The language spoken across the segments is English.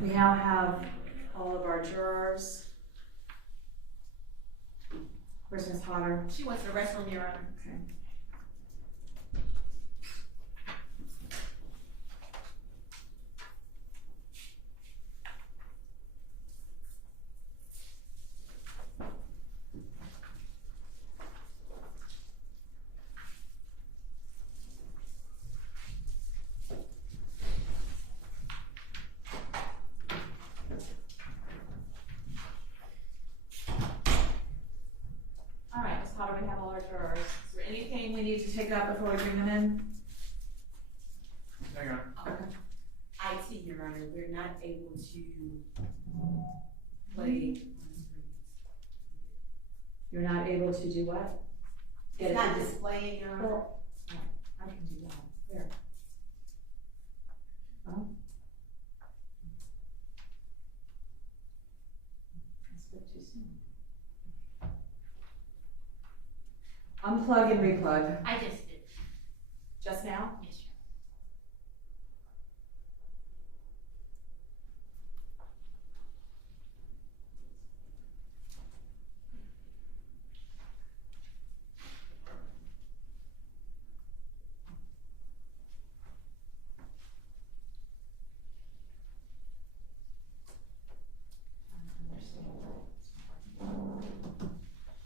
We now have all of our jurors. Where's Ms. Potter? She wants to rest on your own. Okay. All right, Ms. Potter, we have all our jurors. Is there anything we need to take up before we bring them in? Hang on. Okay. IT, Your Honor, we're not able to play. You're not able to do what? It's not displaying, Your Honor. Well, I can do that. There. Oh. I spoke too soon. Unplug and replug. I just did. Just now? Yes, Your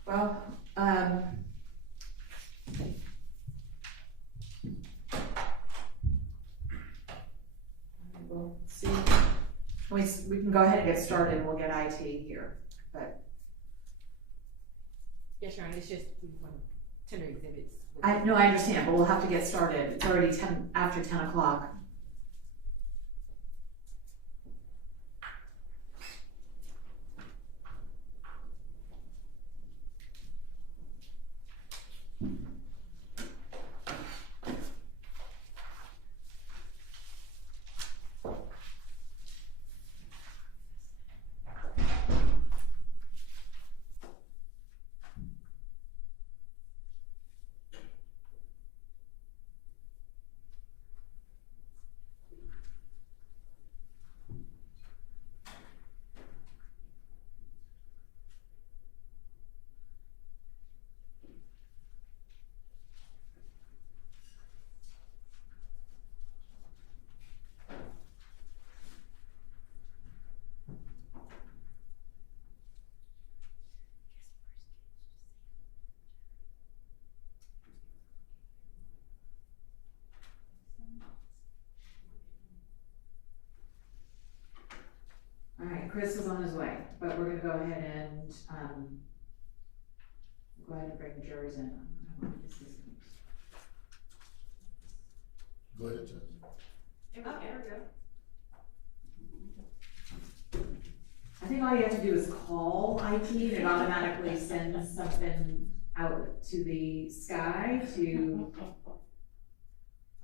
Well, we'll see. We can go ahead and get started. We'll get IT here, but Yes, Your Honor, it's just tender exhibits. I understand, but we'll have to get started. It's already after 10 o'clock. All right, Chris is on his way, but we're gonna go ahead and, bring the jurors in. Go ahead, Judge. I think all you have to do is call IT, and it automatically sends something out to the sky to.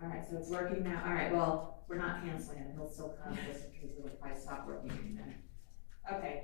All right, so it's working now. All right, well, we're not canceling it. He'll still come just in case it'll probably stop working in a minute. Okay.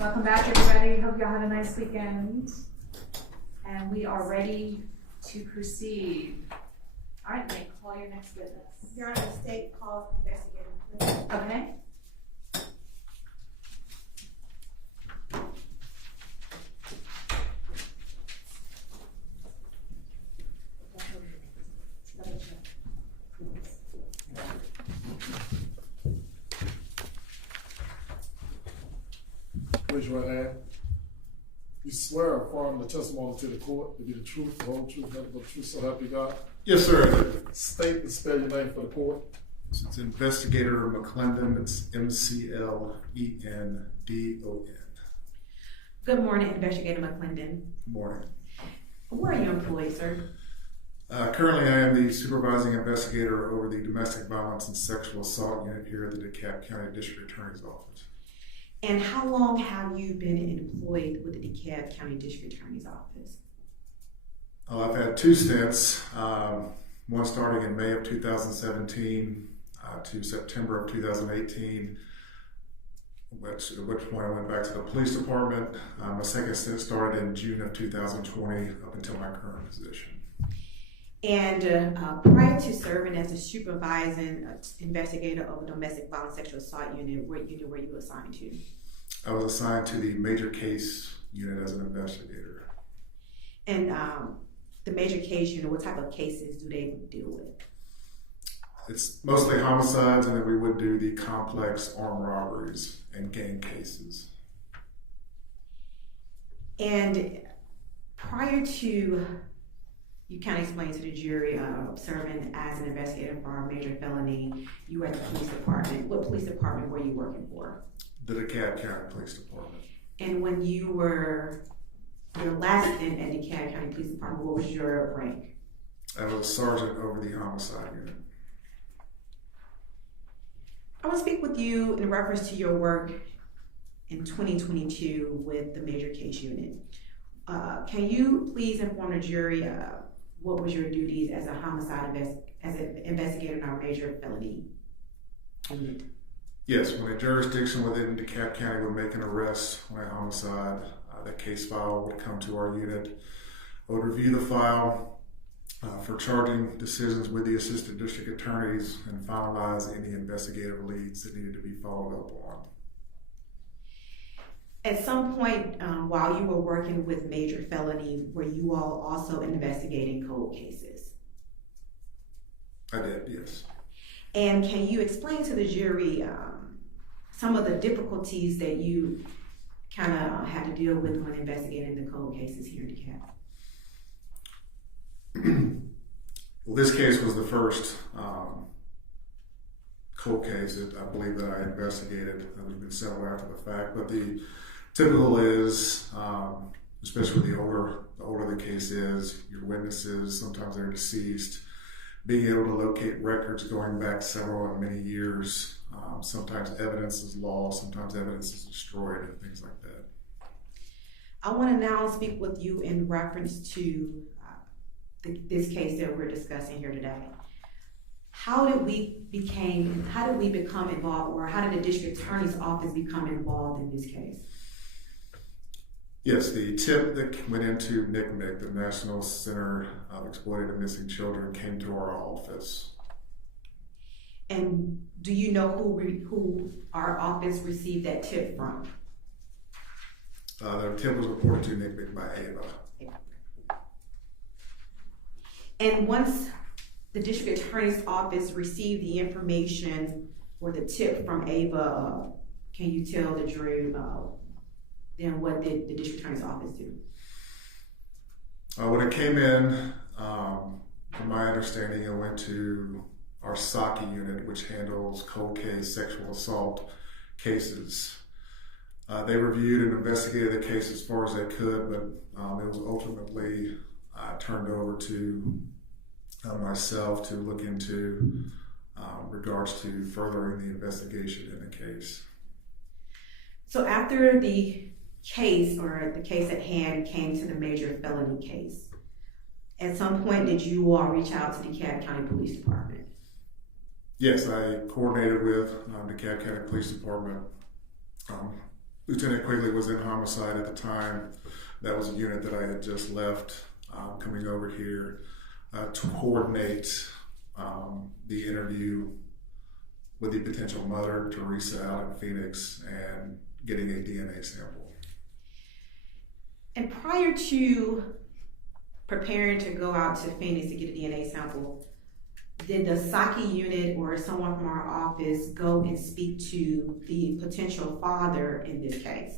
Welcome back, everybody. Hope y'all had a nice weekend. And we are ready to proceed. All right, Nick, call your next witness. Your Honor, the state calls investigator Clifton. Okay. Raise your right hand. You swear or affirm the testimony to the court to be the truth, the whole truth, nothing but the truth, so help you God. Yes, sir. State and spell your name for the court. It's Investigator McClendon. It's McLendon. Good morning, Investigator McClendon. Morning. Where are you employed, sir? Currently, I am the supervising investigator over the domestic violence and sexual assault unit here at the DeKalb County District Attorney's Office. And how long have you been employed with the DeKalb County District Attorney's Office? I've had two stints, one starting in May of 2017 to September of 2018, at which point I went back to the police department. My second stint started in June of 2020 up until my current position. And prior to serving as a supervising investigator of a domestic violence sexual assault unit, what unit were you assigned to? I was assigned to the major case unit as an investigator. And the major case unit, what type of cases do they deal with? It's mostly homicides, and then we would do the complex armed robberies and gang cases. And prior to, you kind of explained to the jury, serving as an investigator for a major felony, you were at the police department. What police department were you working for? The DeKalb County Police Department. And when you were your last stint at DeKalb County Police Department, what was your rank? I was a sergeant over the homicide unit. I want to speak with you in reference to your work in 2022 with the major case unit. Can you please inform the jury what was your duties as a homicide as an investigator in our major felony unit? Yes, when a jurisdiction within DeKalb County would make an arrest on a homicide, the case file would come to our unit. I would review the file for charging decisions with the assistant district attorneys and finalize any investigative leads that needed to be followed up on. At some point while you were working with major felony, were you all also investigating cold cases? I did, yes. And can you explain to the jury some of the difficulties that you kind of had to deal with when investigating the cold cases here in DeKalb? Well, this case was the first cold case that I believe that I investigated. There's been several after the fact, but the typical is, especially the older the case is, your witnesses, sometimes they're deceased, being able to locate records going back several and many years. Sometimes evidence is lost, sometimes evidence is destroyed, and things like that. I want to now speak with you in reference to this case that we're discussing here today. How did we become involved, or how did the district attorney's office become involved in this case? Yes, the tip that went into NCMEC, the National Center of Exploited and Missing Children, came to our office. And do you know who our office received that tip from? The tip was reported to NCMEC by Ava. And once the district attorney's office received the information or the tip from Ava, can you tell the jury then what did the district attorney's office do? When it came in, from my understanding, it went to our SACI unit, which handles cold case sexual assault cases. They reviewed and investigated the case as far as they could, but it was ultimately turned over to myself to look into regards to furthering the investigation in the case. So after the case, or the case at hand, came to the major felony case, at some point did you all reach out to the DeKalb County Police Department? Yes, I coordinated with DeKalb County Police Department Lieutenant Quigley was in homicide at the time. That was a unit that I had just left, coming over here to coordinate the interview with the potential mother, Teresa, out in Phoenix, and getting a DNA sample. And prior to preparing to go out to Phoenix to get a DNA sample, did the Saki unit or someone from our office go and speak to the potential father in this case?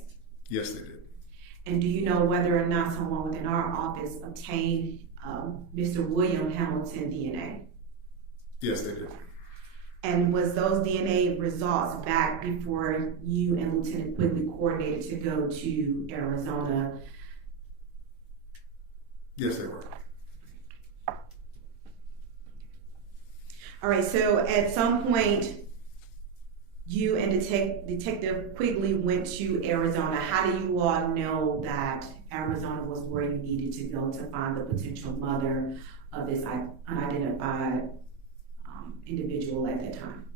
Yes, they did. And do you know whether or not someone within our office obtained Mr. William Hamilton DNA? Yes, they did. And was those DNA results back before you and Lieutenant Quigley coordinated to go to Arizona? Yes, they were. All right, so at some point, you and Detective Quigley went to Arizona. How do you all know that Arizona was where you needed to go to find the potential mother of this unidentified individual at that time?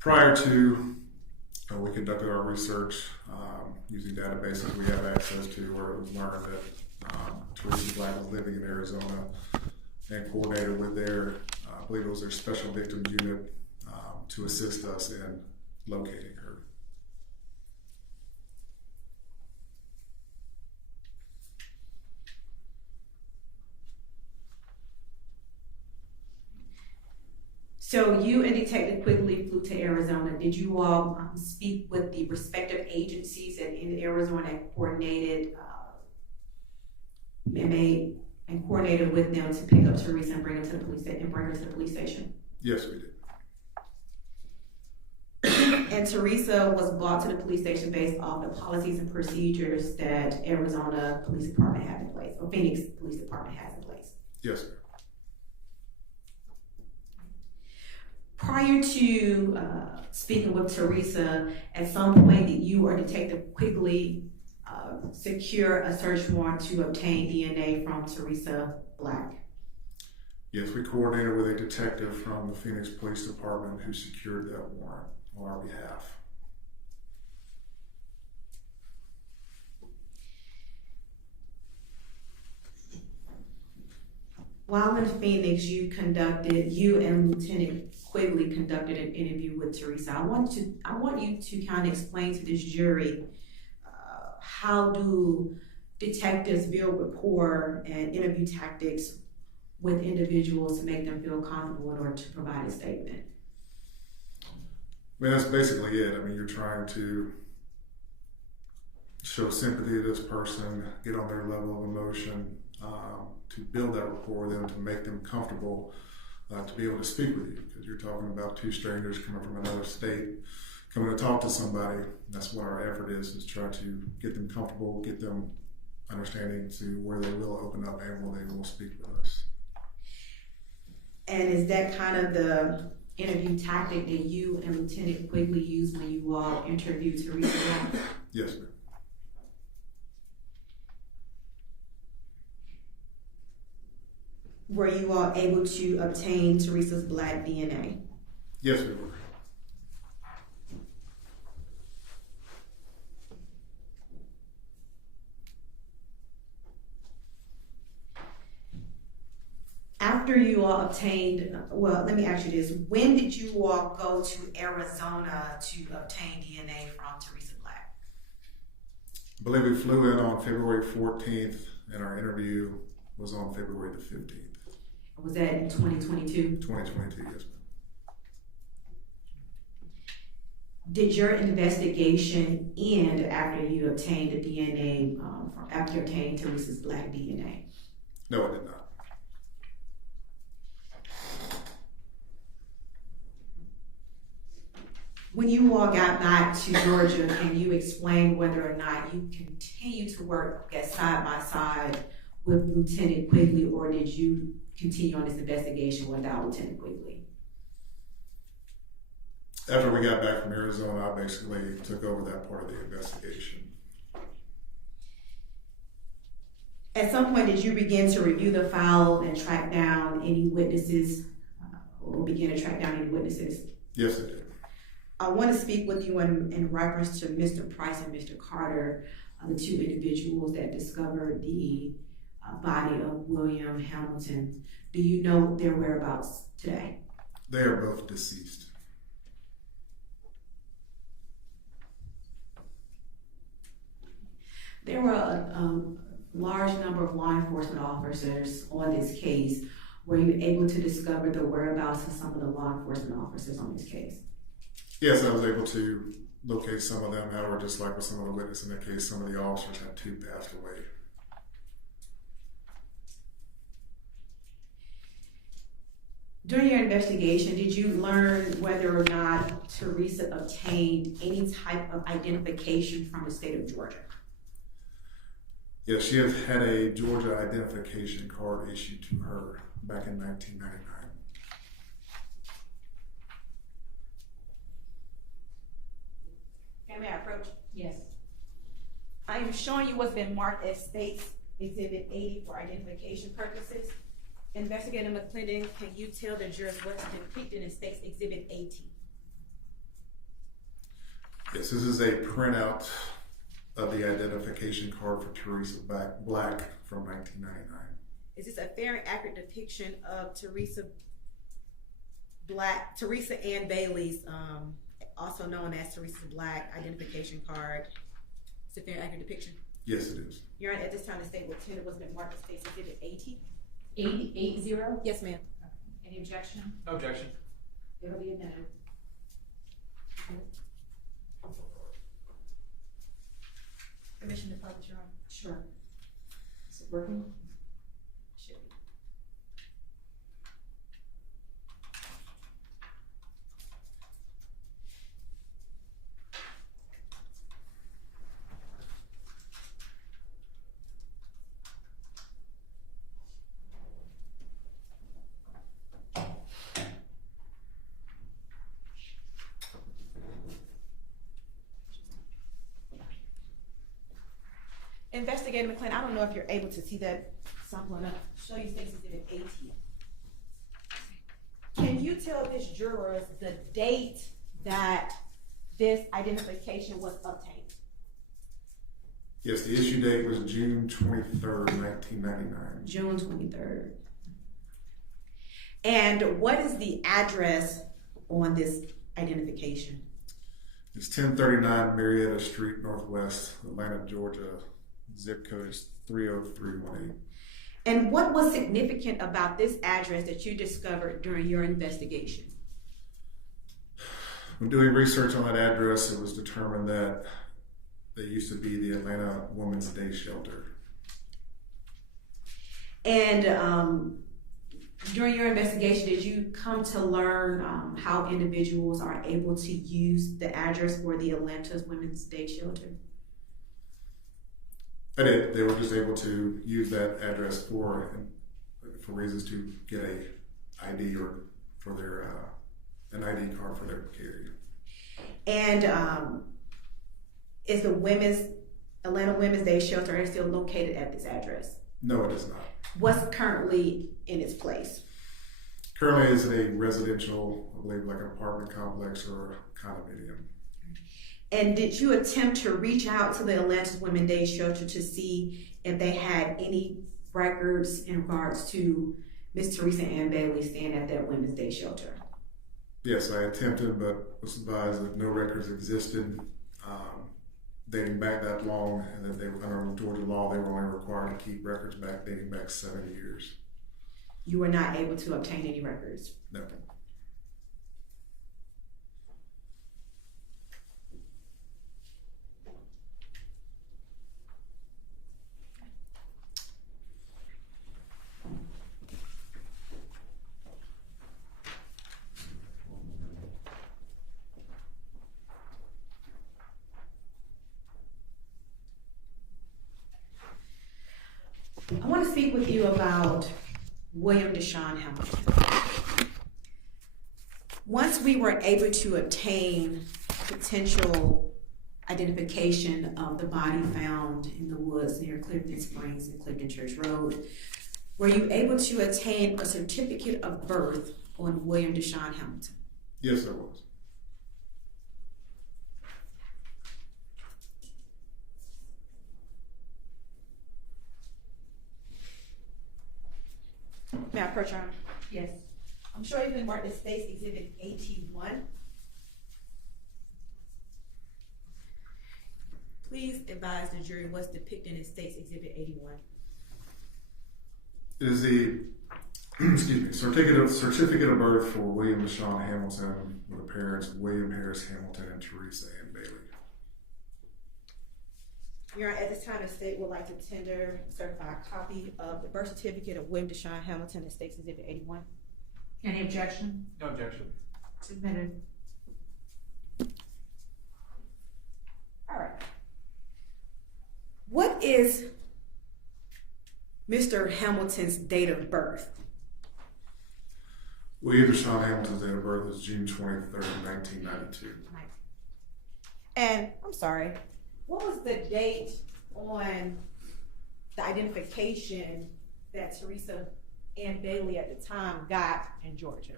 Prior to, we conducted our research using databases we have access to, where it was learned that Teresa Black was living in Arizona, and coordinated with their, I believe it was their special victims unit, to assist us in locating her. So you and Detective Quigley flew to Arizona. Did you all speak with the respective agencies in Arizona and coordinated and coordinated with them to pick up Teresa and bring her to the police station? Yes, we did. And Teresa was brought to the police station based off the policies and procedures that Arizona Police Department had in place, or Phoenix Police Department has in place. Yes, sir. Prior to speaking with Teresa, at some point did you or Detective Quigley secure a search warrant to obtain DNA from Teresa Black? Yes, we coordinated with a detective from the Phoenix Police Department who secured that warrant on our behalf. While in Phoenix, you and Lieutenant Quigley conducted an interview with Teresa. I want you to kind of explain to this jury how do detectives build rapport and interview tactics with individuals to make them feel comfortable in order to provide a statement? I mean, that's basically it. I mean, you're trying to show sympathy to this person, get on their level of emotion, to build that rapport with them, to make them comfortable to be able to speak with you, because you're talking about two strangers coming from another state, coming to talk to somebody. That's what our effort is try to get them comfortable, get them understanding to where they will open up and where they will speak with us. And is that kind of the interview tactic that you and Lieutenant Quigley used when you all interviewed Teresa Black? Yes, ma'am. Were you all able to obtain Teresa's Black DNA? Yes, we were. After you all obtained, well, let me ask you this. When did you all go to Arizona to obtain DNA from Teresa Black? I believe we flew in on February 14th, and our interview was on February the 15th. Was that in 2022? 2022, yes, ma'am. Did your investigation end after you obtained the DNA, after you obtained Teresa's Black DNA? No, it did not. When you all got back to Georgia, can you explain whether or not you continue to work side by side with Lieutenant Quigley, or did you continue on this investigation without Lieutenant Quigley? After we got back from Arizona, I basically took over that part of the investigation. At some point, did you begin to review the file and track down any witnesses, or begin to track down any witnesses? Yes, it did. I want to speak with you in reference to Mr. Price and Mr. Carter, the two individuals that discovered the body of William Hamilton. Do you know their whereabouts today? They are both deceased. There were a large number of law enforcement officers on this case. Were you able to discover the whereabouts of some of the law enforcement officers on this case? Yes, I was able to locate some of them. However, just like with some of the witnesses in the case, some of the officers had two passed away. During your investigation, did you learn whether or not Teresa obtained any type of identification from the state of Georgia? Yes, she has had a Georgia identification card issued to her back in 1999. May I approach? Yes. I am showing you what's been marked as States Exhibit 80 for identification purposes. Investigator McClendon, can you tell the jurors what's depicted in States Exhibit 80? Yes, this is a printout of the identification card for Teresa Black from 1999. Is this a fair and accurate depiction of Teresa Ann Bailey's, also known as Teresa Black identification card? Is it a fair and accurate depiction? Yes, it is. Your Honor, at this time, the state will tend it wasn't marked as States Exhibit 80. 80? Yes, ma'am. Any objection? No objection. It'll be admitted. Permission to publish, Your Honor. Sure. Is it working? Should be. Investigator McClendon, I don't know if you're able to see that sample enough. Show you States Exhibit 80. Can you tell this jurors the date that this identification was obtained? Yes, the issue date was June 23rd, 1999. June 23rd. And what is the address on this identification? It's 1039 Marietta Street, Northwest, Atlanta, Georgia. Zip code is 30318. And what was significant about this address that you discovered during your investigation? When doing research on that address, it was determined that they used to be the Atlanta Women's Day Shelter. And during your investigation, did you come to learn how individuals are able to use the address for the Atlanta Women's Day Shelter? I did. They were just able to use that address for reasons to get a ID or for their an ID card for their carry. And is the Atlanta Women's Day Shelter still located at this address? No, it is not. What's currently in its place? Currently, it's a residential, I believe, like an apartment complex or condominium. And did you attempt to reach out to the Atlanta Women's Day Shelter to see if they had any records in regards to Miss Teresa Ann Bailey staying at that Women's Day Shelter? Yes, I attempted, but was advised that no records existed dating back that long, and that they were under Georgia law, they were only required to keep records back dating back 7 years. You were not able to obtain any records? No. I want to speak with you about William Dashawn Hamilton. Once we were able to obtain potential identification of the body found in the woods near Clifton Springs and Clifton Church Road, were you able to obtain a certificate of birth on William Dashawn Hamilton? Yes, there was. May I approach, Your Honor? Yes. I'm sure you've been marked as State's Exhibit 81. Please advise the jury what's depicted in State's Exhibit 81. It is the certificate of birth for William Dashawn Hamilton with the parents of William Harris Hamilton and Teresa Ann Bailey. Your Honor, at this time, the state would like to tender a certified copy of the birth certificate of William Dashawn Hamilton in State's Exhibit 81. Any objection? No objection. Submitted. All right. What is Mr. Hamilton's date of birth? William Dashawn Hamilton's date of birth is June 23rd, 1992. And I'm sorry, what was the date on the identification that Teresa Ann Bailey at the time got in Georgia?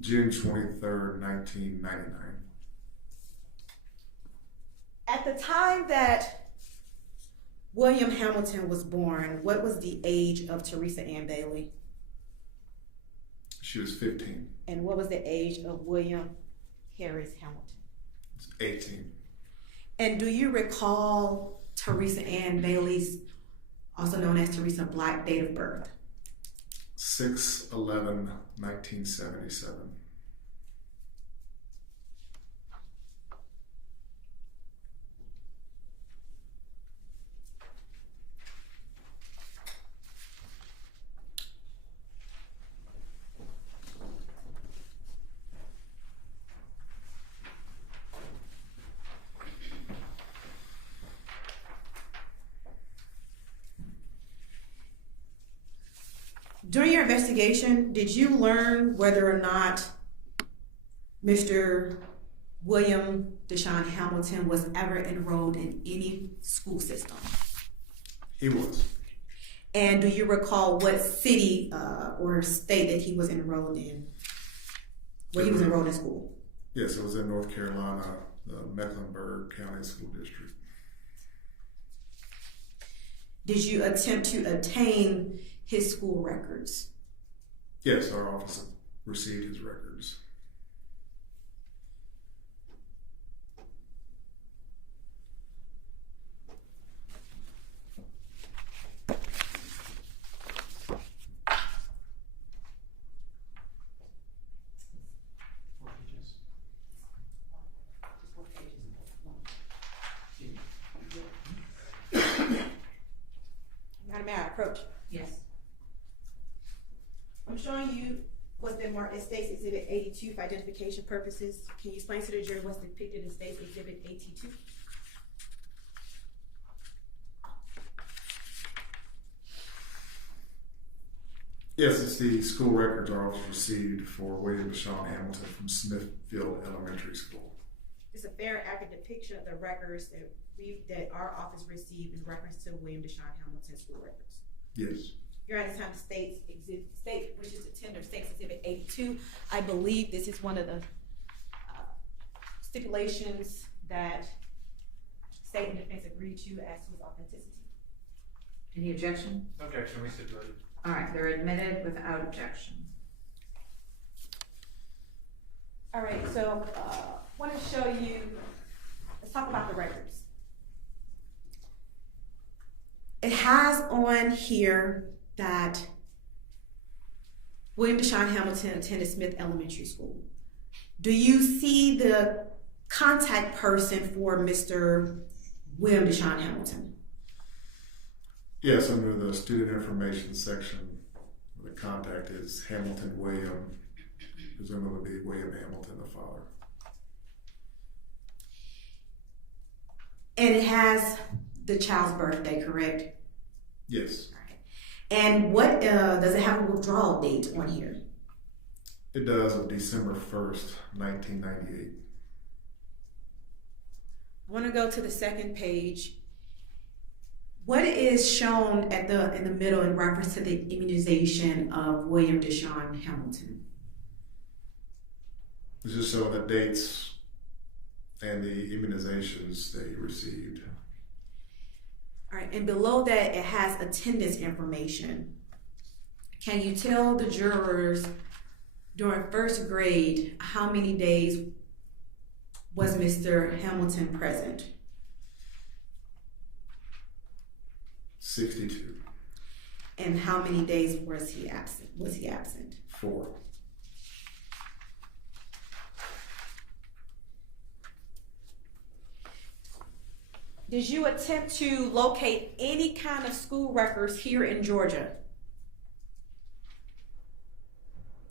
June 23rd, 1999. At the time that William Hamilton was born, what was the age of Teresa Ann Bailey? She was 15. And what was the age of William Harris Hamilton? It's 18. And do you recall Teresa Ann Bailey's, also known as Teresa Black, date of birth? 6/11/1977. During your investigation, did you learn whether or not Mr. William Dashawn Hamilton was ever enrolled in any school system? He was. And do you recall what city or state that he was enrolled in, where he was enrolled in school? Yes, it was in North Carolina, the Mecklenburg County School District. Did you attempt to obtain his school records? Yes, our office received his records. Madam, may I approach? Yes. I'm showing you what's been marked as State's Exhibit 82 for identification purposes. Can you explain to the jury what's depicted in State's Exhibit 82? Yes, it's the school records our office received for William Dashawn Hamilton from Smithfield Elementary School. It's a fair, accurate depiction of the records that our office received in reference to William Dashawn Hamilton's school records. Yes. You're at this time, state wishes to tender State's Exhibit 82. I believe this is one of the stipulations that state and defense agreed to as to its authenticity. Any objection? No objection, we stipulate. All right, they're admitted without objection. All right, so I want to show you, let's talk about the records. It has on here that William Dashawn Hamilton attended Smith Elementary School. Do you see the contact person for Mr. William Dashawn Hamilton? Yes, under the student information section, the contact is Hamilton William, presumably William Hamilton, the father. And it has the child's birthday, correct? Yes. And what does it have a withdrawal date on here? It does, of December 1st, 1998. I want to go to the second page. What is shown in the middle in reference to the immunization of William Dashawn Hamilton? It's just showing the dates and the immunizations that he received. All right, and below that it has attendance information. can you tell the jurors during first grade how many days was Mr. Hamilton present? 62. And how many days was he absent? 4. Did you attempt to locate any kind of school records here in Georgia?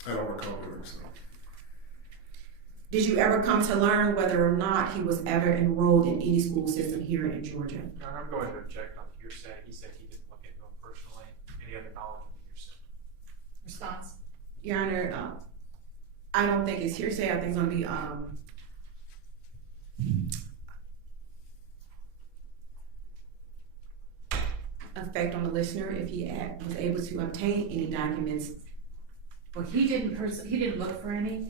I don't recall doing so. Did you ever come to learn whether or not he was ever enrolled in any school system here in Georgia? Your Honor, I'm going to object on hearsay. He said he didn't look into him personally. Any other knowledge of the hearsay? Response? Your Honor, I don't think it's hearsay. I think it's going to be effect on the listener if he was able to obtain any documents. Well, he didn't look for any?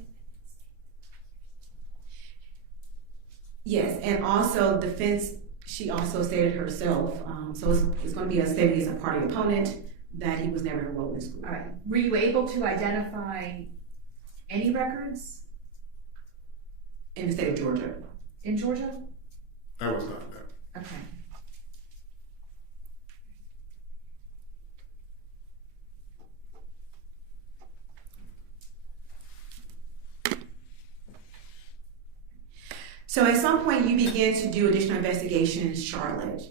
Yes, and also defense, she also stated herself, so it's going to be a statement as a party opponent that he was never enrolled in school. All right. Were you able to identify any records In the state of Georgia. in Georgia? I was not that. Okay. So at some point you began to do additional investigation in Charlotte.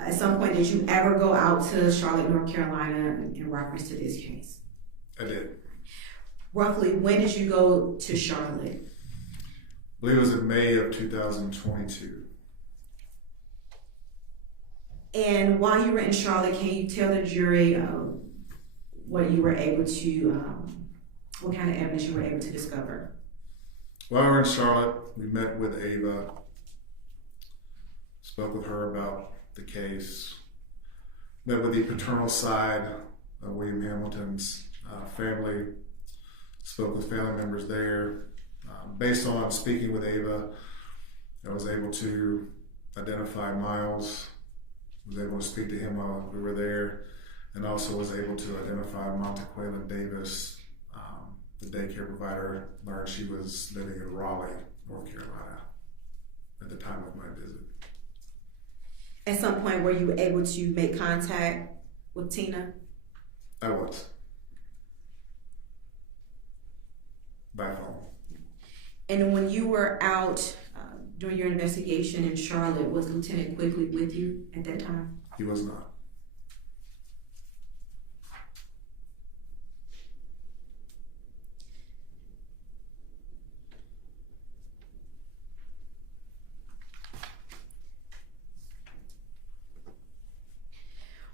At some point did you ever go out to Charlotte, North Carolina in reference to this case? I did. Roughly when did you go to Charlotte? I believe it was in May of 2022. And while you were in Charlotte, can you tell the jury what you were able to, what kind of evidence you were able to discover? While we were in Charlotte, we met with Ava, spoke with her about the case, met with the paternal side of William Hamilton's family, spoke with family members there. Based on speaking with Ava, I was able to identify Miles, was able to speak to him while we were there, and also was able to identify Montequela Davis, the daycare provider. Learned she was living in Raleigh, North Carolina at the time of my visit. At some point were you able to make contact with Tina? I was. By phone. And when you were out during your investigation in Charlotte, was Lieutenant Quigley with you at that time? He was not.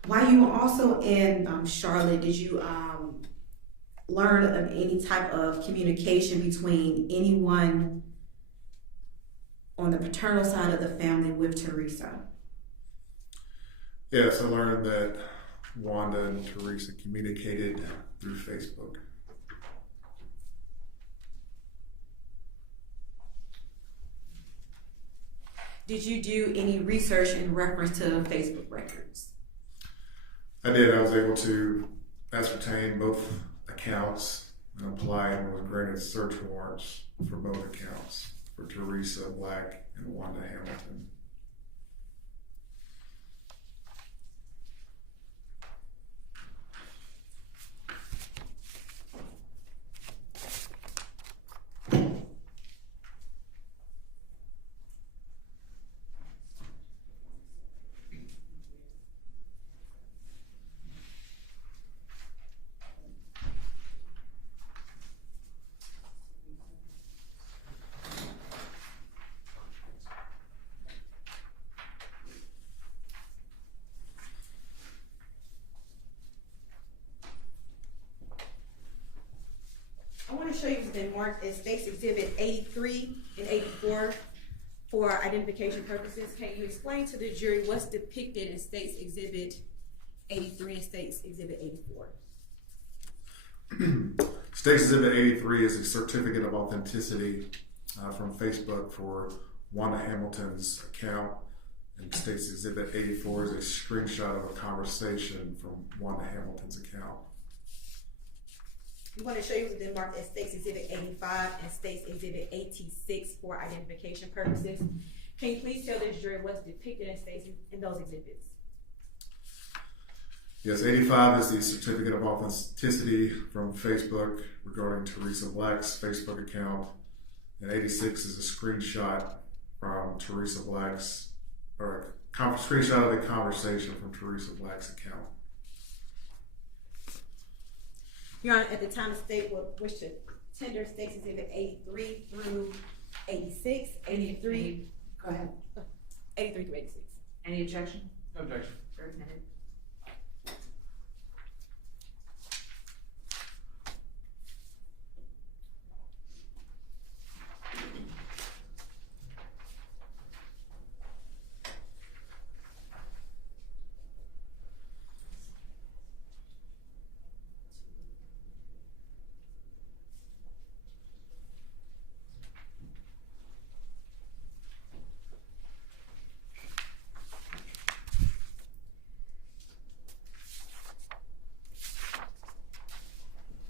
While you were also in Charlotte, did you learn of any type of communication between anyone on the paternal side of the family with Teresa? Yes, I learned that Wanda and Teresa communicated through Facebook. Did you do any research in reference to Facebook records? I did. I was able to ascertain both accounts and apply and was granted search warrants for both accounts for Teresa Black and Wanda Hamilton. I want to show you what's been marked as State's Exhibit 83 and 84 for identification purposes. Can you explain to the jury what's depicted in State's Exhibit 83 and State's Exhibit 84? State's Exhibit 83 is a certificate of authenticity from Facebook for Wanda Hamilton's account, and State's Exhibit 84 is a screenshot of a conversation from Wanda Hamilton's account. We want to show you what's been marked as State's Exhibit 85 and State's Exhibit 86 for identification purposes. Can you please tell the jury what's depicted in those exhibits? Yes, 85 is the certificate of authenticity from Facebook regarding Teresa Black's Facebook account, and 86 is a screenshot from Teresa Black's, or a screenshot of the conversation from Teresa Black's account. Your Honor, at the time the state would wish to tender State's Exhibit 83 through 86, 83. Go ahead. 83 through 86. Any objection? No objection. Recommended.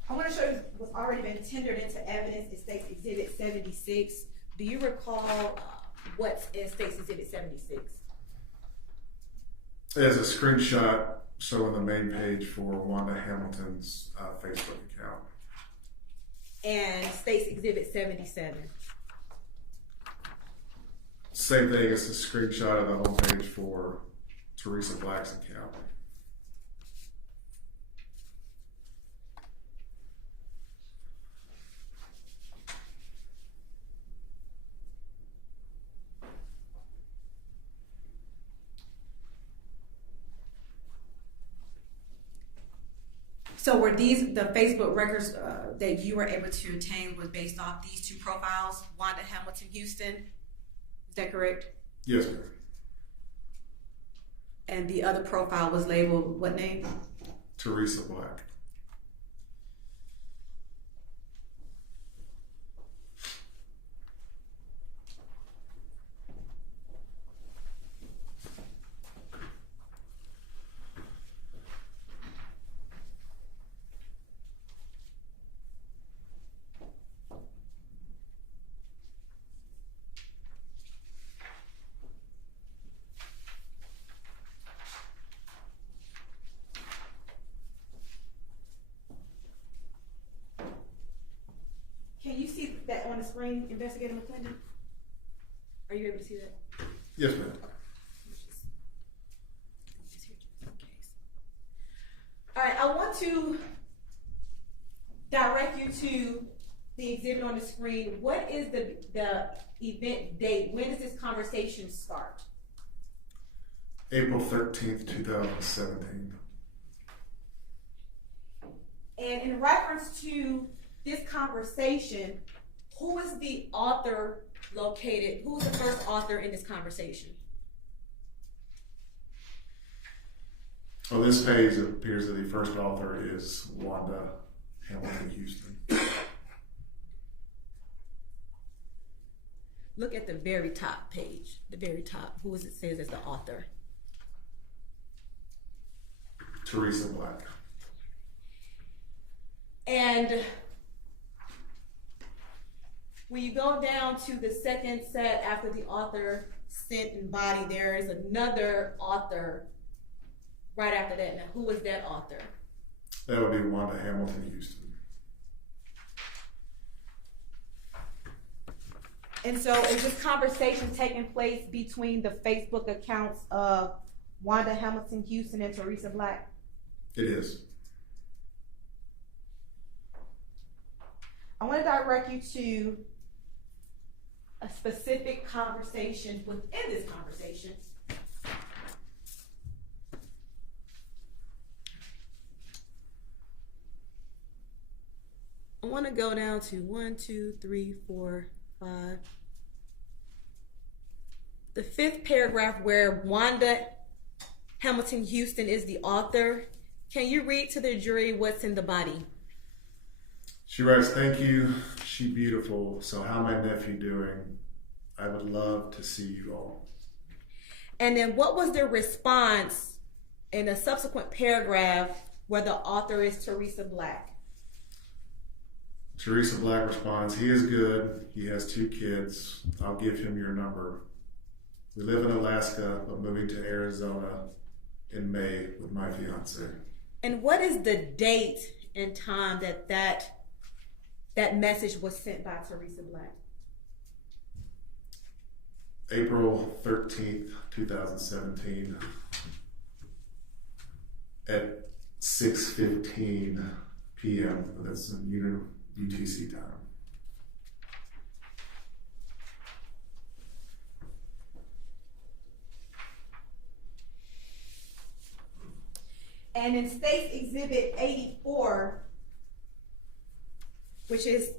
I want to show you what's already been tendered into evidence in State's Exhibit 76. Do you recall what's in State's Exhibit 76? There's a screenshot showing the main page for Wanda Hamilton's Facebook account. And State's Exhibit 77. Same thing, it's a screenshot of the homepage for Teresa Black's account. So were these the Facebook records that you were able to obtain was based off these two profiles, Wanda Hamilton Houston? Is that correct? Yes, ma'am. And the other profile was labeled what name? Teresa Black. Can you see that on the screen, Investigator McClendon? Are you able to see that? Yes, ma'am. All right, I want to direct you to the exhibit on the screen. What is the event date? When does this conversation start? April 13th, 2017. And in reference to this conversation, who is the author located? Who is the first author in this conversation? On this page, it appears that the first author is Wanda Hamilton Houston. Look at the very top page, the very top. Who is it says as the author? Teresa Black. And when you go down to the second set after the author, scent, and body, there is another author right after that. Now, who is that author? That would be Wanda Hamilton Houston. And so is this conversation taking place between the Facebook accounts of Wanda Hamilton Houston and Teresa Black? It is. I want to direct you to a specific conversation within this conversation. I want to go down to 1, 2, 3, 4, 5. The fifth paragraph where Wanda Hamilton Houston is the author. Can you read to the jury what's in the body? She writes, "Thank you, she beautiful. So how my nephew doing? I would love to see you all." And then what was the response in a subsequent paragraph where the author is Teresa Black? Teresa Black responds, he is good. He has 2 kids. I'll give him your number. We live in Alaska, but moving to Arizona in May with my fiance. And what is the date and time that message was sent by Teresa Black? April 13th, 2017 at 6:15 p.m. That's in UTC time. And in State's Exhibit 84, which is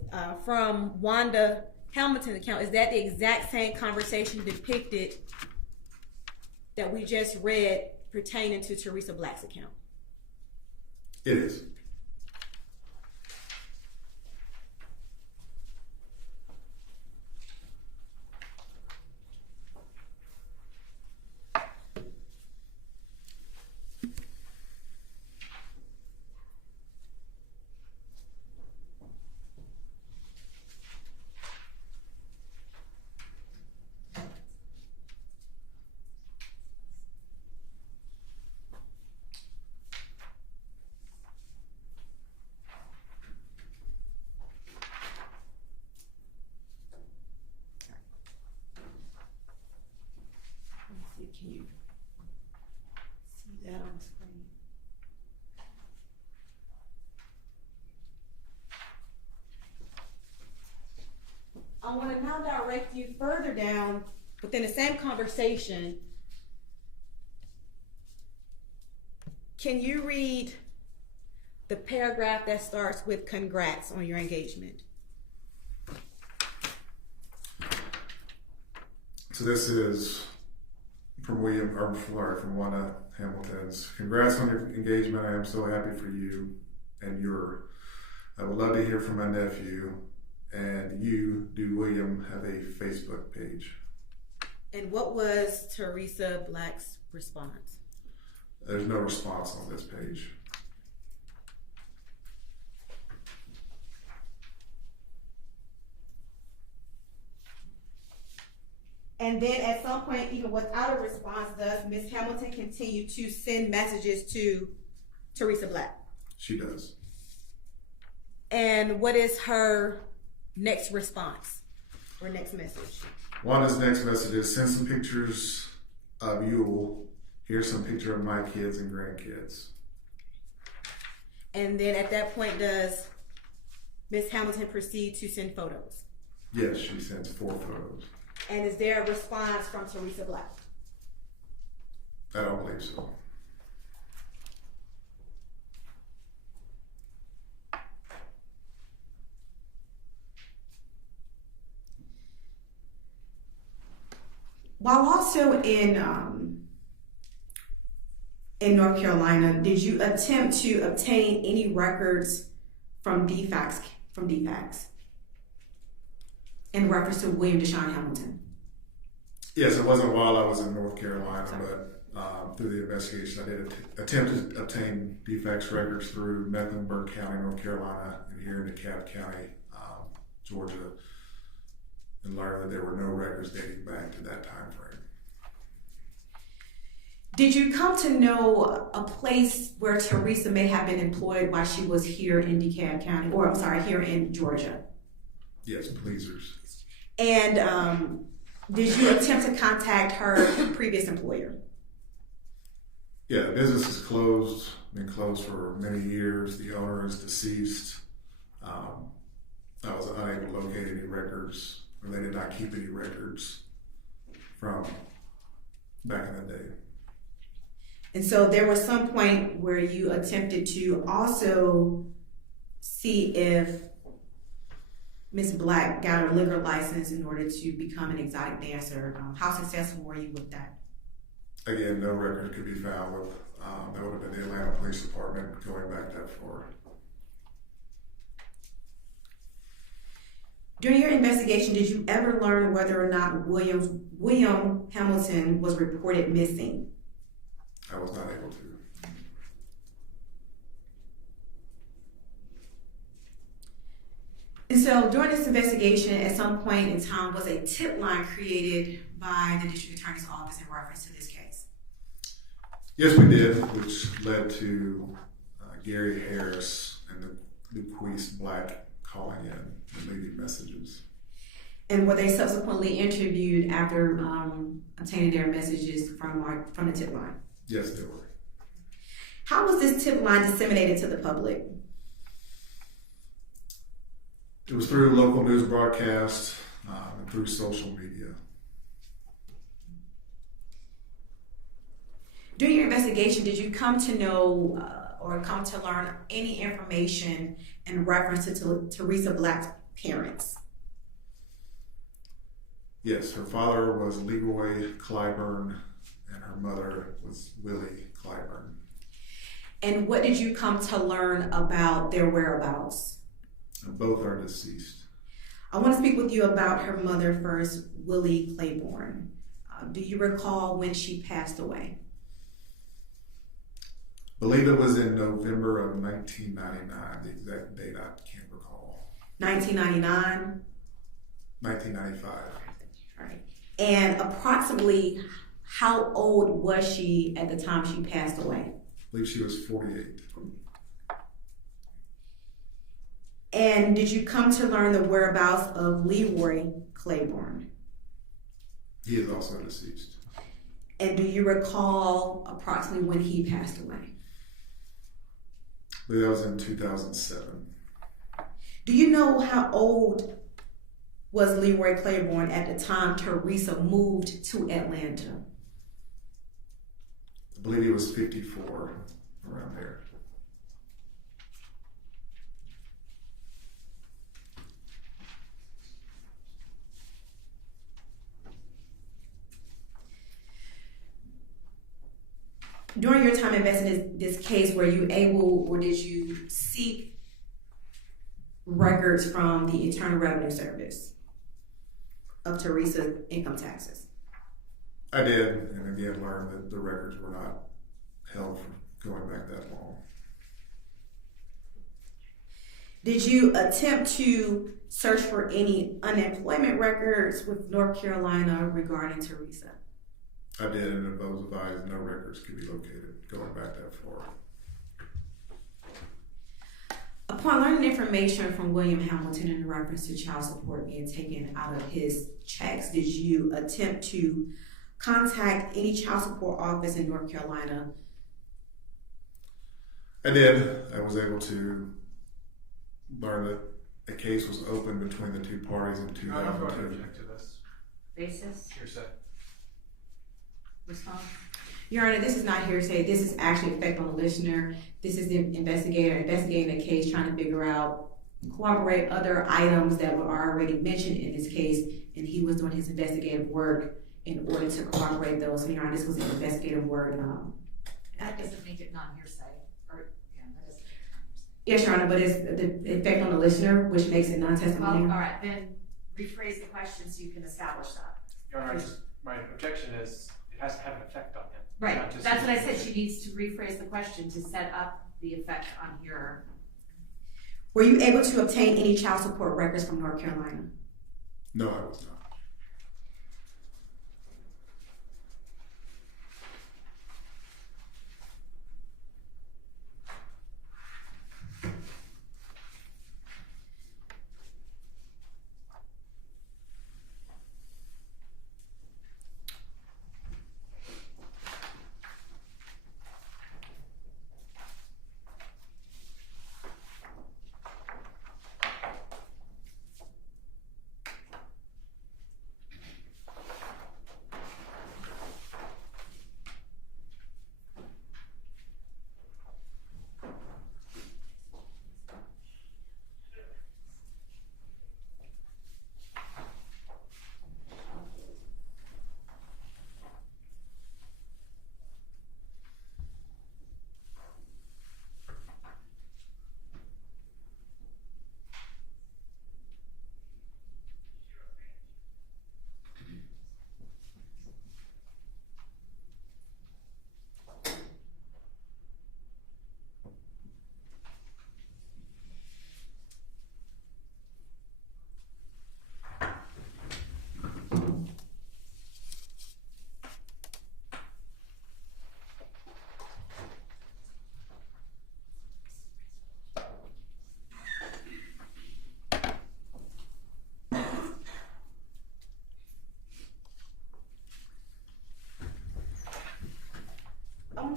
from Wanda Hamilton's account, is that the exact same conversation depicted that we just read pertaining to Teresa Black's account? It is. Can you see that on the screen? I want to now direct you further down within the same conversation. Can you read the paragraph that starts with "Congrats on your engagement"? So this is from Wanda Hamilton's. Congrats on your engagement. I am so happy for you and I would love to hear from my nephew. And you, do William, have a Facebook page? And what was Teresa Black's response? There's no response on this page. And then at some point, even without a response, does Ms. Hamilton continue to send messages to Teresa Black? She does. And what is her next response or next message? Wanda's next message is, send some pictures of you. Here's some picture of my kids and grandkids. And then at that point, does Ms. Hamilton proceed to send photos? Yes, she sends 4 photos. And is there a response from Teresa Black? I don't believe so. While also in North Carolina, did you attempt to obtain any records from DFACS in reference to William Dashawn Hamilton? Yes, it wasn't while I was in North Carolina, but through the investigation, I did attempt to obtain DFACS records through Mecklenburg County, North Carolina, and here in DeKalb County, Georgia, and learned that there were no records dating back to that time frame. Did you come to know a place where Teresa may have been employed while she was here in DeKalb County, or I'm sorry, here in Georgia? Yes, Pleasers. And did you attempt to contact her previous employer? Yeah, the business is closed, been closed for many years. The owner is deceased. I was unable to locate any records, or they did not keep any records from back in the day. And so there was some point where you attempted to also see if Ms. Black got her liquor license in order to become an exotic dancer. How successful were you with that? Again, no record could be found with, that would have been the Atlanta Police Department going back that far. During your investigation, did you ever learn whether or not William Hamilton was reported missing? I was not able to. so during this investigation, at some point in time, was a tip line created by the district attorney's office in reference to this case? Yes, we did, which led to Gary Harris and the Teresa Black calling in and leaving messages. And were they subsequently interviewed after obtaining their messages from the tip line? Yes, they were. How was this tip line disseminated to the public? It was through local news broadcast and through social media. During your investigation, did you come to know or come to learn any information in reference to Teresa Black's parents? Yes, her father was Leroy Clyburn and her mother was Willie Clyburn. And what did you come to learn about their whereabouts? Both are deceased. I want to speak with you about her mother first, Willie Claiborne. Do you recall when she passed away? I believe it was in November of 1999. The exact date I can't recall. 1999? 1995. All right. And approximately how old was she at the time she passed away? I believe she was 48. And did you come to learn the whereabouts of Leroy Claiborne? He is also deceased. And do you recall approximately when he passed away? I believe that was in 2007. Do you know how old was Leroy Claiborne at the time Teresa moved to Atlanta? I believe he was 54, around there. During your time investigating this case, were you able or did you seek records from the Internal Revenue Service of Teresa's income taxes? I did, and again learned that the records were not held for going back that long. Did you attempt to search for any unemployment records with North Carolina regarding Teresa? I did, and those advised no records could be located going back that far. Upon learning information from William Hamilton in reference to child support being taken out of his checks, did you attempt to contact any child support office in North Carolina? I did. I was able to learn that a case was open between the two parties in I'm going to 2002. object to this. Basis, Hearsay. response? Your Honor, this is not hearsay. This is actually effect on the listener. This is the investigator investigating the case, trying to figure out, corroborate other items that were already mentioned in this case, and he was doing his investigative work in order to corroborate those. So, Your Honor, this was an investigative work. That doesn't make it non-hearsay, or, yeah, that doesn't make it non-hearsay. Yes, Your Honor, but it's the effect on the listener, which makes it Well, non-testimonial. all right, then rephrase the question so you can establish that. Your Honor, my objection is it has to have an effect on him. Right, not just that's what I said, information. she needs to rephrase the question to set up the effect on your. Were you able to obtain any child support records from North Carolina? No, I was not.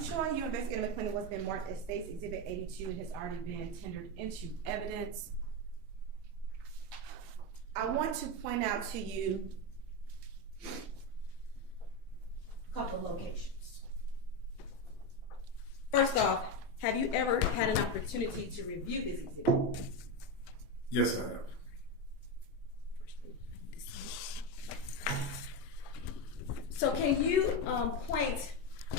showing you Investigator McClendon what's been marked as State's Exhibit 82 and has already been tendered into evidence. I want to point out to you a couple of locations. First off, have you ever had an opportunity to review this exhibit? Yes, I have. So can you point, I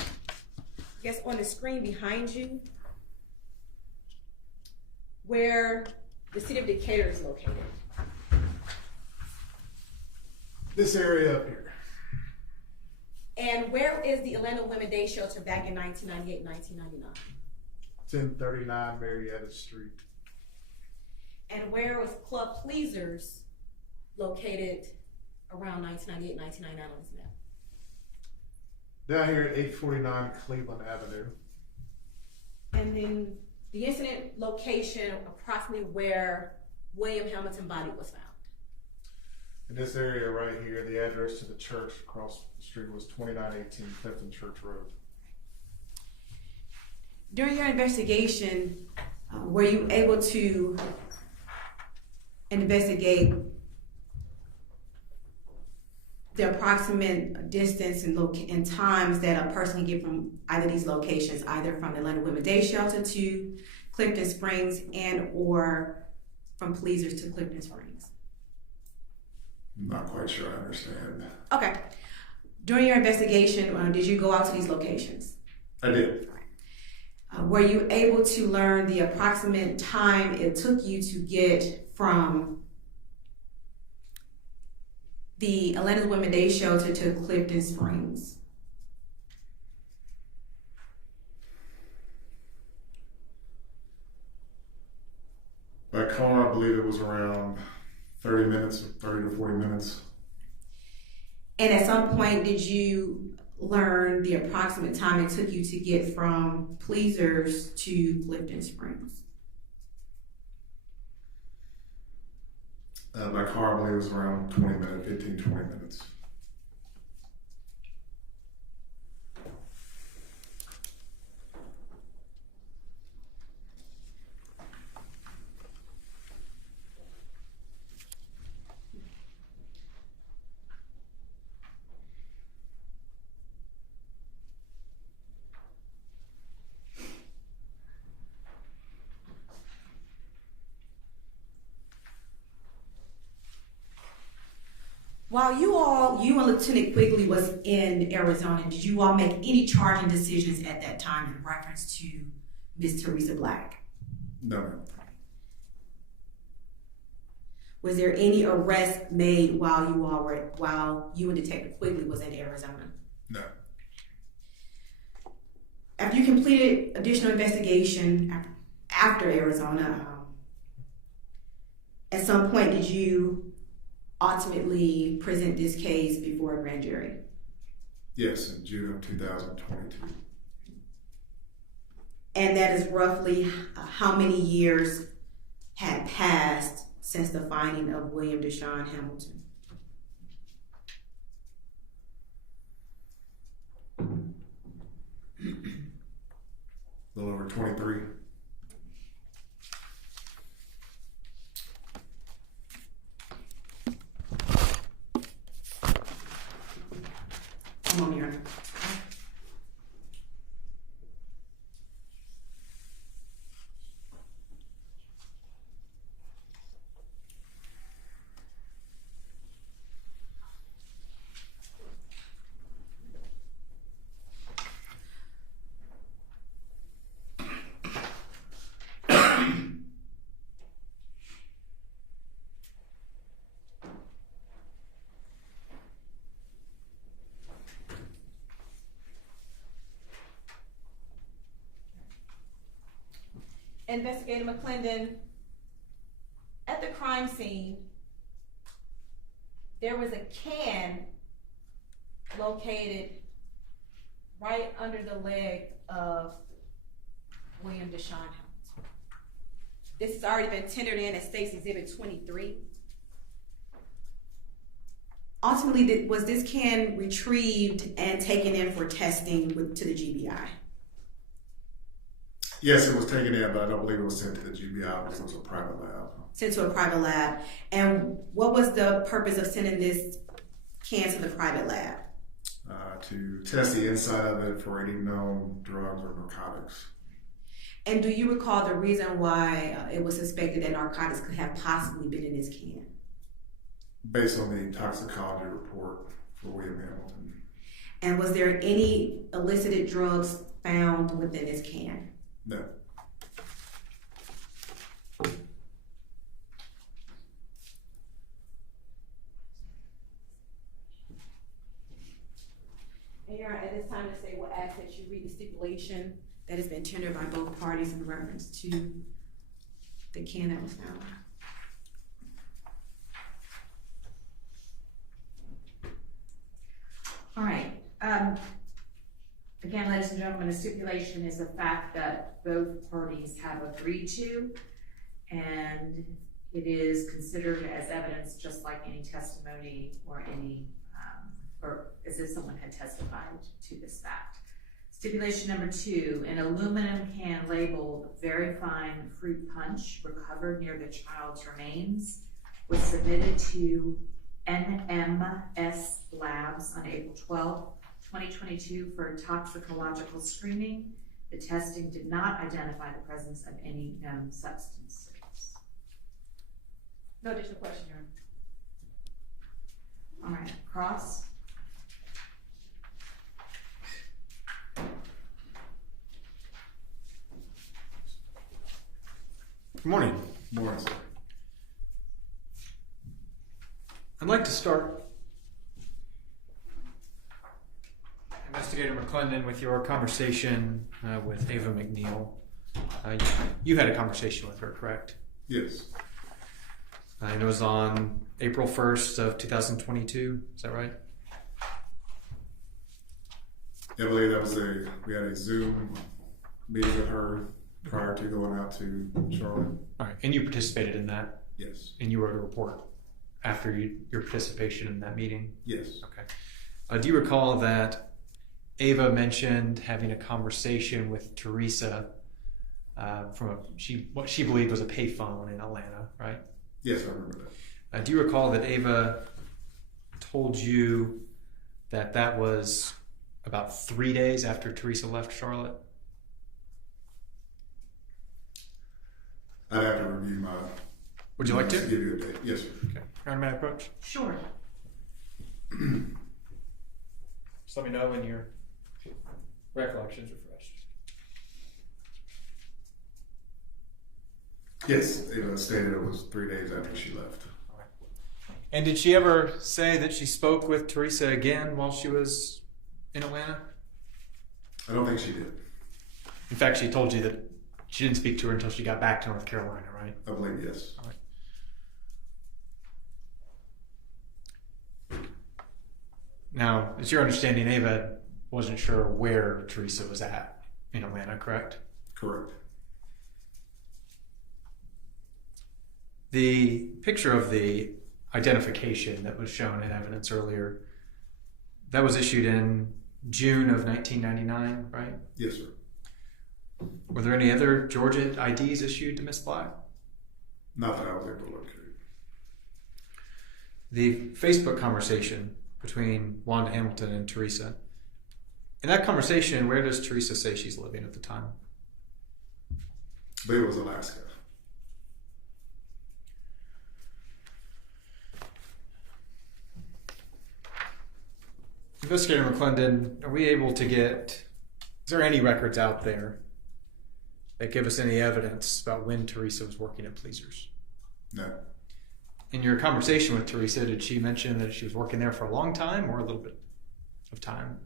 guess, on the screen behind you where the city of Decatur is located? This area up here. And where is the Atlanta Women Day Shelter back in 1998, 1999? 1039 Marietta Street. And where was Club Pleasers located around 1998, 1999 on this map? Down here at 849 Cleveland Avenue. And then the incident location, approximately where William Hamilton's body was found. In this area right here, the address to the church across the street was 2918 Clifton Church Road. During your investigation, were you able to investigate the approximate distance and times that a person can get from either of these locations, either from the Atlanta Women Day Shelter to Clifton Springs and or from Pleasers to Clifton Springs? I'm not quite sure I understand. Okay. During your investigation, did you go out to these locations? I did. Were you able to learn the approximate time it took you to get from the Atlanta Women Day Shelter to Clifton Springs? By car, I believe it was around 30 minutes, 30 to 40 minutes. And at some point, did you learn the approximate time it took you to get from Pleasers to Clifton Springs? By car, I believe it was around 20 minutes, 15, 20 minutes. While you and Lieutenant Quigley was in Arizona, did you all make any charging decisions at that time in reference to Miss Teresa Black? No, ma'am. Was there any arrest made while you and Detective Quigley was in Arizona? No. After you completed additional investigation after Arizona, at some point did you ultimately present this case before a grand jury? Yes, in June of 2022. And that is roughly how many years had passed since the finding of William Dashawn Hamilton? A little over 23. Come on, Your Honor. Investigator McClendon, at the crime scene, there was a can located right under the leg of William Dashawn Hamilton. This has already been tendered in as State's Exhibit 23. Ultimately, was this can retrieved and taken in for testing to the GBI? Yes, it was taken in, but I don't believe it was sent to the GBI because it was a private lab. Sent to a private lab. And what was the purpose of sending this can to the private lab? To test the inside of it for any known drugs or narcotics. And do you recall the reason why it was suspected that narcotics could have possibly been in this can? Based on the toxicology report for William Hamilton. And was there any illicit drugs found within this can? No. And Your Honor, at this time, the state will ask that you read the stipulation that has been tendered by both parties in reference to the can that was found. All right. Again, ladies and gentlemen, a stipulation is a fact that both parties have agreed to, and it is considered as evidence just like any testimony or any, or as if someone had testified to this fact. Stipulation number 2, an aluminum can labeled very fine fruit punch recovered near the child's remains was submitted to NMS Labs on April 12, 2022 for toxicological screening. The testing did not identify the presence of any known substances. No additional question, Your Honor. All right, cross. Good morning. Morning, sir. I'd like to start, Investigator McClendon, with your conversation with Ava McNeil. You had a conversation with her, correct? Yes. And it was on April 1st of 2022, is that right? I believe we had a Zoom meeting with her prior to going out to Charlotte. All right, and you participated in that, Yes. and you wrote a report after your participation in that meeting? Yes. Okay. Do you recall that Ava mentioned having a conversation with Teresa from what she believed was a payphone in Atlanta, right? Yes, I remember that. Do you recall that Ava told you that that was about 3 days after Teresa left Charlotte? I'd have to review my... Would you like to? Give you a date. Yes, sir. Okay. Your Honor, may I approach? Sure. Just let me know when your recollection's refreshed. Yes, it stated it was 3 days after she left. All right. And did she ever say that she spoke with Teresa again while she was in Atlanta? I don't think she did. In fact, she told you that she didn't speak to her until she got back to North Carolina, right? I believe yes. All right. Now, it's your understanding Ava wasn't sure where Teresa was at in Atlanta, correct? Correct. The picture of the identification that was shown in evidence earlier, that was issued in June of 1999, right? Yes, sir. Were there any other Georgia IDs issued to Miss Black? Not that I was able to locate. The Facebook conversation between Wanda Hamilton and Teresa. In that conversation, where does Teresa say she's living at the time? But it was Alaska. Investigator McClendon, are we able to is there any records out there that give us any evidence about when Teresa was working at Pleasers? No. In your conversation with Teresa, did she mention that she was working there for a long time or a little bit of time?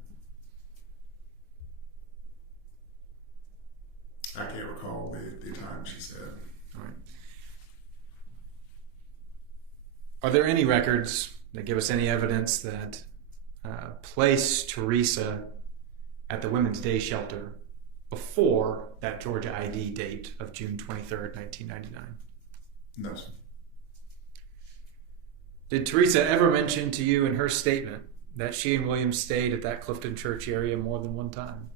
I can't recall the time she said. All right. Are there any records that give us any evidence that placed Teresa at the Women's Day Shelter before that Georgia ID date of June 23rd, 1999? No, sir. Did Teresa ever mention to you in her statement that she and William stayed at that Clifton Church area more than one time?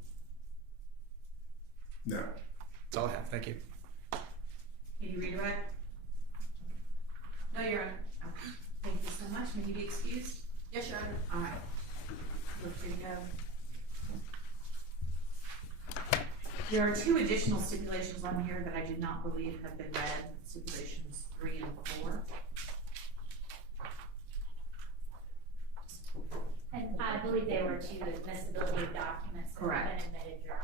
No. That's all I have. Thank you. Can you redirect? No, Your Honor. Okay. Thank you so much. May you be excused? Yes, Your Honor. All right. We're free to go. There are 2 additional stipulations on here that I did not believe have been read, stipulations 3 and 4. And I believe they were to the admissibility of documents that have been admitted, Your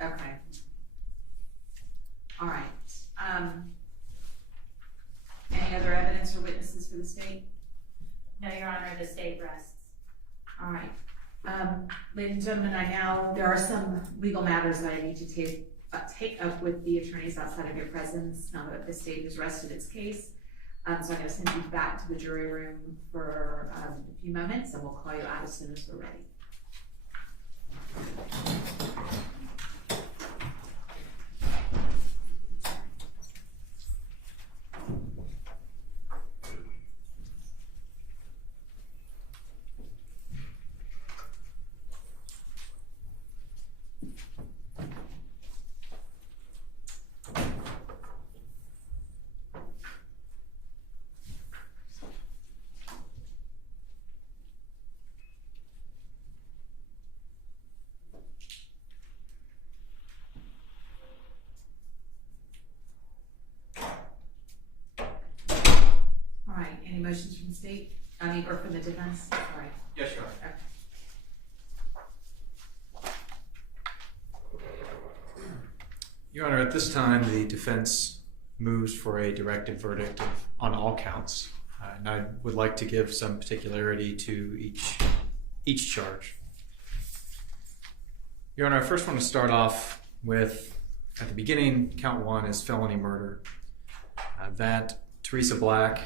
Honor. Okay. All right. Any other evidence or witnesses for the state? No, Your Honor, the state rests. All right. Ladies and gentlemen, there are some legal matters that I need to take up with the attorneys outside of your presence now that the state has rested its case. So I'm going to send you back to the jury room for a few moments, and we'll call you out as soon as we're ready. Any motions from the state? Or from the defense? Sorry. Yes, Your Honor. Okay. Your Honor, at this time, the defense moves for a directed verdict on all counts, and I would like to give some particularity to each charge. Your Honor, I first want to start off with, at the beginning, count 1 is felony murder. That Teresa Black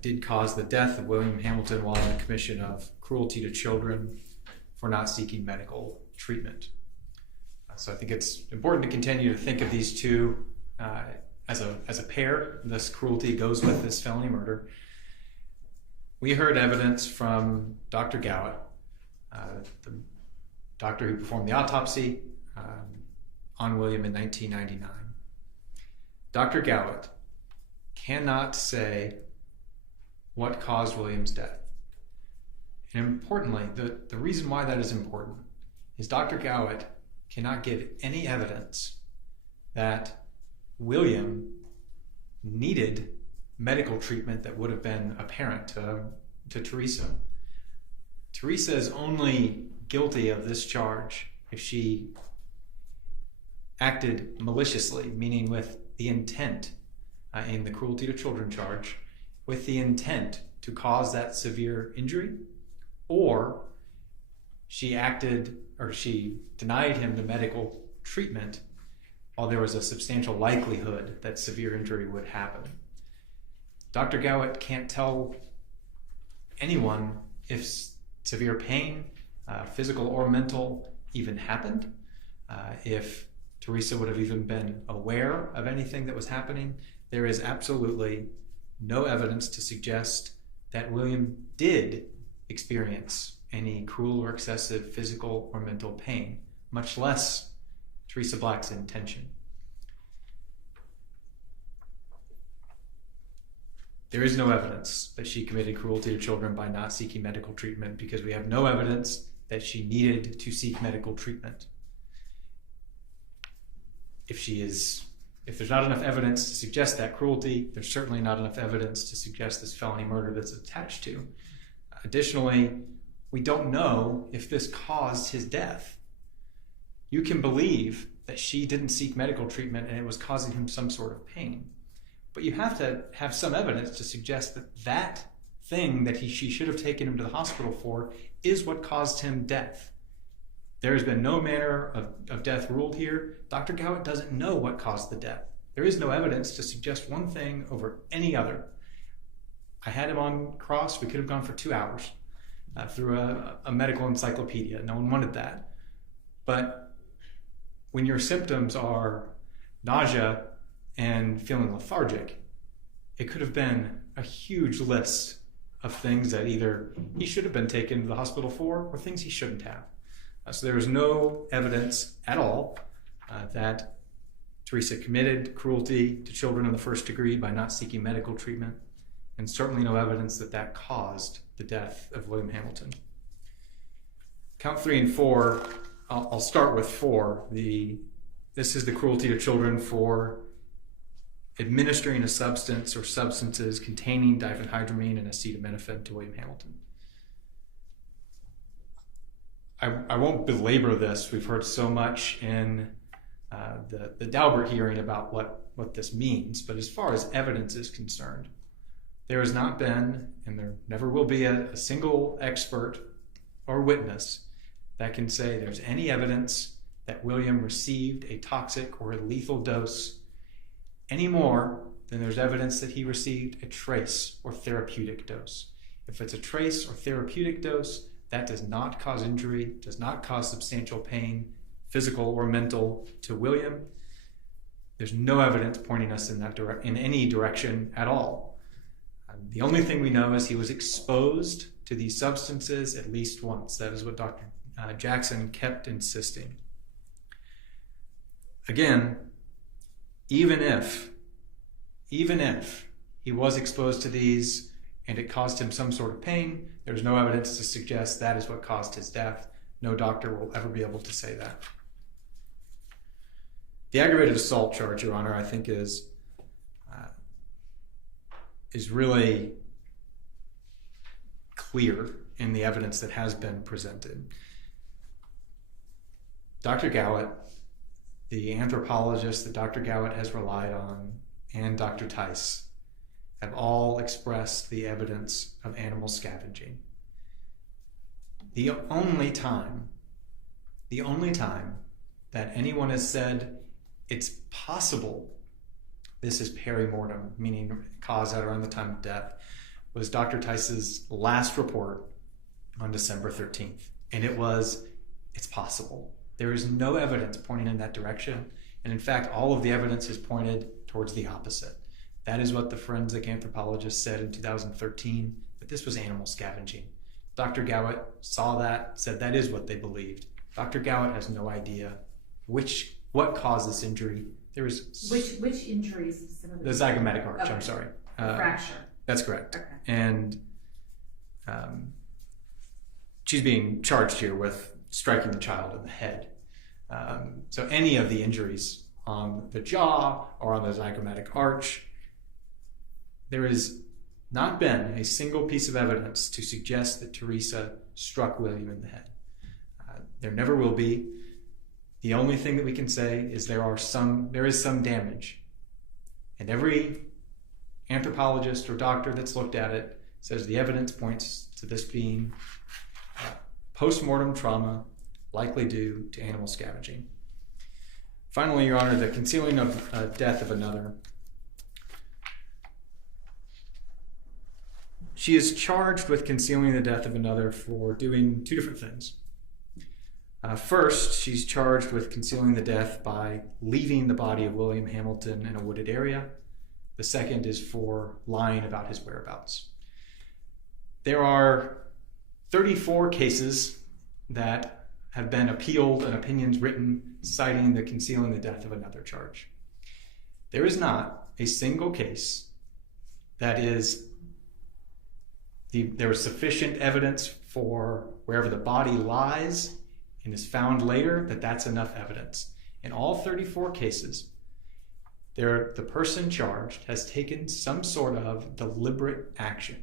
did cause the death of William Hamilton while in the commission of cruelty to children for not seeking medical treatment. So I think it's important to continue to think of these two as a pair. This cruelty goes with this felony murder. We heard evidence from Dr. Gowett, the doctor who performed the autopsy on William in 1999. Dr. Gowett cannot say what caused William's death. And importantly, the reason why that is important is Dr. Gowett cannot give any evidence that William needed medical treatment that would have been apparent to Teresa. Teresa is only guilty of this charge if she acted maliciously, meaning with the intent in the cruelty to children charge, with the intent to cause that severe injury, or she acted or she denied him the medical treatment while there was a substantial likelihood that severe injury would happen. Dr. Gowett can't tell anyone if severe pain, physical or mental, even happened, if Teresa would have even been aware of anything that was happening. There is absolutely no evidence to suggest that William did experience any cruel or excessive physical or mental pain, much less Teresa Black's intention. There is no evidence that she committed cruelty to children by not seeking medical treatment, because we have no evidence that she needed to seek medical treatment. If there's not enough evidence to suggest that cruelty, there's certainly not enough evidence to suggest this felony murder that's attached to. Additionally, we don't know if this caused his death. You can believe that she didn't seek medical treatment and it was causing him some sort of pain, but you have to have some evidence to suggest that that thing that she should have taken him to the hospital for is what caused him death. There has been no manner of death ruled here. Dr. Gowett doesn't know what caused the death. There is no evidence to suggest one thing over any other. I had him on cross. We could have gone for 2 hours through a medical encyclopedia. No one wanted that. But when your symptoms are nausea and feeling lethargic, it could have been a huge list of things that either he should have been taken to the hospital for or things he shouldn't have. So there is no evidence at all that Teresa committed cruelty to children in the first degree by not seeking medical treatment, and certainly no evidence that that caused the death of William Hamilton. Count 3 and 4, I'll start with 4. This is the cruelty to children for administering a substance or substances containing diphenhydramine and acetaminophen to William Hamilton. I won't belabor this. We've heard so much in the Daubert hearing about what this means, but as far as evidence is concerned, there has not been, and there never will be, a single expert or witness that can say there's any evidence that William received a toxic or a lethal dose any more than there's evidence that he received a trace or therapeutic dose. If it's a trace or therapeutic dose, that does not cause injury, does not cause substantial pain, physical or mental, to William. There's no evidence pointing us in any direction at all. The only thing we know is he was exposed to these substances at least once. That is what Dr. Jackson kept insisting. Again, even if he was exposed to these and it caused him some sort of pain, there's no evidence to suggest that is what caused his death. No doctor will ever be able to say that. The aggravated assault charge, Your Honor, I think is really clear in the evidence that has been presented. Dr. Gowett, the anthropologist that Dr. Gowett has relied on, and Dr. Tice have all expressed the evidence of animal scavenging. The only time that anyone has said it's possible this is perimortem, meaning caused at around the time of death, was Dr. Tice's last report on December 13th. And it's possible. There is no evidence pointing in that direction. And in fact, all of the evidence is pointed towards the opposite. That is what the forensic anthropologist said in 2013, that this was animal scavenging. Dr. Gowett saw that, said that is what they believed. Dr. Gowett has no idea what caused this injury. There is Which injuries specifically? the zygomatic arch, Okay. I'm sorry. The fracture. That's correct. Okay. And she's being charged here with striking the child in the head. So any of the injuries on the jaw or on the zygomatic arch, there has not been a single piece of evidence to suggest that Teresa struck William in the head. There never will be. The only thing that we can say is there is some damage. And every anthropologist or doctor that's looked at it says the evidence points to this being post-mortem trauma likely due to animal scavenging. Finally, Your Honor, the concealing of death of another. She is charged with concealing the death of another for doing two different things. First, she's charged with concealing the death by leaving the body of William Hamilton in a wooded area. The second is for lying about his whereabouts. There are 34 cases that have been appealed and opinions written citing the concealing the death of another charge. There is not a single case that there is sufficient evidence for wherever the body lies and is found later that's enough evidence. In all 34 cases, the person charged has taken some sort of deliberate action.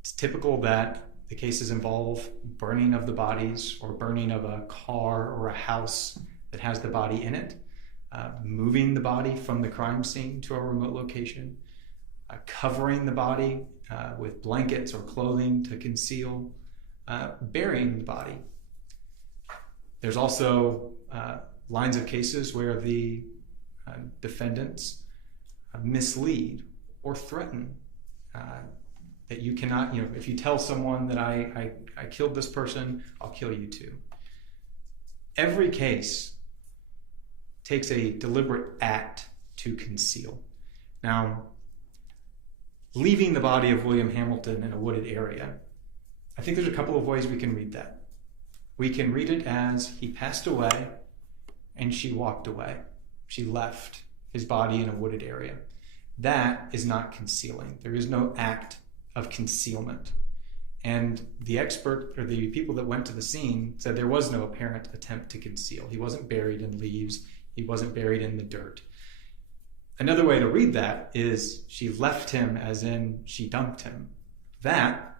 It's typical that the cases involve burning of the bodies or burning of a car or a house that has the body in it, moving the body from the crime scene to a remote location, covering the body with blankets or clothing to conceal, burying the body. There's also lines of cases where the defendants mislead or threaten that you cannot, if you tell someone that I killed this person, I'll kill you too. Every case takes a deliberate act to conceal. Now, leaving the body of William Hamilton in a wooded area, I think there's a couple of ways we can read that. We can read it as he passed away and she walked away. she left his body in a wooded area. That is not concealing. There is no act of concealment. And the expert, or the people that went to the scene, said there was no apparent attempt to conceal. He wasn't buried in leaves. He wasn't buried in the dirt. Another way to read that is she left him, as in she dumped him. That,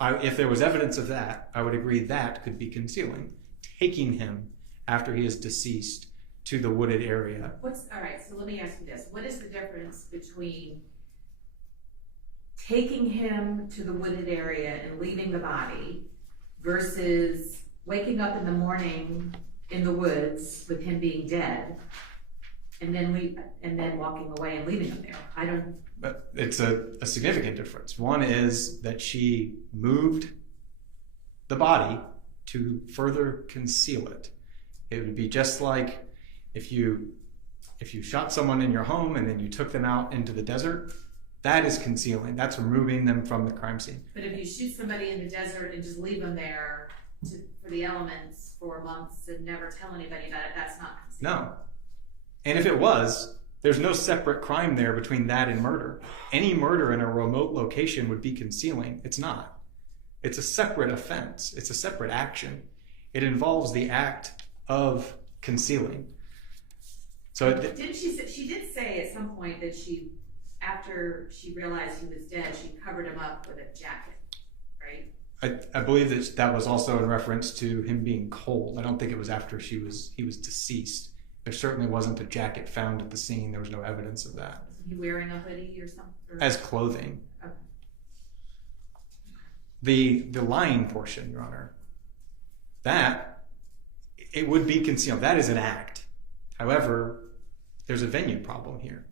if there was evidence of that, I would agree that could be concealing. Taking him after he is deceased to the wooded area. All right, so let me ask you this. What is the difference between taking him to the wooded area and leaving the body versus waking up in the morning in the woods with him being dead and then walking away and leaving him there? But it's a significant difference. One is that she moved the body to further conceal it. It would be just like if you shot someone in your home and then you took them out into the desert. That is concealing. That's removing them from the crime scene. But if you shoot somebody in the desert and just leave them there for the elements for months and never tell anybody about it, that's not concealing. No. And if it was, there's no separate crime there between that and murder. Any murder in a remote location would be concealing. It's not. It's a separate offense. It's a separate action. It involves the act of concealing. So she did say at some point that after she realized he was dead, she covered him up with a jacket, right? I believe that was also in reference to him being cold. I don't think it was after he was deceased. There certainly wasn't a jacket found at the scene. There was no evidence of that. Was he wearing a hoodie or something? As clothing. Okay. The lying portion, Your Honor, that it would be concealed. That is an act. However, there's a venue problem here.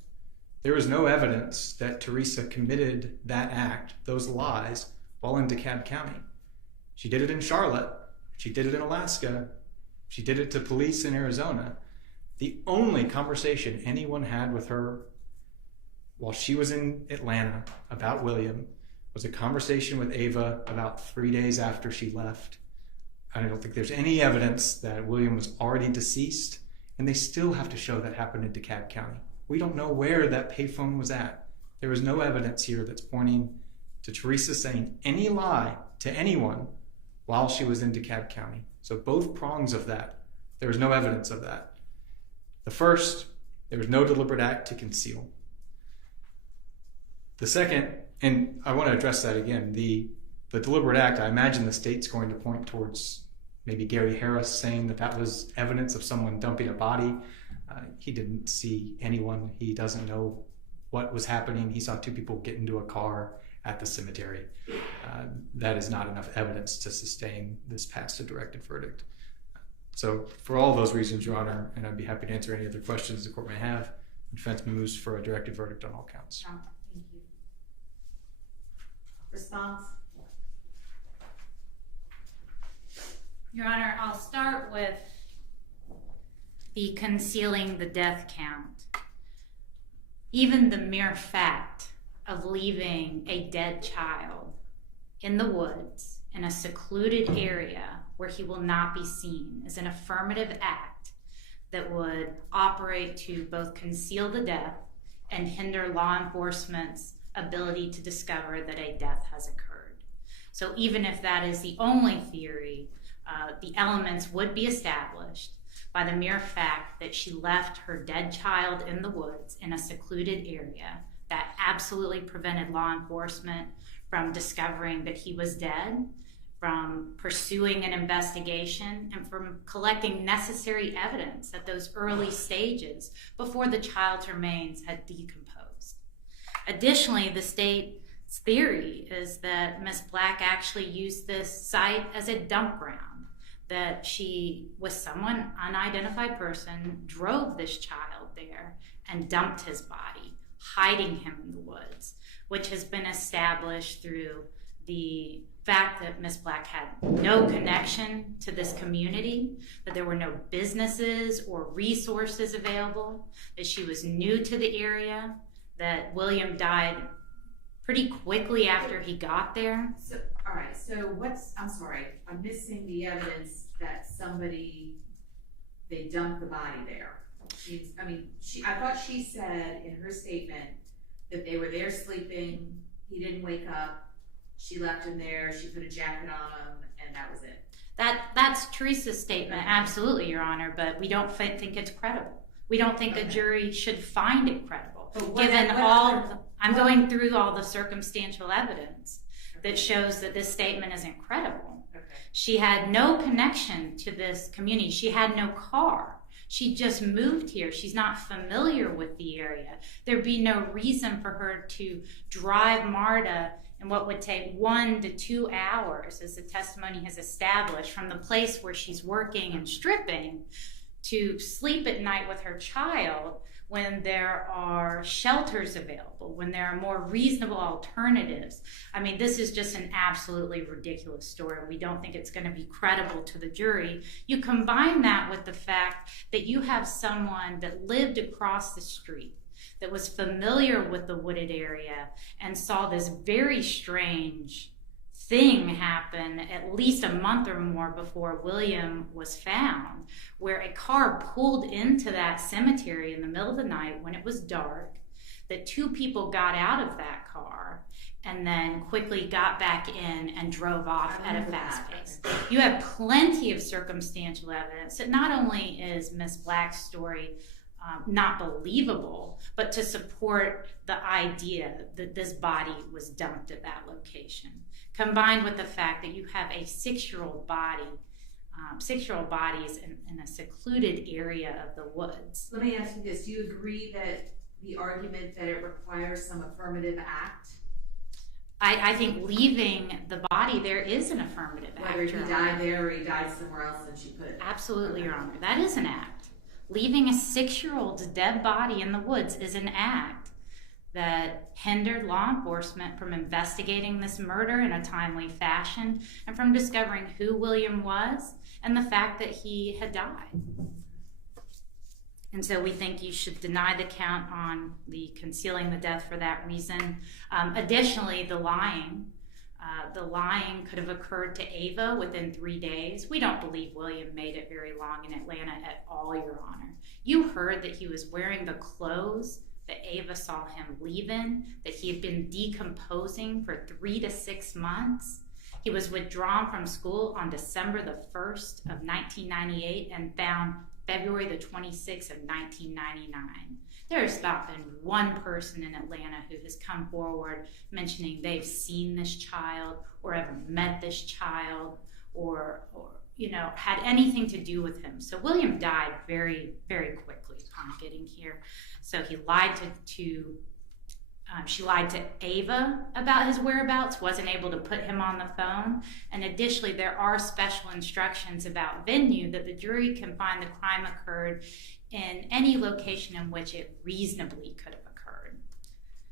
There is no evidence that Teresa committed that act, those lies, while in DeKalb County. She did it in Charlotte. She did it in Alaska. She did it to police in Arizona. The only conversation anyone had with her while she was in Atlanta about William was a conversation with Ava about 3 days after she left. I don't think there's any evidence that William was already deceased, and they still have to show that happened in DeKalb County. We don't know where that payphone was at. There is no evidence here that's pointing to Teresa saying any lie to anyone while she was in DeKalb County. So both prongs of that, there is no evidence of that. The first, there was no deliberate act to conceal. The second, and I want to address that again, the deliberate act, I imagine the state's going to point towards maybe Gary Harris saying that was evidence of someone dumping a body. He didn't see anyone. He doesn't know what was happening. He saw two people get into a car at the cemetery. That is not enough evidence to sustain this past a directed verdict. So for all those reasons, Your Honor, and I'd be happy to answer any other questions the court may have, the defense moves for a directed verdict on all counts. Thank you. Response? Your Honor, I'll start with the concealing the death count. Even the mere fact of leaving a dead child in the woods in a secluded area where he will not be seen is an affirmative act that would operate to both conceal the death and hinder law enforcement's ability to discover that a death has occurred. So even if that is the only theory, the elements would be established by the mere fact that she left her dead child in the woods in a secluded area that absolutely prevented law enforcement from discovering that he was dead, from pursuing an investigation, and from collecting necessary evidence at those early stages before the child's remains had decomposed. Additionally, the state's theory is that Ms. Black actually used this site as a dump ground, that she, with someone, unidentified person, drove this child there and dumped his body, hiding him in the woods, which has been established through the fact that Ms. Black had no connection to this community, that there were no businesses or resources available, that she was new to the area, that William died pretty quickly after he got there. So, all right, so I'm sorry, I'm missing the evidence that they dumped the body there. I thought she said in her statement that they were there sleeping, he didn't wake up, she left him there, she put a jacket on him, and that was it. That's Teresa's statement, absolutely, Your Honor, but we don't think it's credible. We don't think a jury should find it credible. I'm going through all the circumstantial evidence that shows that this statement isn't credible. Okay. She had no connection to this community. She had no car. She just moved here. She's not familiar with the area. There'd be no reason for her to drive Marta in what would take 1 to 2 hours, as the testimony has established, from the place where she's working and stripping to sleep at night with her child when there are shelters available, when there are more reasonable alternatives. I mean, this is just an absolutely ridiculous story. We don't think it's going to be credible to the jury. You combine that with the fact that you have someone that lived across the street, that was familiar with the wooded area, and saw this very strange thing happen at least a month or more before William was found, where a car pulled into that cemetery in the middle of the night when it was dark, that 2 people got out of that car and then quickly got back in and drove off at a fast pace. You have plenty of circumstantial evidence that not only is Miss Black's story not believable, but to support the idea that this body was dumped at that location, combined with the fact that you have a 6-year-old body, 6-year-old bodies in a secluded area of the woods. Let me ask you this, do you agree that the argument that it requires some affirmative act? I think leaving the body there is an affirmative act. Whether he died there or he died somewhere else and she put it. Absolutely, Your Honor, that is an act. Leaving a 6-year-old's dead body in the woods is an act that hindered law enforcement from investigating this murder in a timely fashion and from discovering who William was and the fact that he had died. And so we think you should deny the count on the concealing the death for that reason. Additionally, the lying could have occurred to Ava within 3 days. We don't believe William made it very long in Atlanta at all, Your Honor. You heard that he was wearing the clothes that Ava saw him leave in, that he had been decomposing for 3 to 6 months. He was withdrawn from school on December the 1st of 1998 and found February the 26th of 1999. There's not been one person in Atlanta who has come forward mentioning they've seen this child or ever met this child or had anything to do with him. So William died very, very quickly upon getting here. So he lied she lied to Ava about his whereabouts, wasn't able to put him on the phone. And additionally, there are special instructions about venue that the jury can find the crime occurred in any location in which it reasonably could have occurred.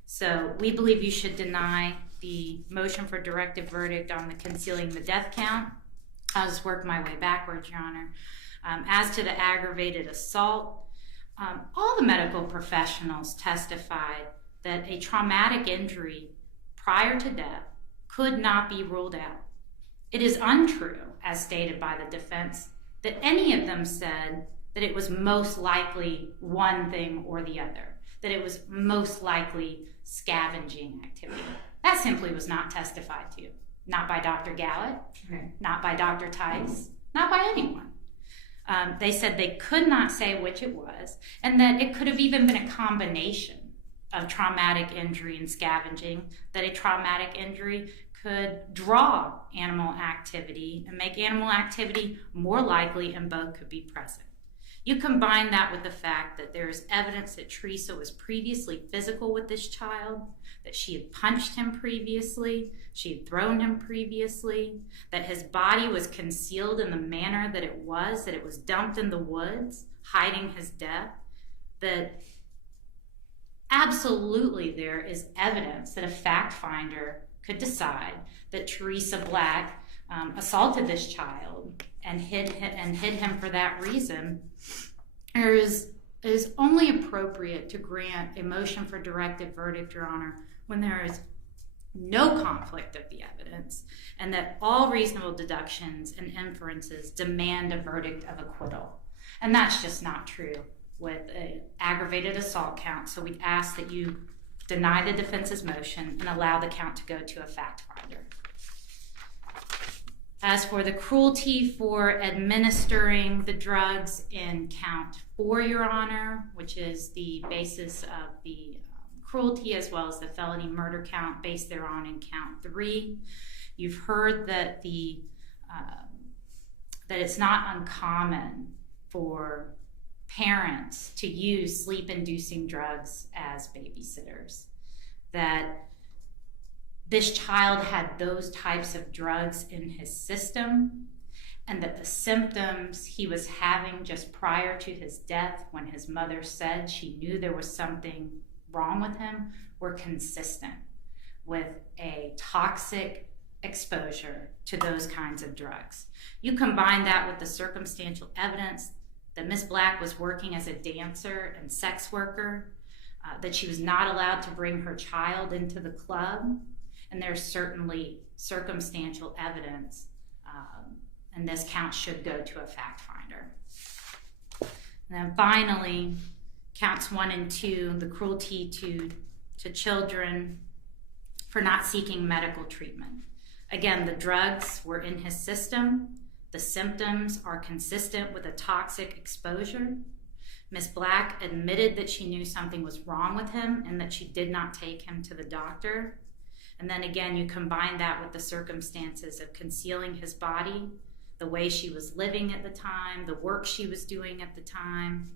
So we believe you should deny the motion for directive verdict on the concealing the death count. I'll just work my way backwards, Your Honor. As to the aggravated assault, all the medical professionals testified that a traumatic injury prior to death could not be ruled out. It is untrue, as stated by the defense, that any of them said that it was most likely one thing or the other, that it was most likely scavenging activity. That simply was not testified to. Not by Dr. Gallant, not by Dr. Tice, not by anyone. They said they could not say which it was, and that it could have even been a combination of traumatic injury and scavenging, that a traumatic injury could draw animal activity and make animal activity more likely, and both could be present. You combine that with the fact that there is evidence that Teresa was previously physical with this child, that she had punched him previously, she had thrown him previously, that his body was concealed in the manner that it was dumped in the woods, hiding his death, that absolutely there is evidence that a fact finder could decide that Teresa Black assaulted this child and hid him for that reason. It is only appropriate to grant a motion for directive verdict, Your Honor, when there is no conflict of the evidence and that all reasonable deductions and inferences demand a verdict of acquittal. And that's just not true. with an aggravated assault count. So we ask that you deny the defense's motion and allow the count to go to a fact finder. As for the cruelty for administering the drugs in count 4, Your Honor, which is the basis of the cruelty as well as the felony murder count based thereon in count 3, you've heard that that it's not uncommon for parents to use sleep-inducing drugs as babysitters, that this child had those types of drugs in his system, and that the symptoms he was having just prior to his death, when his mother said she knew there was something wrong with him, were consistent with a toxic exposure to those kinds of drugs. You combine that with the circumstantial evidence that Ms. Black was working as a dancer and sex worker, that she was not allowed to bring her child into the club, and there's certainly circumstantial evidence, and this count should go to a fact finder. And then finally, counts 1 and 2, the cruelty to children for not seeking medical treatment. Again, the drugs were in his system. The symptoms are consistent with a toxic exposure. Ms. Black admitted that she knew something was wrong with him and that she did not take him to the doctor. And then again, you combine that with the circumstances of concealing his body, the way she was living at the time, the work she was doing at the time.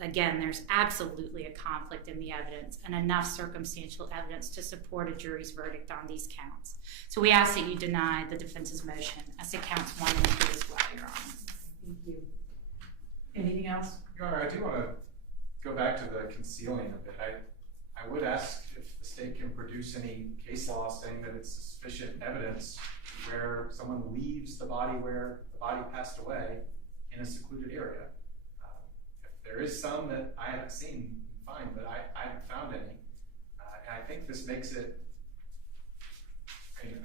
Again, there's absolutely a conflict in the evidence and enough circumstantial evidence to support a jury's verdict on these counts. So we ask that you deny the defense's motion as to counts 1 and 2 as well, Your Honor. Thank you. Anything else? Your Honor, I do want to go back to the concealing a bit. I would ask if the state can produce any case law saying that it's sufficient evidence where someone leaves the body where the body passed away in a secluded area. If there is some that I haven't seen, fine, but I haven't found any. And I think this makes it,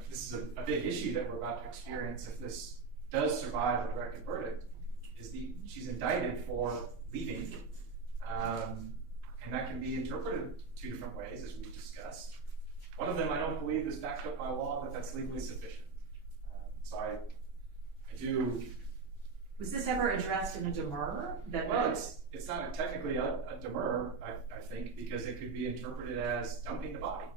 this is a big issue that we're about to experience if this does survive a directed verdict, is she's indicted for leaving. And that can be interpreted 2 different ways, as we've discussed. One of them I don't believe is backed up by law that that's legally sufficient. So I do. Was this ever addressed in a demur? Well, it's not technically a demur, I think, because it could be interpreted as dumping the body.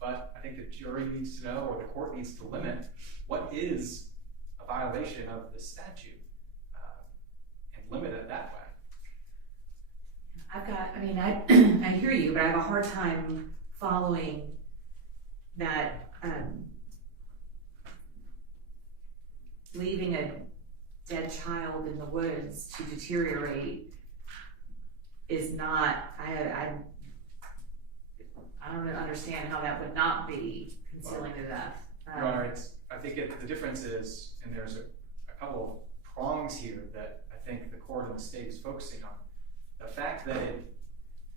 But I think the jury needs to know, or the court needs to limit, what is a violation of the statute, and limit it that way. I hear you, but I have a hard time following that leaving a dead child in the woods to deteriorate is not, I don't understand how that would not be concealing the death. Your Honor, I think the difference is, and there's a couple of prongs here that I think the court and the state is focusing on. The fact that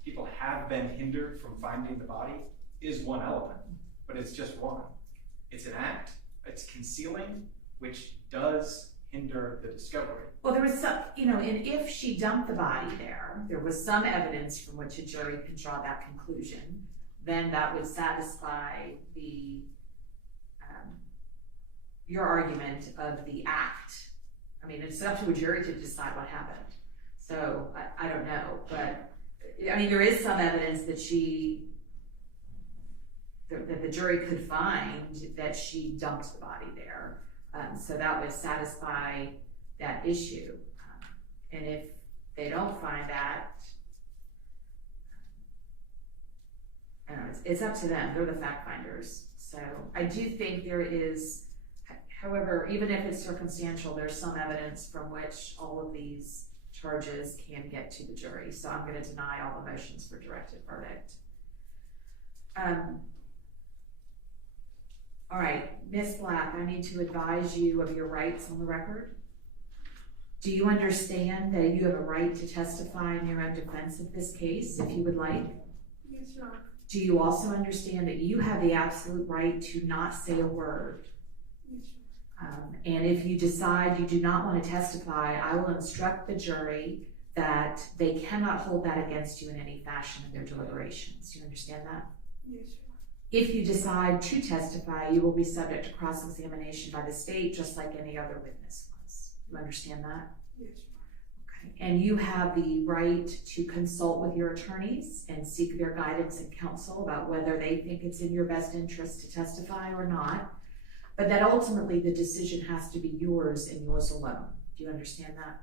people have been hindered from finding the body is one element, but it's just one. It's an act, it's concealing, which does hinder the discovery. Well, there was some, and if she dumped the body there was some evidence from which a jury could draw that conclusion, then that would satisfy your argument of the act. It's up to a jury to decide what happened. So I don't know, but there is some evidence that that the jury could find that she dumped the body there. So that would satisfy that issue. And if they don't find that, I don't know, it's up to them. They're the fact finders. So I do think there is, however, even if it's circumstantial, there's some evidence from which all of these charges can get to the jury. So I'm going to deny all the motions for directed verdict. All right, Ms. Black, I need to advise you of your rights on the record. Do you understand that you have a right to testify in your own defense of this case, if you would like? Yes, Your Honor. Do you also understand that you have the absolute right to not say a word? Yes, Your Honor. And if you decide you do not want to testify, I will instruct the jury that they cannot hold that against you in any fashion in their deliberations. Do you understand that? Yes, Your Honor. If you decide to testify, you will be subject to cross-examination by the state, just like any other witness was. You understand that? Yes, Your Honor. Okay. And you have the right to consult with your attorneys and seek their guidance and counsel about whether they think it's in your best interest to testify or not. But that ultimately the decision has to be yours and yours alone. Do you understand that?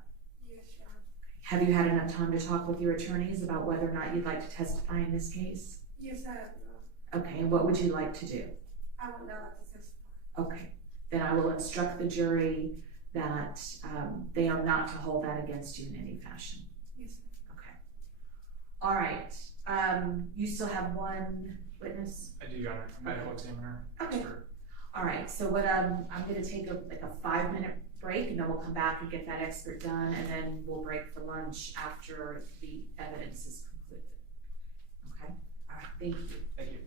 Yes, Your Honor. Have you had enough time to talk with your attorneys about whether or not you'd like to testify in this case? Yes, I have, Your Honor. Okay, and what would you like to do? I would not like to testify. Okay, then I will instruct the jury that they are not to hold that against you in any fashion. Yes, ma'am. Okay. All right, you still have one witness? I do, Your Honor, a medical examiner, Okay. expert. All right, so what I'm gonna take a 5-minute break, and then we'll come back and get that expert done, and then we'll break for lunch after the evidence is concluded. Okay? All right, thank you. Thank you.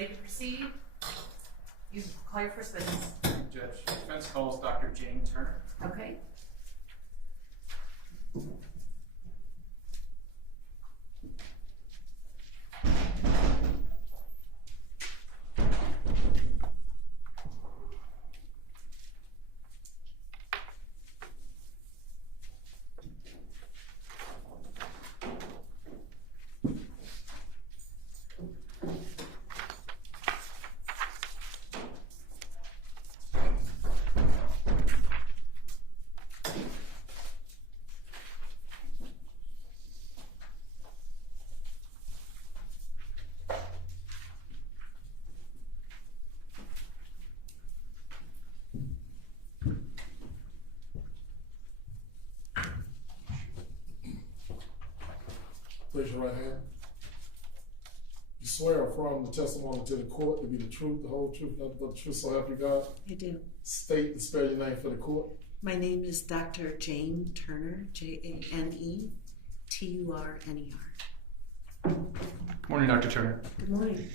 ready to proceed? You call your first witness. Judge, defense calls Dr. Jane Turner. Okay. Raise your right hand. You swear or affirm the testimony to the court to be the truth, the whole truth, nothing but the truth, so help you God. I do. State and spell your name for the court. My name is Dr. Jane Turner, Janeturner. Good morning, Dr. Turner. Good morning.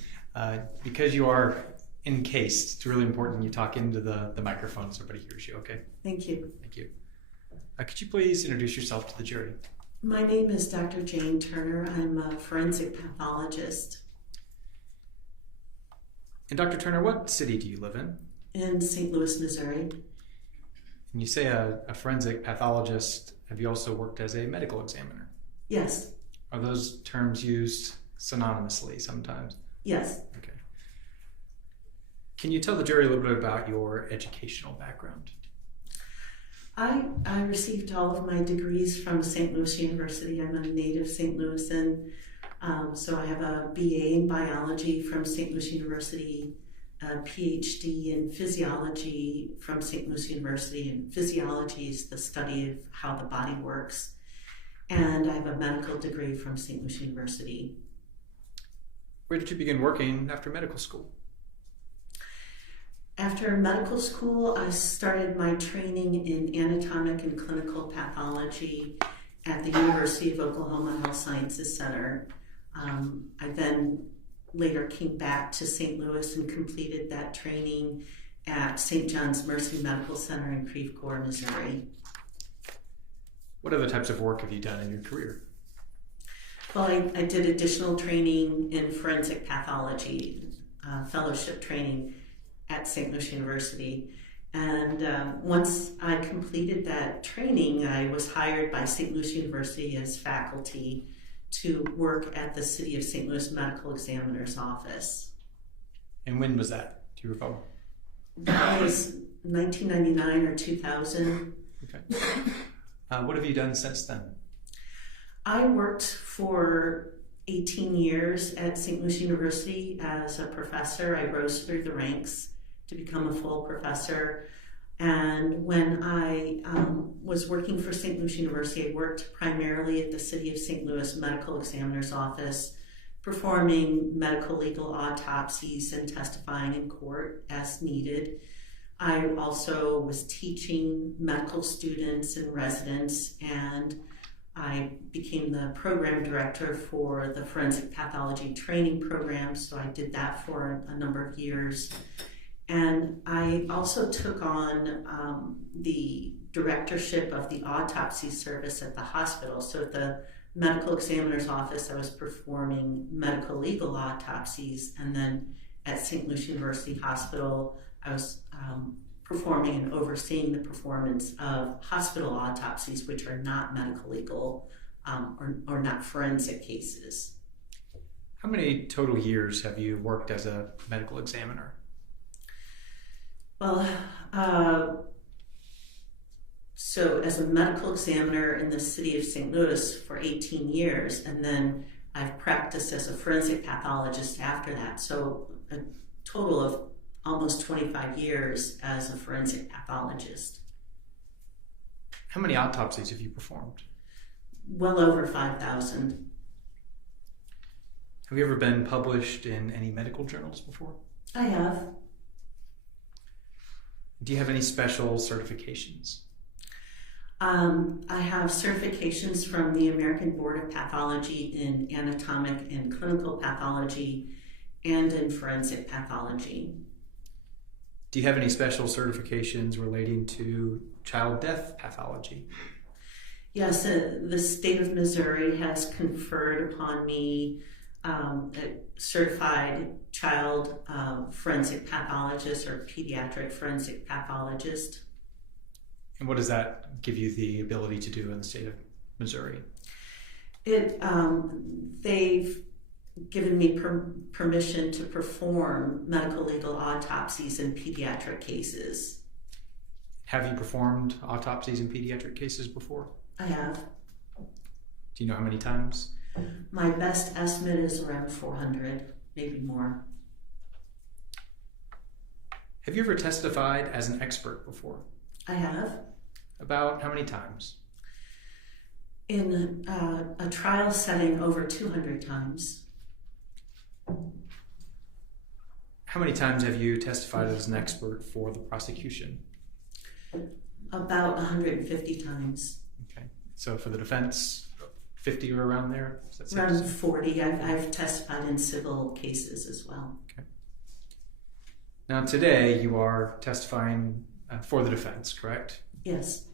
Because you are encased, it's really important you talk into the microphone so everybody hears you, okay? Thank you. Thank you. Could you please introduce yourself to the jury? My name is Dr. Jane Turner. I'm a forensic pathologist And Dr. Turner, what city do you live in? in St. Louis, Missouri. And you say a forensic pathologist. Have you also worked as a medical examiner? Yes, Are those terms used synonymously sometimes? yes. Okay. Can you tell the jury a little bit about your educational background? I received all of my degrees from St. Louis University. I'm a native St. Louisan. So I have a BA in biology from St. Louis University, a PhD in physiology from St. Louis University, and physiology is the study of how the body works. And I have a medical degree from St. Louis University. Where did you begin working after medical school? After medical school, I started my training in anatomic and clinical pathology at the University of Oklahoma Health Sciences Center. I then later came back to St. Louis and completed that training at St. John's Mercy Medical Center in Creve Coeur, Missouri. What other types of work have you done in your career? Well, I did additional training in forensic pathology, fellowship training at St. Louis University. And once I completed that training, I was hired by St. Louis University as faculty to work at the City of St. Louis Medical Examiner's Office. And when was that? Do you recall? That was 1999 or 2000. Okay. What have you done since then? I worked for 18 years at St. Louis University as a professor. I rose through the ranks to become a full professor. And when I was working for St. Louis University, I worked primarily at the City of St. Louis Medical Examiner's Office, performing medical legal autopsies and testifying in court as needed. I also was teaching medical students and residents, and I became the program director for the Forensic Pathology Training Program, so I did that for a number of years. And I also took on the directorship of the autopsy service at the hospital. So at the medical examiner's office, I was performing medical legal autopsies, and then at St. Louis University Hospital, I was performing and overseeing the performance of hospital autopsies, which are not medical legal or not forensic cases. How many total years have you worked as a medical examiner? Well, so as a medical examiner in the City of St. Louis for 18 years, and then I've practiced as a forensic pathologist after that. So a total of almost 25 years as a forensic pathologist. How many autopsies have you performed? Well over 5,000. Have you ever been published in any medical journals before? I have. Do you have any special certifications? I have certifications from the American Board of Pathology in anatomic and clinical pathology, and in forensic pathology. Do you have any special certifications relating to child death pathology? Yes, the state of Missouri has conferred upon me a certified child forensic pathologist or pediatric forensic pathologist. And what does that give you the ability to do in the state of Missouri? They've given me permission to perform medical legal autopsies in pediatric cases. Have you performed autopsies in pediatric cases before? I have. Do you know how many times? My best estimate is around 400, maybe more. Have you ever testified as an expert before? I have. About how many times? In a trial setting, over 200 times. How many times have you testified as an expert for the prosecution? About 150 times. Okay. So for the defense, 50 or around there? Is that safe to Around say? 40. I've testified in civil cases as well. Okay. Now today you are testifying for the defense, correct? Yes.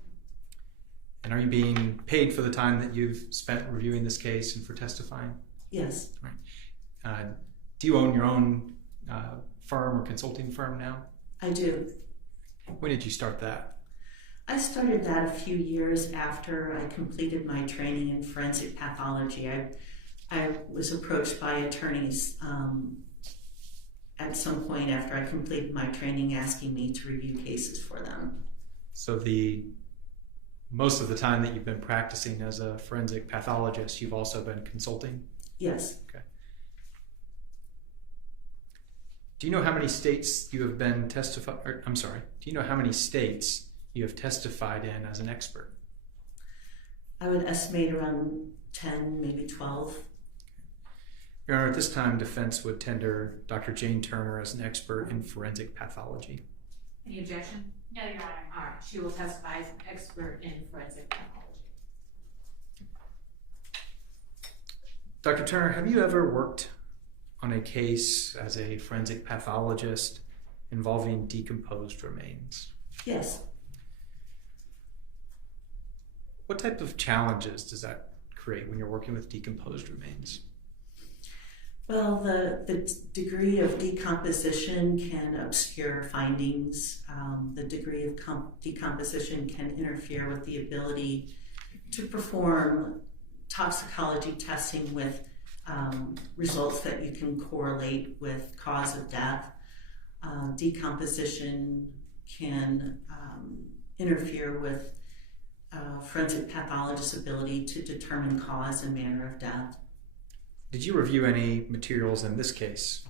And are you being paid for the time that you've spent reviewing this case and for testifying? Yes. Do you own your own firm or consulting firm now? I do. When did you start that? I started that a few years after I completed my training in forensic pathology. I was approached by attorneys at some point after I completed my training asking me to review cases for them. So most of the time that you've been practicing as a forensic pathologist, you've also been consulting? Yes. Okay. Do you know how many states you have been do you know how many states you have testified in as an expert? I would estimate around 10, maybe 12. Your Honor, at this time, defense would tender Dr. Jane Turner as an expert in forensic pathology. Any objection? No, Your Honor. All right, she will testify as an expert in forensic pathology. Dr. Turner, have you ever worked on a case as a forensic pathologist involving decomposed remains? Yes. What type of challenges does that create when you're working with decomposed remains? Well, the degree of decomposition can obscure findings. The degree of decomposition can interfere with the ability to perform toxicology testing with results that you can correlate with cause of death. Decomposition can interfere with forensic pathologist's ability to determine cause and manner of death. Did you review any materials in this case?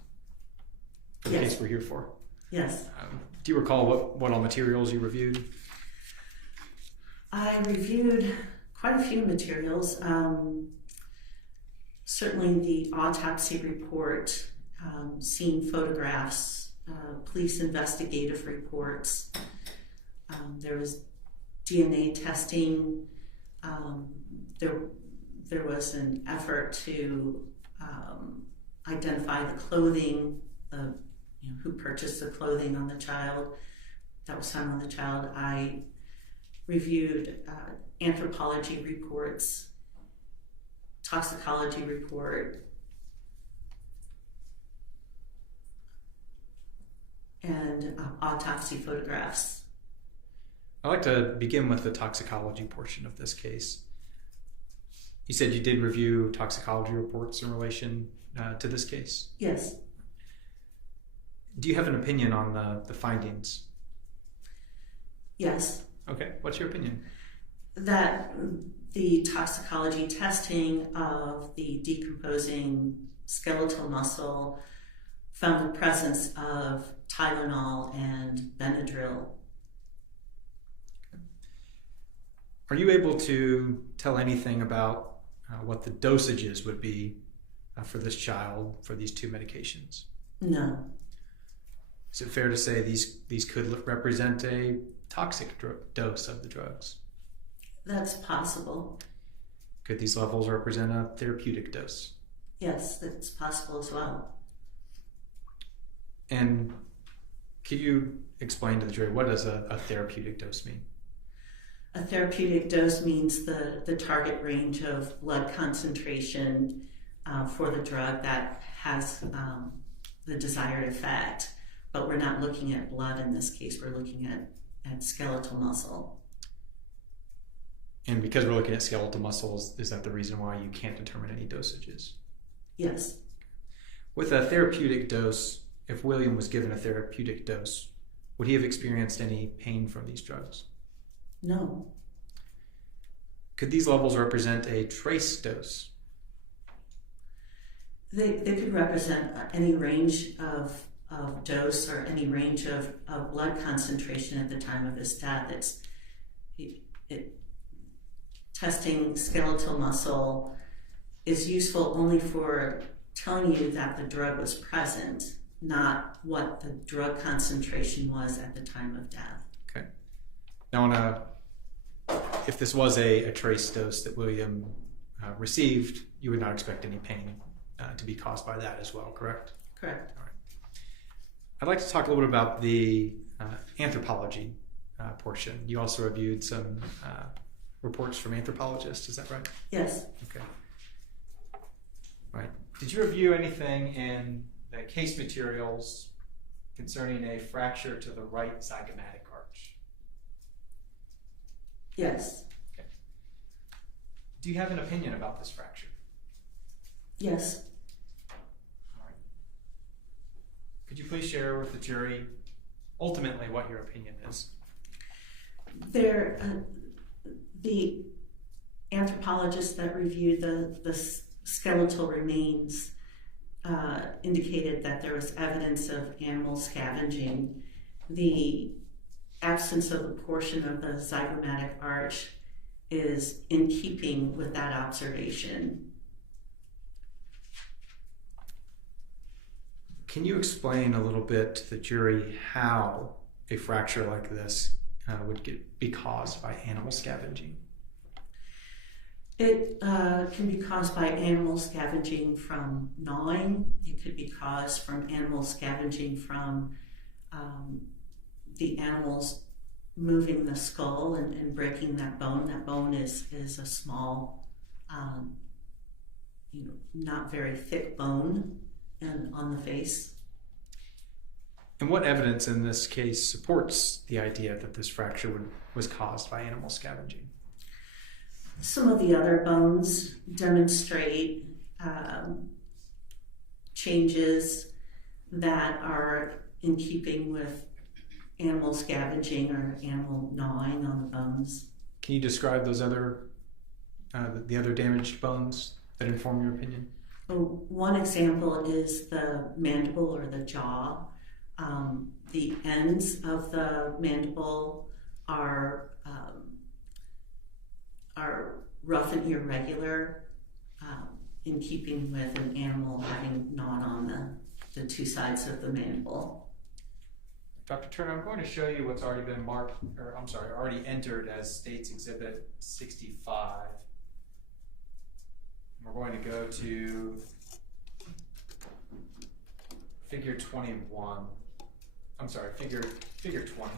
For the Yes. case we're here for? Yes. Do you recall what all materials you reviewed? I reviewed quite a few materials. Certainly the autopsy report, scene photographs, police investigative reports. There was DNA testing. There was an effort to identify the clothing, who purchased the clothing on the child that was found on the child. I reviewed anthropology reports, toxicology report, and autopsy photographs. I'd like to begin with the toxicology portion of this case. You said you did review toxicology reports in relation to this case? Yes. Do you have an opinion on the findings? Yes. Okay, what's your opinion? That the toxicology testing of the decomposing skeletal muscle found the presence of Tylenol and Benadryl. Are you able to tell anything about what the dosages would be for this child for these two medications? No. Is it fair to say these could represent a toxic dose of the drugs? That's possible. Could these levels represent a therapeutic dose? Yes, that's possible as well. And could you explain to the jury, what does a therapeutic dose mean? A therapeutic dose means the target range of blood concentration for the drug that has the desired effect. But we're not looking at blood in this case, we're looking at skeletal muscle. And because we're looking at skeletal muscles, is that the reason why you can't determine any dosages? Yes. With a therapeutic dose, if William was given a therapeutic dose, would he have experienced any pain from these drugs? No. Could these levels represent a trace dose? They could represent any range of dose or any range of blood concentration at the time of his death. Testing skeletal muscle is useful only for telling you that the drug was present, not what the drug concentration was at the time of death. Okay. Now, if this was a trace dose that William received, you would not expect any pain to be caused by that as well, correct? Correct. All right. I'd like to talk a little bit about the anthropology portion. You also reviewed some reports from anthropologists, is that right? Yes. Okay. Right. Did you review anything in the case materials concerning a fracture to the right zygomatic arch? Yes. Okay. Do you have an opinion about this fracture? Yes. All right. Could you please share with the jury ultimately what your opinion is? The anthropologists that reviewed the skeletal remains indicated that there was evidence of animal scavenging. The absence of a portion of the zygomatic arch is in keeping with that observation. Can you explain a little bit to the jury how a fracture like this would be caused by animal scavenging? It can be caused by animal scavenging from gnawing. It could be caused from animal scavenging from the animals moving the skull and breaking that bone. That bone is a small, not very thick bone and on the face. And what evidence in this case supports the idea that this fracture was caused by animal scavenging? Some of the other bones demonstrate changes that are in keeping with animal scavenging or animal gnawing on the bones. Can you describe those other, the other damaged bones that inform your opinion? One example is the mandible or the jaw. The ends of the mandible are rough and irregular, in keeping with an animal having gnawed on the two sides of the mandible. Dr. Turner, I'm going to show you what's already been already entered as State's Exhibit 65. We're going to go to figure 21. I'm sorry, figure 20.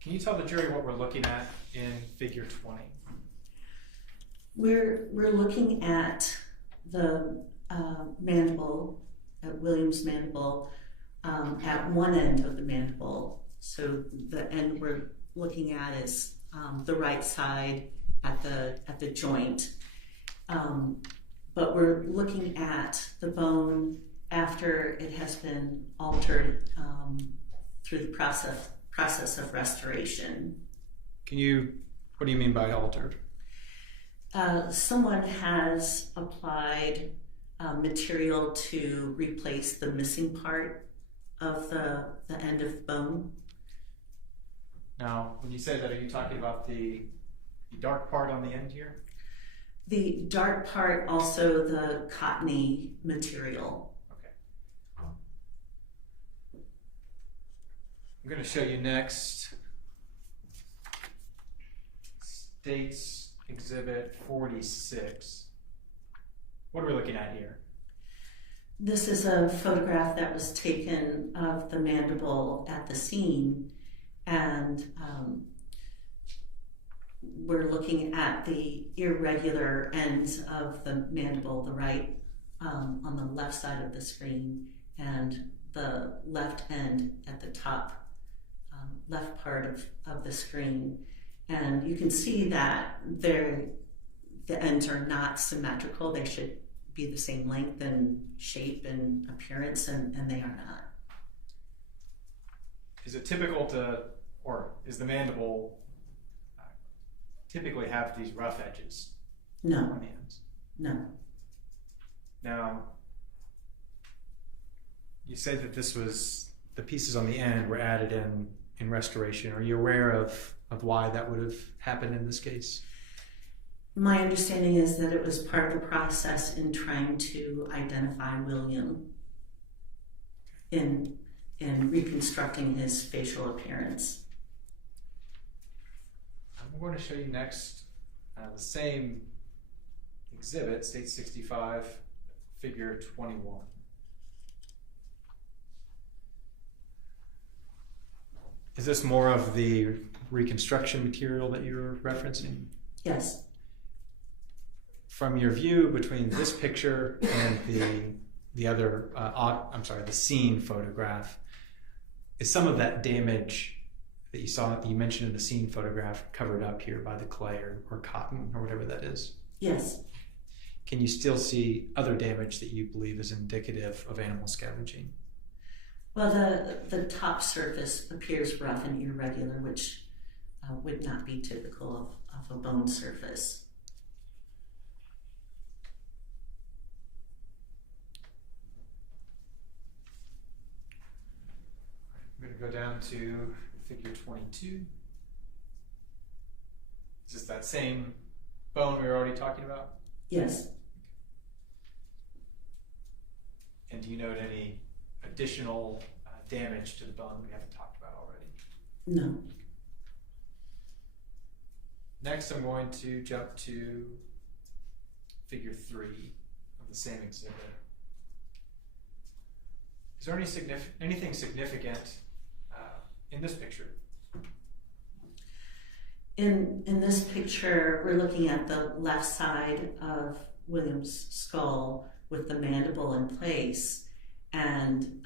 Can you tell the jury what we're looking at in figure 20? We're looking at the mandible, at William's mandible, at one end of the mandible. So the end we're looking at is the right side at the joint. But we're looking at the bone after it has been altered through the process of restoration. What do you mean by altered? Someone has applied material to replace the missing part of the end of the bone. Now, when you say that, are you talking about the dark part on the end here? The dark part, also the cottony material. Okay. I'm going to show you next State's Exhibit 46. What are we looking at here? This is a photograph that was taken of the mandible at the scene, and we're looking at the irregular ends of the mandible, the right on the left side of the screen, and the left end at the top left part of the screen. And you can see that the ends are not symmetrical. They should be the same length and shape and appearance, and they are not. Is it typical to, or is the mandible typically have these rough edges No, on the ends? no. Now, you said that this was, the pieces on the end were added in restoration. Are you aware of why that would have happened in this case? My understanding is that it was part of the process in trying to identify William in reconstructing his facial appearance. I'm going to show you next the same exhibit, State 65, Figure 21. Is this more of the reconstruction material that you're referencing? Yes. From your view between this picture and the other, the scene photograph, is some of that damage that you mentioned in the scene photograph covered up here by the clay or cotton or whatever that is? Yes. Can you still see other damage that you believe is indicative of animal scavenging? Well, the top surface appears rough and irregular, which would not be typical of a bone surface. I'm going to go down to Figure 22. Is this that same bone we were already talking about? Yes. And do you note any additional damage to the bone we haven't talked about already? No. Next, I'm going to jump to Figure 3 of the same exhibit. Is there anything significant in this picture? In this picture, we're looking at the left side of William's skull with the mandible in place, and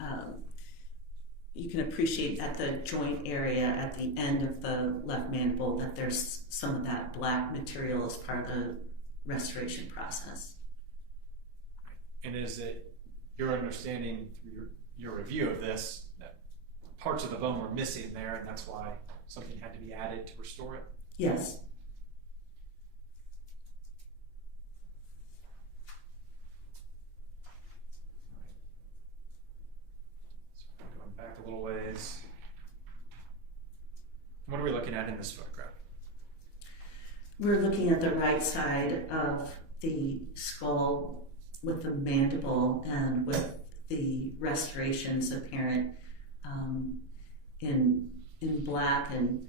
you can appreciate at the joint area at the end of the left mandible that there's some of that black material as part of the restoration process. And is it your understanding through your review of this that parts of the bone were missing there and that's why something had to be added to restore it? Yes. So going back a little ways. What are we looking at in this photograph? We're looking at the right side of the skull with the mandible and with the restorations apparent in black and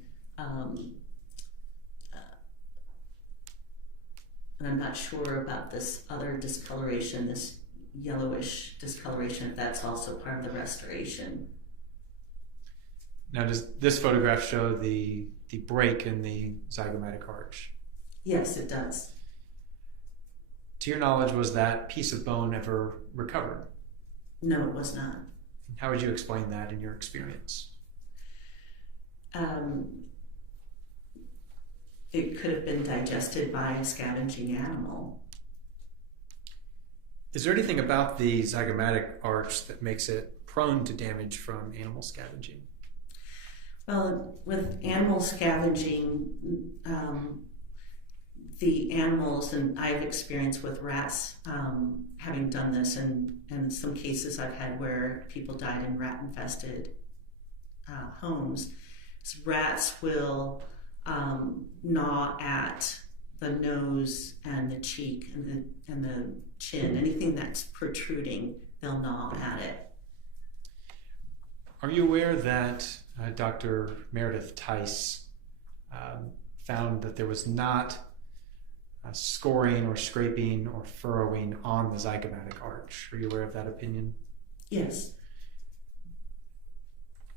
I'm not sure about this other discoloration, this yellowish discoloration, if that's also part of the restoration. Now, does this photograph show the break in the zygomatic arch? Yes, it does. To your knowledge, was that piece of bone ever recovered? No, it was not. How would you explain that in your experience? It could have been digested by a scavenging animal. Is there anything about the zygomatic arch that makes it prone to damage from animal scavenging? Well, with animal scavenging, the animals, and I've experienced with rats having done this, and in some cases I've had where people died in rat-infested homes. So rats will gnaw at the nose and the cheek and the chin. Anything that's protruding, they'll gnaw at it. Are you aware that Dr. Meredith Tice found that there was not scoring or scraping or furrowing on the zygomatic arch. Are you aware of that opinion? Yes.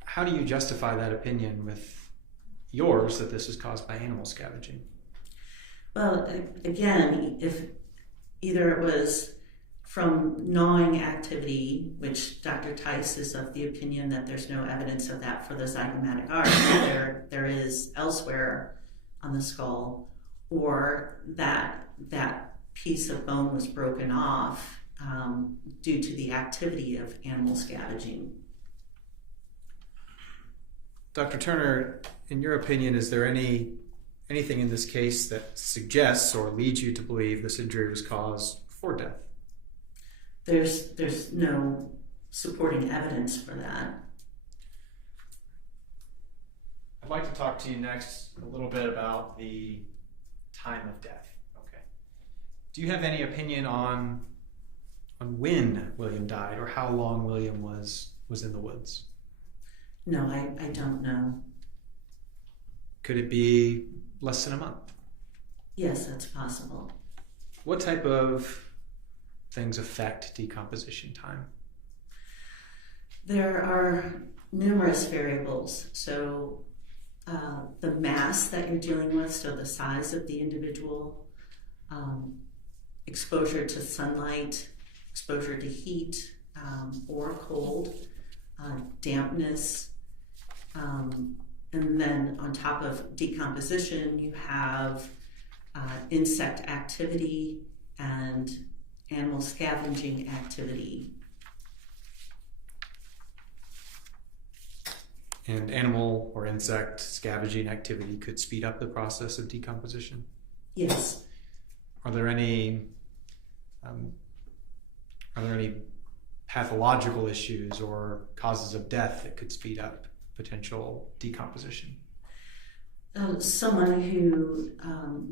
How do you justify that opinion with yours that this is caused by animal scavenging? Well, again, if either it was from gnawing activity, which Dr. Tice is of the opinion that there's no evidence of that for the zygomatic arch, there is elsewhere on the skull, or that piece of bone was broken off due to the activity of animal scavenging. Dr. Turner, in your opinion, is there anything in this case that suggests or leads you to believe this injury was caused before death? There's no supporting evidence for that. I'd like to talk to you next a little bit about the time of death. Okay. Do you have any opinion on when William died or how long William was in the woods? No, I don't know. Could it be less than a month? Yes, that's possible. What type of things affect decomposition time? There are numerous variables. So the mass that you're dealing with, so the size of the individual, exposure to sunlight, exposure to heat or cold, dampness, and then on top of decomposition, you have insect activity and animal scavenging activity. And animal or insect scavenging activity could speed up the process of decomposition? Yes. Are there any pathological issues or causes of death that could speed up potential decomposition? Someone who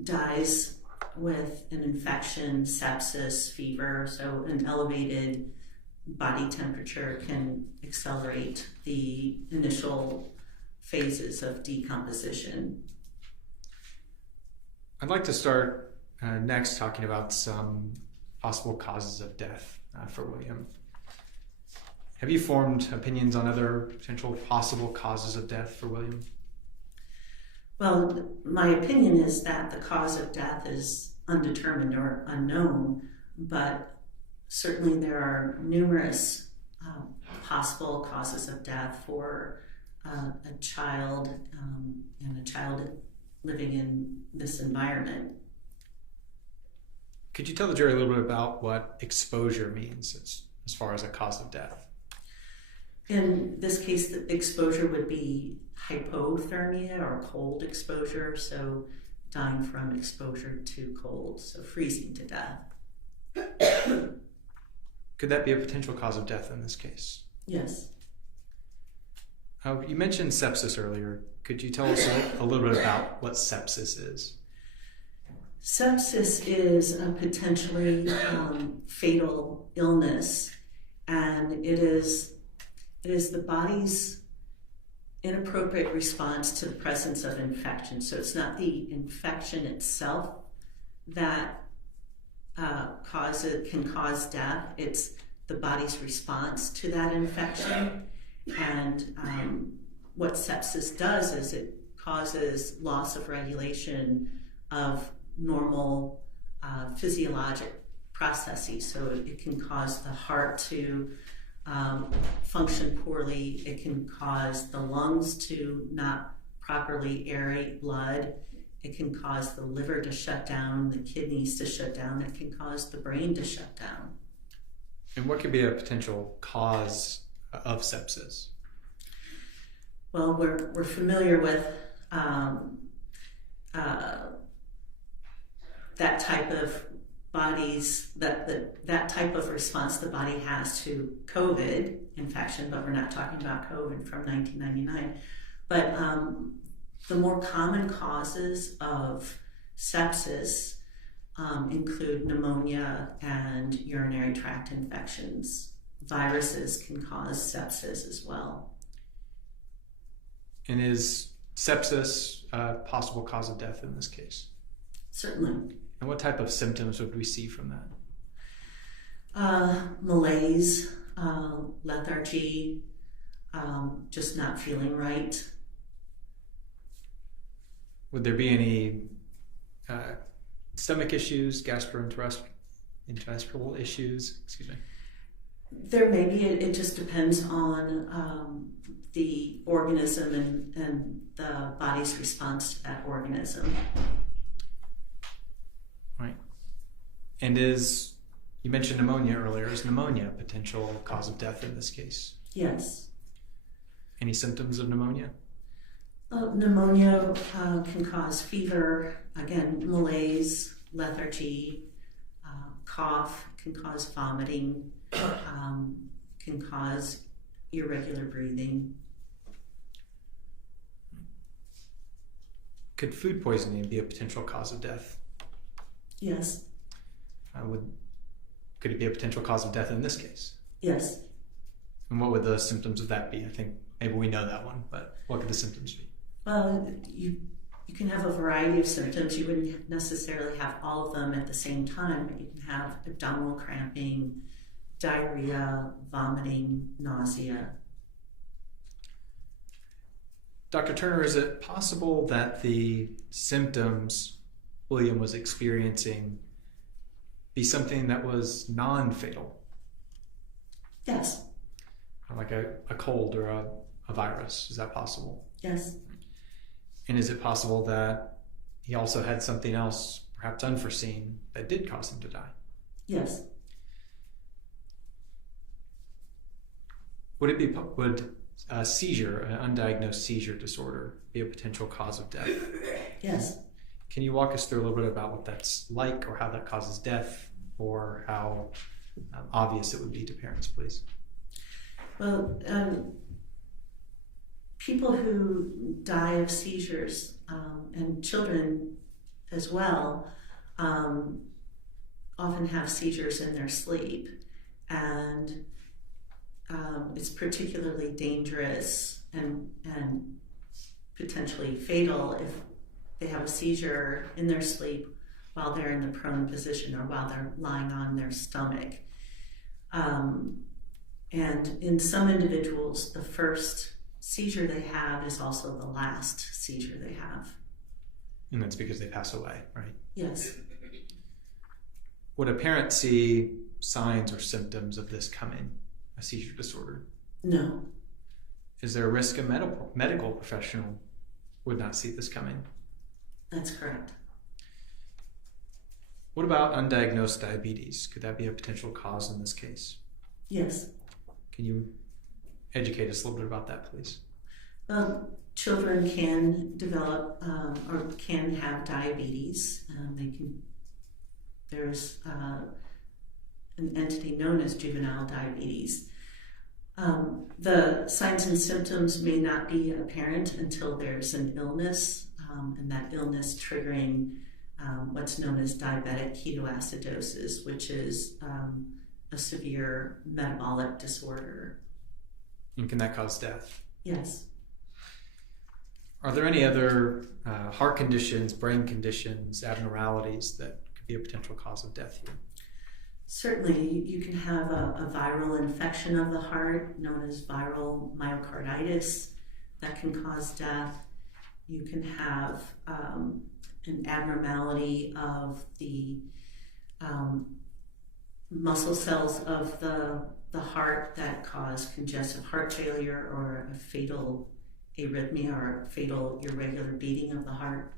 dies with an infection, sepsis, fever, so an elevated body temperature can accelerate the initial phases of decomposition. I'd like to start next talking about some possible causes of death for William. Have you formed opinions on other potential possible causes of death for William? Well, my opinion is that the cause of death is undetermined or unknown, but certainly there are numerous possible causes of death for a child and a child living in this environment. Could you tell the jury a little bit about what exposure means as far as a cause of death? In this case, the exposure would be hypothermia or cold exposure, so dying from exposure to cold, so freezing to death. Could that be a potential cause of death in this case? Yes. You mentioned sepsis earlier. Could you tell us a little bit about what sepsis is? Sepsis is a potentially fatal illness, and it is the body's inappropriate response to the presence of infection. So it's not the infection itself that can cause death. It's the body's response to that infection. And what sepsis does is it causes loss of regulation of normal physiologic processes. So it can cause the heart to function poorly. It can cause the lungs to not properly aerate blood. It can cause the liver to shut down, the kidneys to shut down. It can cause the brain to shut down. And what could be a potential cause of sepsis? Well, we're familiar with that type of that type of response the body has to COVID infection, but we're not talking about COVID from 1999. But the more common causes of sepsis include pneumonia and urinary tract infections. Viruses can cause sepsis as well. And is sepsis a possible cause of death in this case? Certainly. And what type of symptoms would we see from that? Malaise, lethargy, just not feeling right. Would there be any stomach issues, gastrointestinal issues? Excuse me. There may be, it just depends on the organism and the body's response to that organism. Right. And you mentioned pneumonia earlier. Is pneumonia a potential cause of death in this case? Yes. Any symptoms of pneumonia? Pneumonia can cause fever, again, malaise, lethargy, cough, can cause vomiting, can cause irregular breathing. Could food poisoning be a potential cause of death? Yes. Could it be a potential cause of death in this case? Yes. And what would the symptoms of that be? I think maybe we know that one, but what could the symptoms be? Well, you can have a variety of symptoms. You wouldn't necessarily have all of them at the same time, but you can have abdominal cramping, diarrhea, vomiting, nausea. Dr. Turner, is it possible that the symptoms William was experiencing be something that was non-fatal? Yes. Like a cold or a virus? Is that possible? Yes. And is it possible that he also had something else, perhaps unforeseen, that did cause him to die? Yes. Would a seizure, an undiagnosed seizure disorder, be a potential cause of death? Yes. Can you walk us through a little bit about what that's like, or how that causes death, or how obvious it would be to parents, please? Well, people who die of seizures, and children as well, often have seizures in their sleep, and it's particularly dangerous and potentially fatal if they have a seizure in their sleep while they're in the prone position or while they're lying on their stomach. And in some individuals, the first seizure they have is also the last seizure they have. And that's because they pass away, right? Yes. Would a parent see signs or symptoms of this coming, a seizure disorder? No. Is there a risk a medical professional would not see this coming? That's correct. What about undiagnosed diabetes? Could that be a potential cause in this case? Yes. Can you educate us a little bit about that, please? Children can develop or can have diabetes. There's an entity known as juvenile diabetes. The signs and symptoms may not be apparent until there's an illness, and that illness triggering what's known as diabetic ketoacidosis, which is a severe metabolic disorder. And can that cause death? Yes. Are there any other heart conditions, brain conditions, abnormalities that could be a potential cause of death here? Certainly, you can have a viral infection of the heart known as viral myocarditis that can cause death. You can have an abnormality of the muscle cells of the heart that cause congestive heart failure or a fatal arrhythmia or a fatal irregular beating of the heart.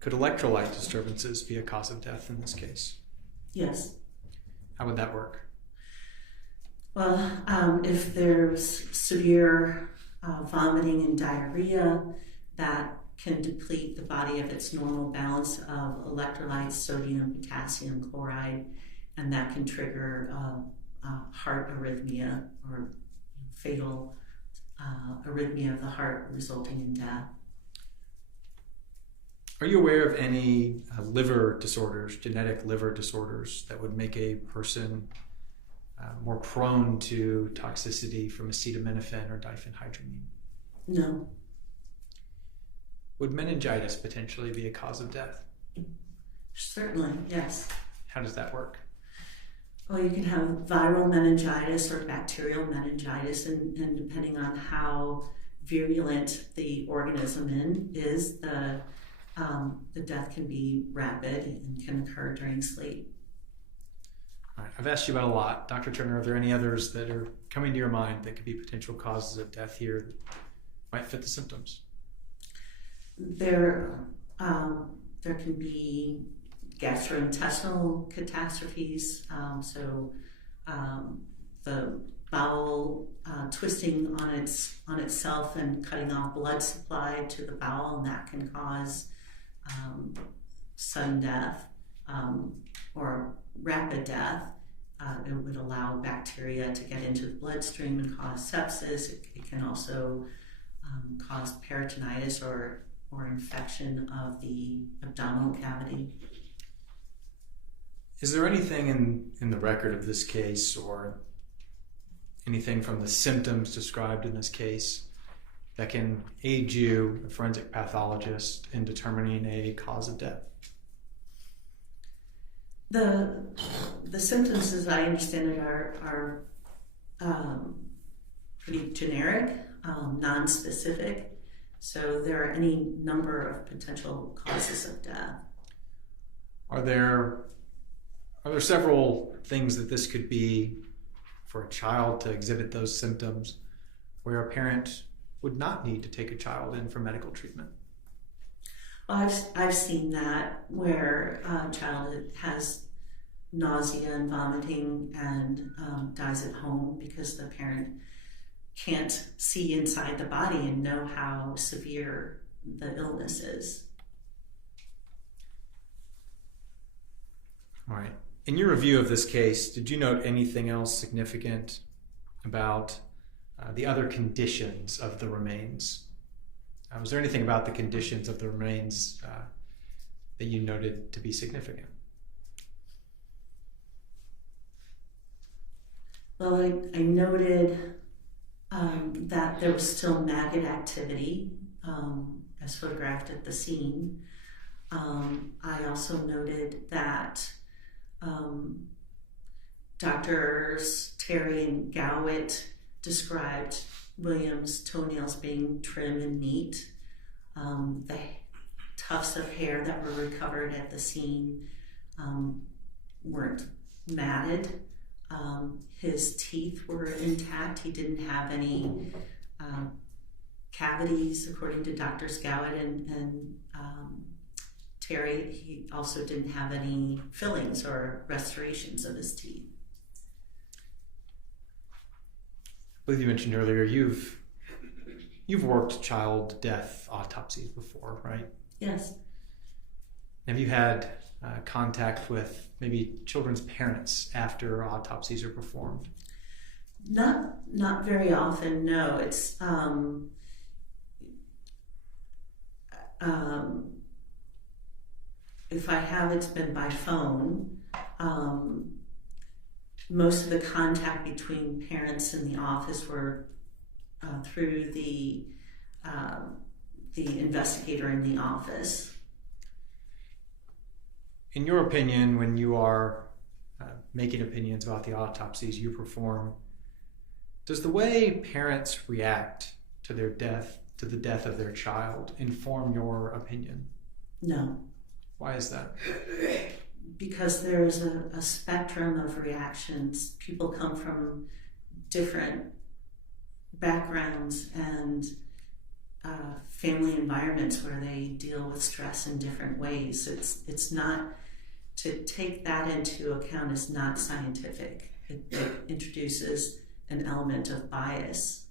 Could electrolyte disturbances be a cause of death in this case? Yes. How would that work? Well, if there's severe vomiting and diarrhea, that can deplete the body of its normal balance of electrolytes, sodium, potassium, chloride, and that can trigger heart arrhythmia or fatal arrhythmia of the heart resulting in death. Are you aware of any liver disorders, genetic liver disorders, that would make a person more prone to toxicity from acetaminophen or diphenhydramine? No. Would meningitis potentially be a cause of death? Certainly, yes. How does that work? Well, you can have viral meningitis or bacterial meningitis, and depending on how virulent the organism is, the death can be rapid and can occur during sleep. All right, I've asked you about a lot. Dr. Turner, are there any others that are coming to your mind that could be potential causes of death here that might fit the symptoms? There can be gastrointestinal catastrophes, the bowel twisting on itself and cutting off blood supply to the bowel, and that can cause sudden death or rapid death. It would allow bacteria to get into the bloodstream and cause sepsis. It can also cause peritonitis or infection of the abdominal cavity. Is there anything in the record of this case or anything from the symptoms described in this case that can aid you, a forensic pathologist, in determining a cause of death? The symptoms, as I understand it, are pretty generic, non-specific. So there are any number of potential causes of death. Are there several things that this could be for a child to exhibit those symptoms where a parent would not need to take a child in for medical treatment? Well, I've seen that where a child has nausea and vomiting and dies at home because the parent can't see inside the body and know how severe the illness is. All right. In your review of this case, did you note anything else significant about the other conditions of the remains? Was there anything about the conditions of the remains that you noted to be significant? Well, I noted that there was still maggot activity as photographed at the scene. I also noted that Doctors Terry and Gowit described William's toenails being trim and neat. The tufts of hair that were recovered at the scene weren't matted. His teeth were intact. He didn't have any cavities, according to Doctors Gowit and Terry. He also didn't have any fillings or restorations of his teeth. I believe you mentioned earlier you've worked child death autopsies before, right? Yes. Have you had contact with maybe children's parents after autopsies are performed? Not very often, no. It's if I have, it's been by phone. Most of the contact between parents and the office were through the investigator in the office. In your opinion, when you are making opinions about the autopsies you perform, does the way parents react to their death, to the death of their child, inform your opinion? No. Why is that? Because there's a spectrum of reactions. People come from different backgrounds and family environments where they deal with stress in different ways. It's not, to take that into account is not scientific. It introduces an element of bias.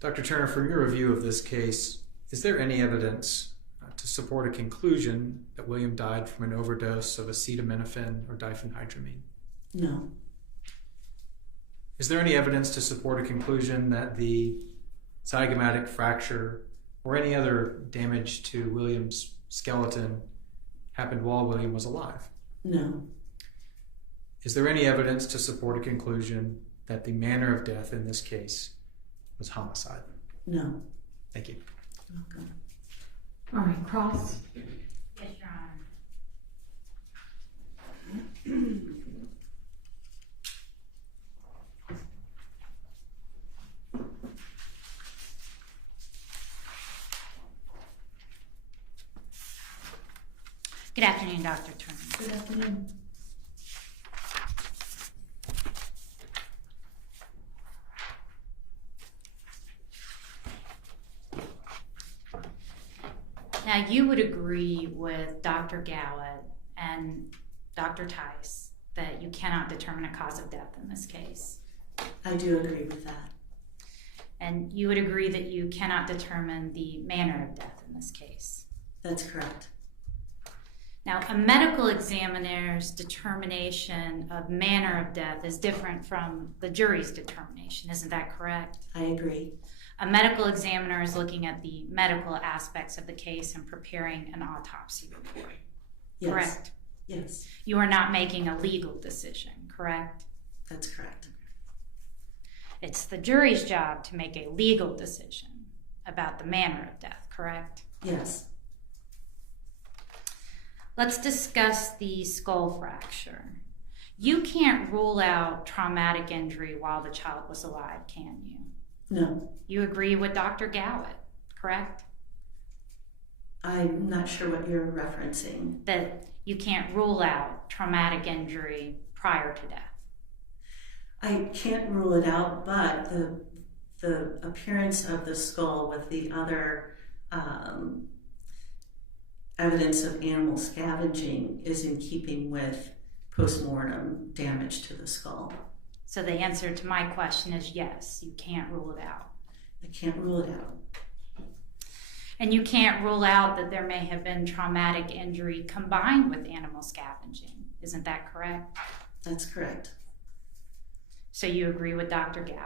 Dr. Turner, from your review of this case, is there any evidence to support a conclusion that William died from an overdose of acetaminophen or diphenhydramine? No. Is there any evidence to support a conclusion that the zygomatic fracture or any other damage to William's skeleton happened while William was alive? No. Is there any evidence to support a conclusion that the manner of death in this case was homicide? No. Thank you. Okay. All right, Cross. Yes, Good afternoon, Dr. Turner. Good afternoon. Now, you would agree with Dr. Gowett and Dr. Tice that you cannot determine a cause of death in this case. I do agree with that. And you would agree that you cannot determine the manner of death in this case. That's correct. Now, a medical examiner's determination of manner of death is different from the jury's determination. Isn't that correct? I agree. A medical examiner is looking at the medical aspects of the case and preparing an autopsy report. Yes. Correct? Yes, You are not making a legal decision, correct? that's correct. It's the jury's job to make a legal decision about the manner of death, correct? Yes. Let's discuss the skull fracture. You can't rule out traumatic injury while the child was alive, can you? No, You agree with Dr. Gowett, correct? I'm not sure what you're referencing. That you can't rule out traumatic injury prior to death. I can't rule it out, but the appearance of the skull with the other evidence of animal scavenging is in keeping with postmortem damage to the skull. So the answer to my question is yes, you can't rule it out. I can't rule it out. And you can't rule out that there may have been traumatic injury combined with animal scavenging. Isn't that correct? That's correct. So you agree with Dr. Gowett.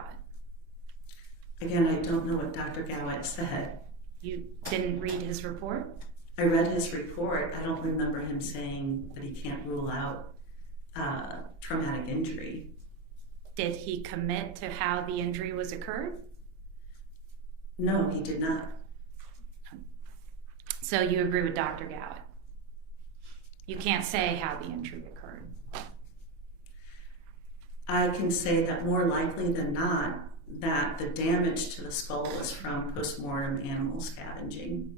Again, I don't know what Dr. Gowett said. You didn't read his report? I read his report. I don't remember him saying that he can't rule out traumatic injury. Did he commit to how the injury was occurred? No, he did not. So you agree with Dr. Gowett. You can't say how the injury occurred. I can say that more likely than not, that the damage to the skull was from postmortem animal scavenging.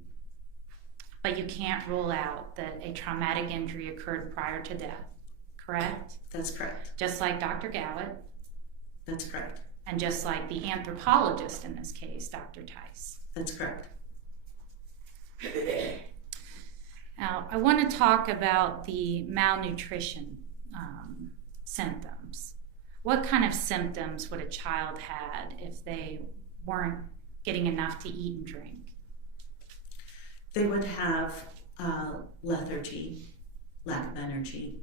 But you can't rule out that a traumatic injury occurred prior to death, correct? That's correct. Just like Dr. Gowett, That's correct. and just like the anthropologist in this case, Dr. Tice. That's correct. Now, I want to talk about the malnutrition symptoms. What kind of symptoms would a child have if they weren't getting enough to eat and drink? They would have lethargy, lack of energy.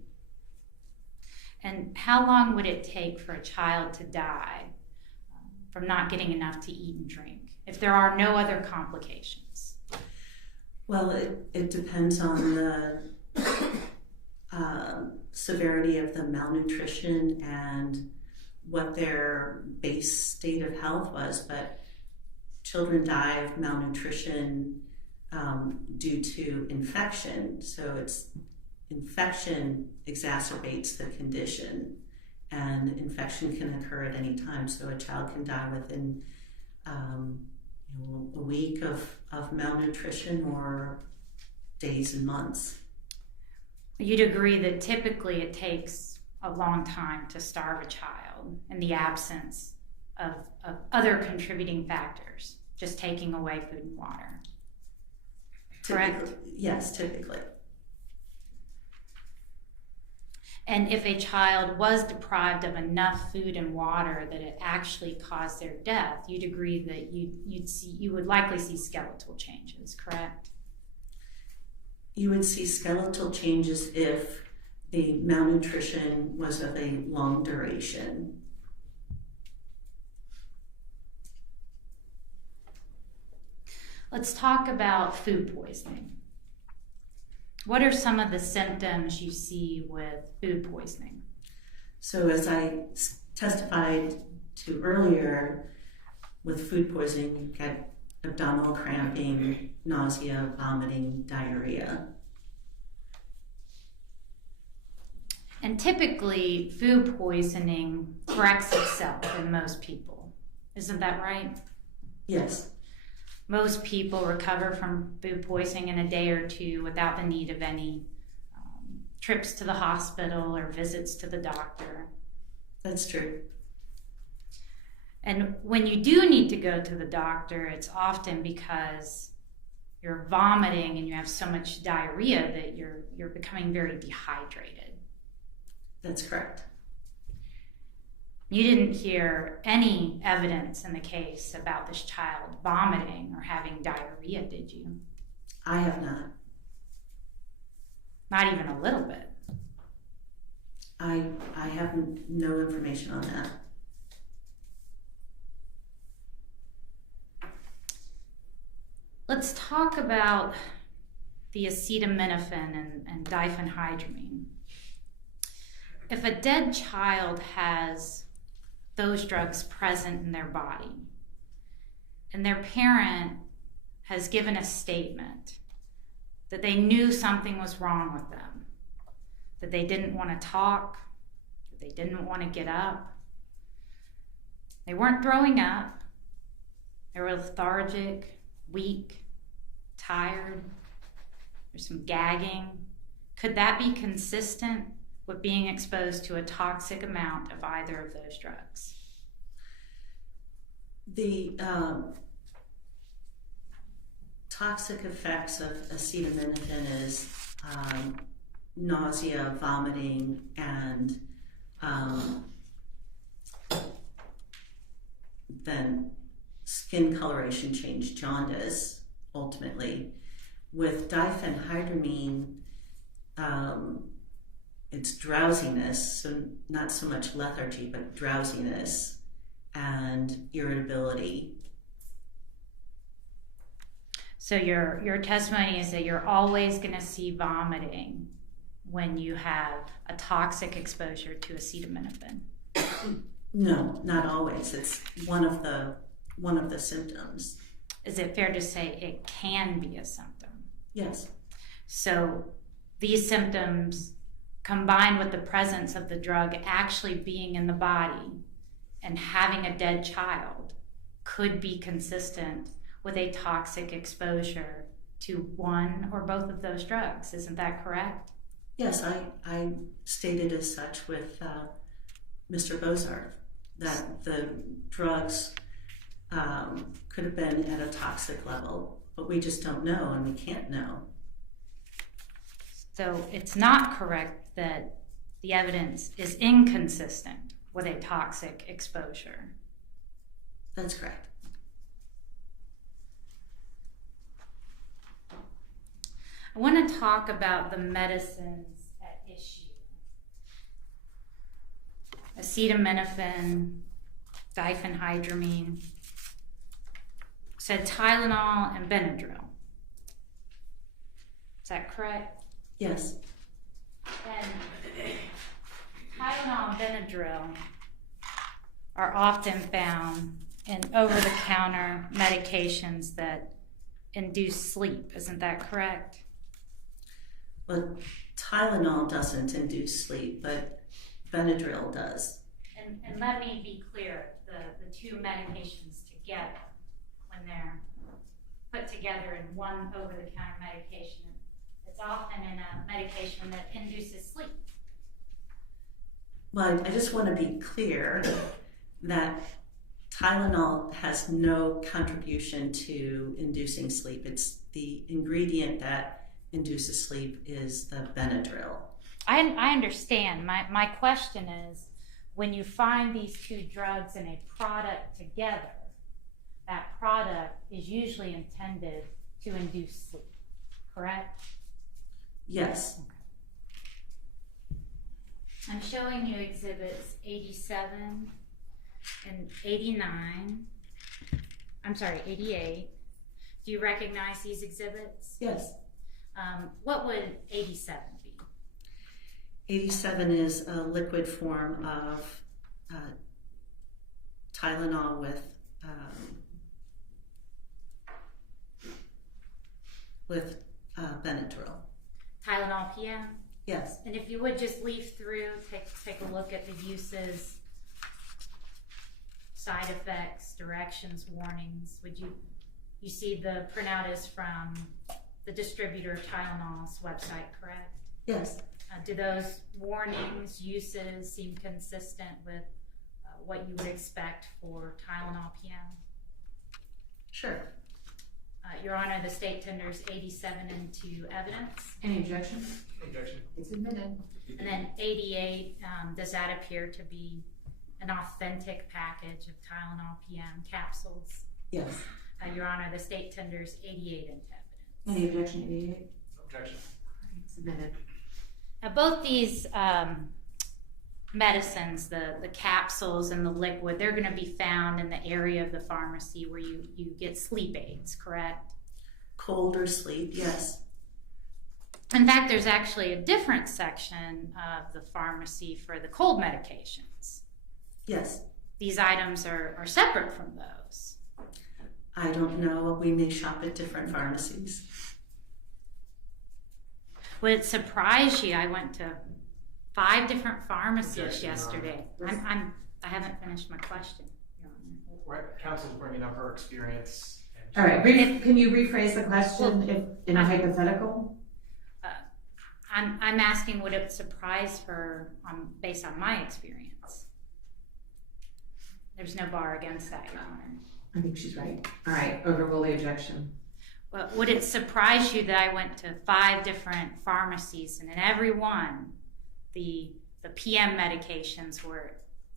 And how long would it take for a child to die from not getting enough to eat and drink if there are no other complications? Well, it depends on the severity of the malnutrition and what their base state of health was, but children die of malnutrition due to infection. So infection exacerbates the condition, and infection can occur at any time. So a child can die within a week of malnutrition or days and months. You'd agree that typically it takes a long time to starve a child in the absence of other contributing factors, just taking away food and water. Correct? Yes, typically. And if a child was deprived of enough food and water that it actually caused their death, you'd agree that you would likely see skeletal changes, correct? You would see skeletal changes if the malnutrition was of a long duration. Let's talk about food poisoning. What are some of the symptoms you see with food poisoning? So as I testified to earlier, with food poisoning, you get abdominal cramping, nausea, vomiting, diarrhea. And typically, food poisoning corrects itself in most people. Isn't that right? Yes, Most people recover from food poisoning in a day or two without the need of any trips to the hospital or visits to the doctor. that's true. And when you do need to go to the doctor, it's often because you're vomiting and you have so much diarrhea that you're becoming very dehydrated. That's correct. You didn't hear any evidence in the case about this child vomiting or having diarrhea, did you? I have not. Not even a little bit. I have no information on that. Let's talk about the acetaminophen and diphenhydramine. If a dead child has those drugs present in their body, and their parent has given a statement that they knew something was wrong with them, that they didn't want to talk, that they didn't want to get up, they weren't throwing up, they were lethargic, weak, tired, there's some gagging. Could that be consistent with being exposed to a toxic amount of either of those drugs? The toxic effects of acetaminophen is nausea, vomiting, and then skin coloration change, jaundice, ultimately. With diphenhydramine, it's drowsiness, so not so much lethargy, but drowsiness and irritability. So your testimony is that you're always going to see vomiting when you have a toxic exposure to acetaminophen. No, not always. It's one of the symptoms. Is it fair to say it can be a symptom? Yes. So these symptoms, combined with the presence of the drug actually being in the body and having a dead child, could be consistent with a toxic exposure to one or both of those drugs. Isn't that correct? Yes, I stated as such with Mr. Bozarth that the drugs could have been at a toxic level, but we just don't know and we can't know. So it's not correct that the evidence is inconsistent with a toxic exposure. That's correct. I want to talk about the medicines at issue. Acetaminophen, diphenhydramine, said Tylenol and Benadryl. Is that correct? Yes. And Tylenol and Benadryl are often found in over-the-counter medications that induce sleep. Isn't that correct? Well, Tylenol doesn't induce sleep, but Benadryl does. And let me be clear, the two medications together, when they're put together in one over-the-counter medication, it's often in a medication that induces sleep. Well, I just want to be clear that Tylenol has no contribution to inducing sleep. It's the ingredient that induces sleep is the Benadryl. I understand. My question is, when you find these two drugs in a product together, that product is usually intended to induce sleep, correct? Yes. I'm showing you exhibits 87 and 89. I'm sorry, 88. Do you recognize these exhibits? Yes. What would 87 be? 87 is a liquid form of Tylenol with Benadryl. Tylenol PM? Yes. And if you would just leaf through, take a look at the uses, side effects, directions, warnings. You see the printout is from the distributor Tylenol's website, correct? Yes. Do those warnings, uses seem consistent with what you would expect for Tylenol PM? Sure. Your Honor, the state tenders 87 into evidence. Any objection? Objection. It's admitted. And then 88, does that appear to be an authentic package of Tylenol PM capsules? Yes. Your Honor, the state tenders 88 into evidence. Any objection, 88? Objection. It's admitted. Now, both these medicines, the capsules and the liquid, they're going to be found in the area of the pharmacy where you get sleep aids, correct? Cold or sleep, yes. In fact, there's actually a different section of the pharmacy for the cold medications. Yes. These items are separate from those. I don't know. We may shop at different pharmacies. Would it surprise you? I went to 5 different pharmacies Objection, yesterday. I haven't finished my question, Your Honor. Right, counsel's bringing up her experience. All right, can you rephrase the question in a hypothetical? I'm asking, would it surprise her based on my experience? There's no bar against that, Your Honor. I think she's right. All right, overrule the objection. Well, would it surprise you that I went to 5 different pharmacies, and in every one, the PM medications were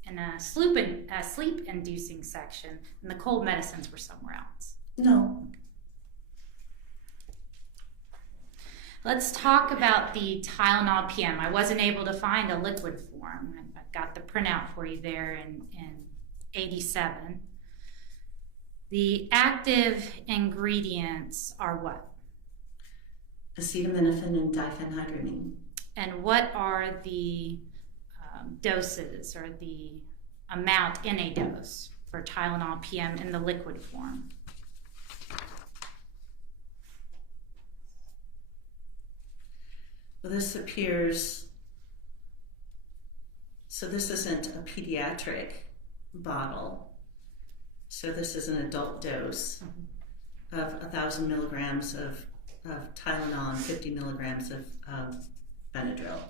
in a sleep-inducing section, and the cold medicines were somewhere else? No. Let's talk about the Tylenol PM. I wasn't able to find a liquid form. I've got the printout for you there in 87. The active ingredients are what? Acetaminophen and diphenhydramine. And what are the doses or the amount in a dose for Tylenol PM in the liquid form? Well, this appears, so this isn't a pediatric bottle. So this is an adult dose of 1,000 milligrams of Tylenol and 50 milligrams of Benadryl.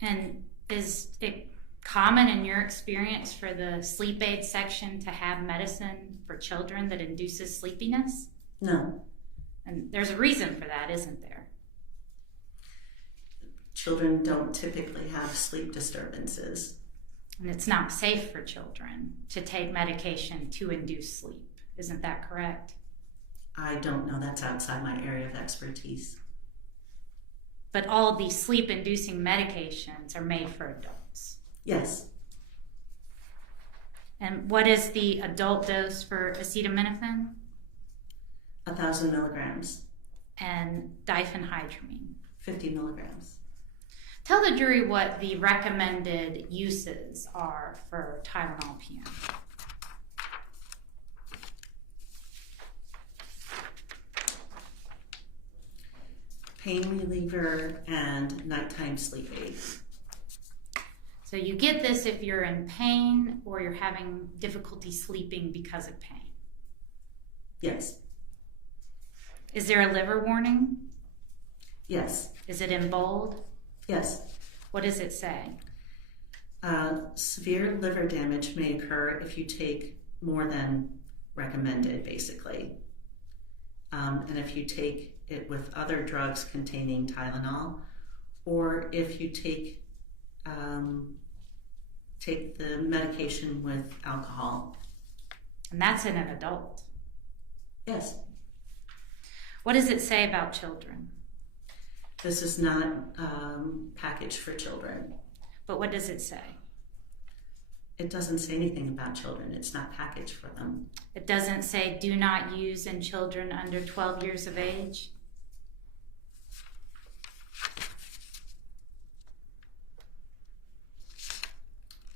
And is it common in your experience for the sleep aid section to have medicine for children that induces sleepiness? No. And there's a reason for that, isn't there? Children don't typically have sleep disturbances. And it's not safe for children to take medication to induce sleep. Isn't that correct? I don't know. That's outside my area of expertise. But all these sleep-inducing medications are made for adults. Yes. And what is the adult dose for acetaminophen? 1,000 milligrams. And diphenhydramine? 50 milligrams. Tell the jury what the recommended uses are for Tylenol PM. Pain reliever and nighttime sleep aid. So you get this if you're in pain or you're having difficulty sleeping because of pain. Yes. Is there a liver warning? Yes. Is it in bold? Yes. What does it say? Severe liver damage may occur if you take more than recommended, basically. And if you take it with other drugs containing Tylenol, or if you take the medication with alcohol. And that's in an adult. Yes. What does it say about children? This is not packaged for children. But what does it say? It doesn't say anything about children. It's not packaged for them. It doesn't say do not use in children under 12 years of age?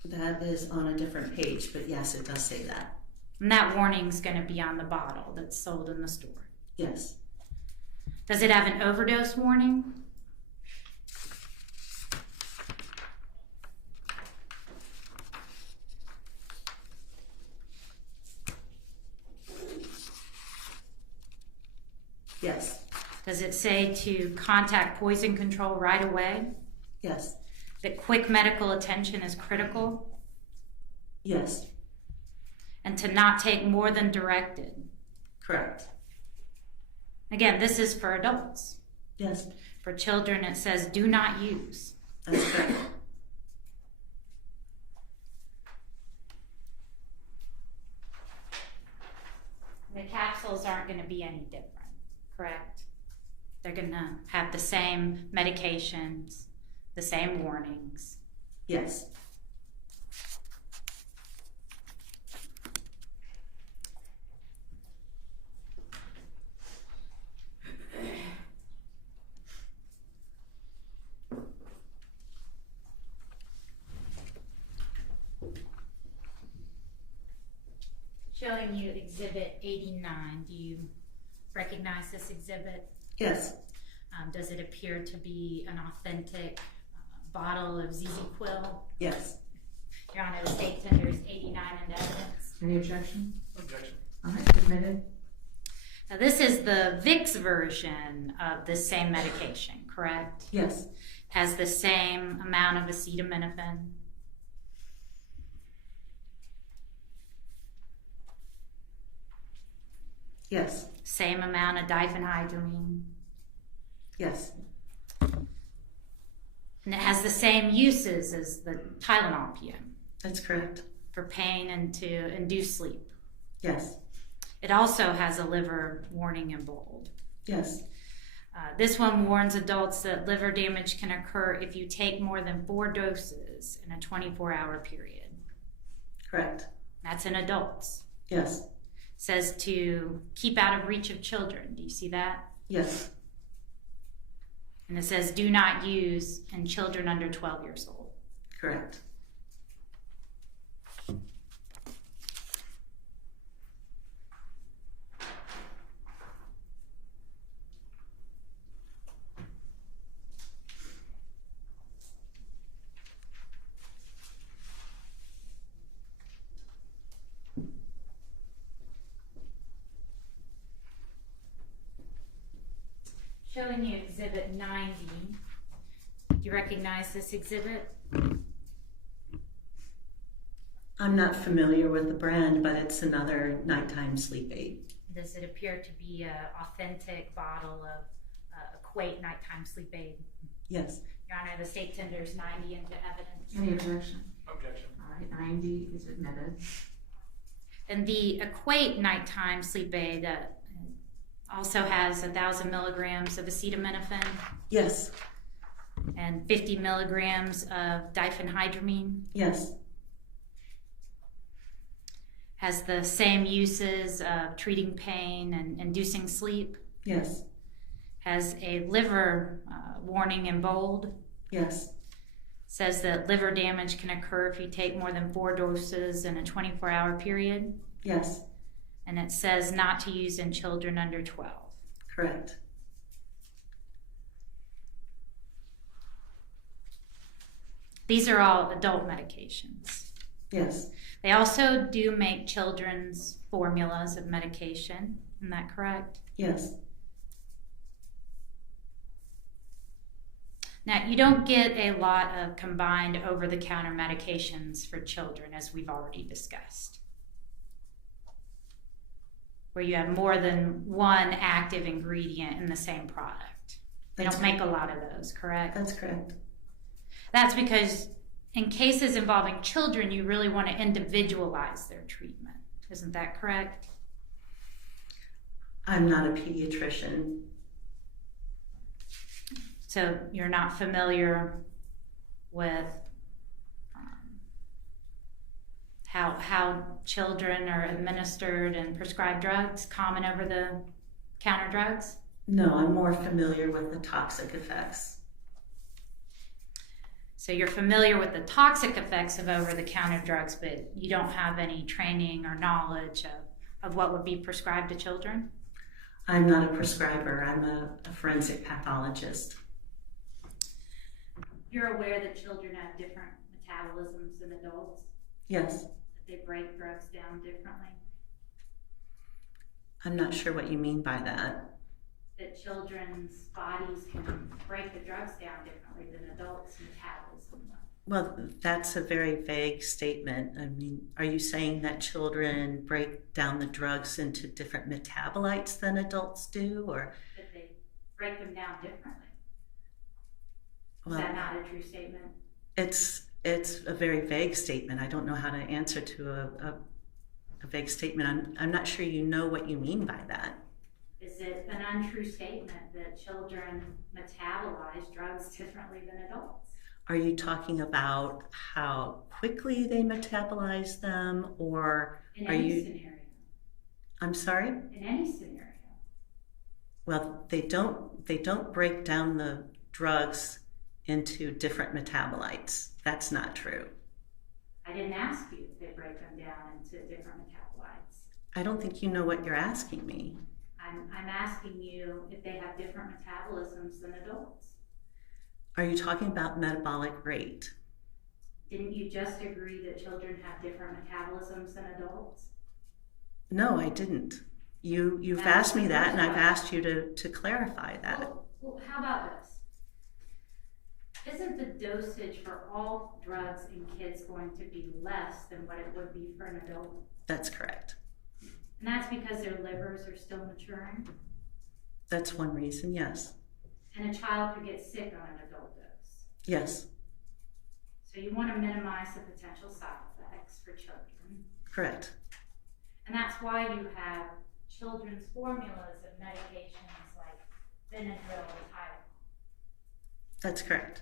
That is on a different page, but yes, it does say that. And that warning's going to be on the bottle that's sold in the store. Yes. Does it have an overdose warning? Yes. Does it say to contact poison control right away? Yes. That quick medical attention is critical? Yes. And to not take more than directed? Correct. Again, this is for adults. Yes. For children, it says do not use. That's correct. The capsules aren't going to be any different, correct? They're going to have the same medications, the same warnings. Yes. Showing you Exhibit 89. Do you recognize this exhibit? Yes. Does it appear to be an authentic bottle of ZZ Quill? Yes. Your Honor, the state tenders 89 in evidence. Any objection? Objection. All right, submitted. Now this is the Vicks version of the same medication, correct? Yes. Has the same amount of acetaminophen. Yes. Same amount of diphenhydramine. Yes. And it has the same uses as the Tylenol PM That's correct. for pain and to induce sleep. Yes. It also has a liver warning in bold. Yes. This one warns adults that liver damage can occur if you take more than 4 doses in a 24-hour period. Correct. That's in adults. Yes. Says to keep out of reach of children. Do you see that? Yes. And it says do not use in children under 12 years old. Correct. Showing you Exhibit 90. Do you recognize this exhibit? I'm not familiar with the brand, but it's another nighttime sleep aid. Does it appear to be an authentic bottle of Equate nighttime sleep aid? Yes. Your Honor, the state tenders 90 into evidence. Any objection? Objection. All right, 90 is admitted. And the Equate nighttime sleep aid also has 1,000 milligrams of acetaminophen Yes. and 50 milligrams of diphenhydramine. Yes. Has the same uses of treating pain and inducing sleep. Yes. Has a liver warning in bold. Yes. Says that liver damage can occur if you take more than 4 doses in a 24-hour period. Yes. And it says not to use in children under 12. Correct. These are all adult medications. Yes. They also do make children's formulas of medication. Isn't that correct? Yes. Now, you don't get a lot of combined over-the-counter medications for children, as we've already discussed, where you have more than one active ingredient in the same product. They don't make a lot of those, correct? That's correct. That's because in cases involving children, you really want to individualize their treatment. Isn't that correct? I'm not a pediatrician. So you're not familiar with how children are administered and prescribed drugs, common over-the-counter drugs? No, I'm more familiar with the toxic effects. So you're familiar with the toxic effects of over-the-counter drugs, but you don't have any training or knowledge of what would be prescribed to children? I'm not a prescriber, I'm a forensic pathologist. You're aware that children have different metabolisms than adults? Yes, That they break drugs down differently? I'm not sure what you mean by that. That children's bodies can break the drugs down differently than adults' metabolism? Well, that's a very vague statement. I mean, are you saying that children break down the drugs into different metabolites than adults do, or? That they break them down differently? Well, Is that not a true statement? it's a very vague statement. I don't know how to answer to a vague statement. I'm not sure you know what you mean by that. Is it an untrue statement that children metabolize drugs differently than adults? Are you talking about how quickly they metabolize them, or In are any you? scenario. I'm sorry? In any scenario. Well, they don't break down the drugs into different metabolites. That's not true. I didn't ask you if they break them down into different metabolites. I don't think you know what you're asking me. I'm asking you if they have different metabolisms than adults. Are you talking about metabolic rate? Didn't you just agree that children have different metabolisms than adults? No, I didn't. You've That's asked me the that, first and I've one. asked you to clarify that. Well, how about this? Isn't the dosage for all drugs in kids going to be less than what it would be for an adult? That's correct. And that's because their livers are still maturing? That's one reason, yes. And a child could get sick on an adult dose. Yes, So you want to minimize the potential side effects for children. correct. And that's why you have children's formulas of medications like Benadryl and Tylenol. That's correct.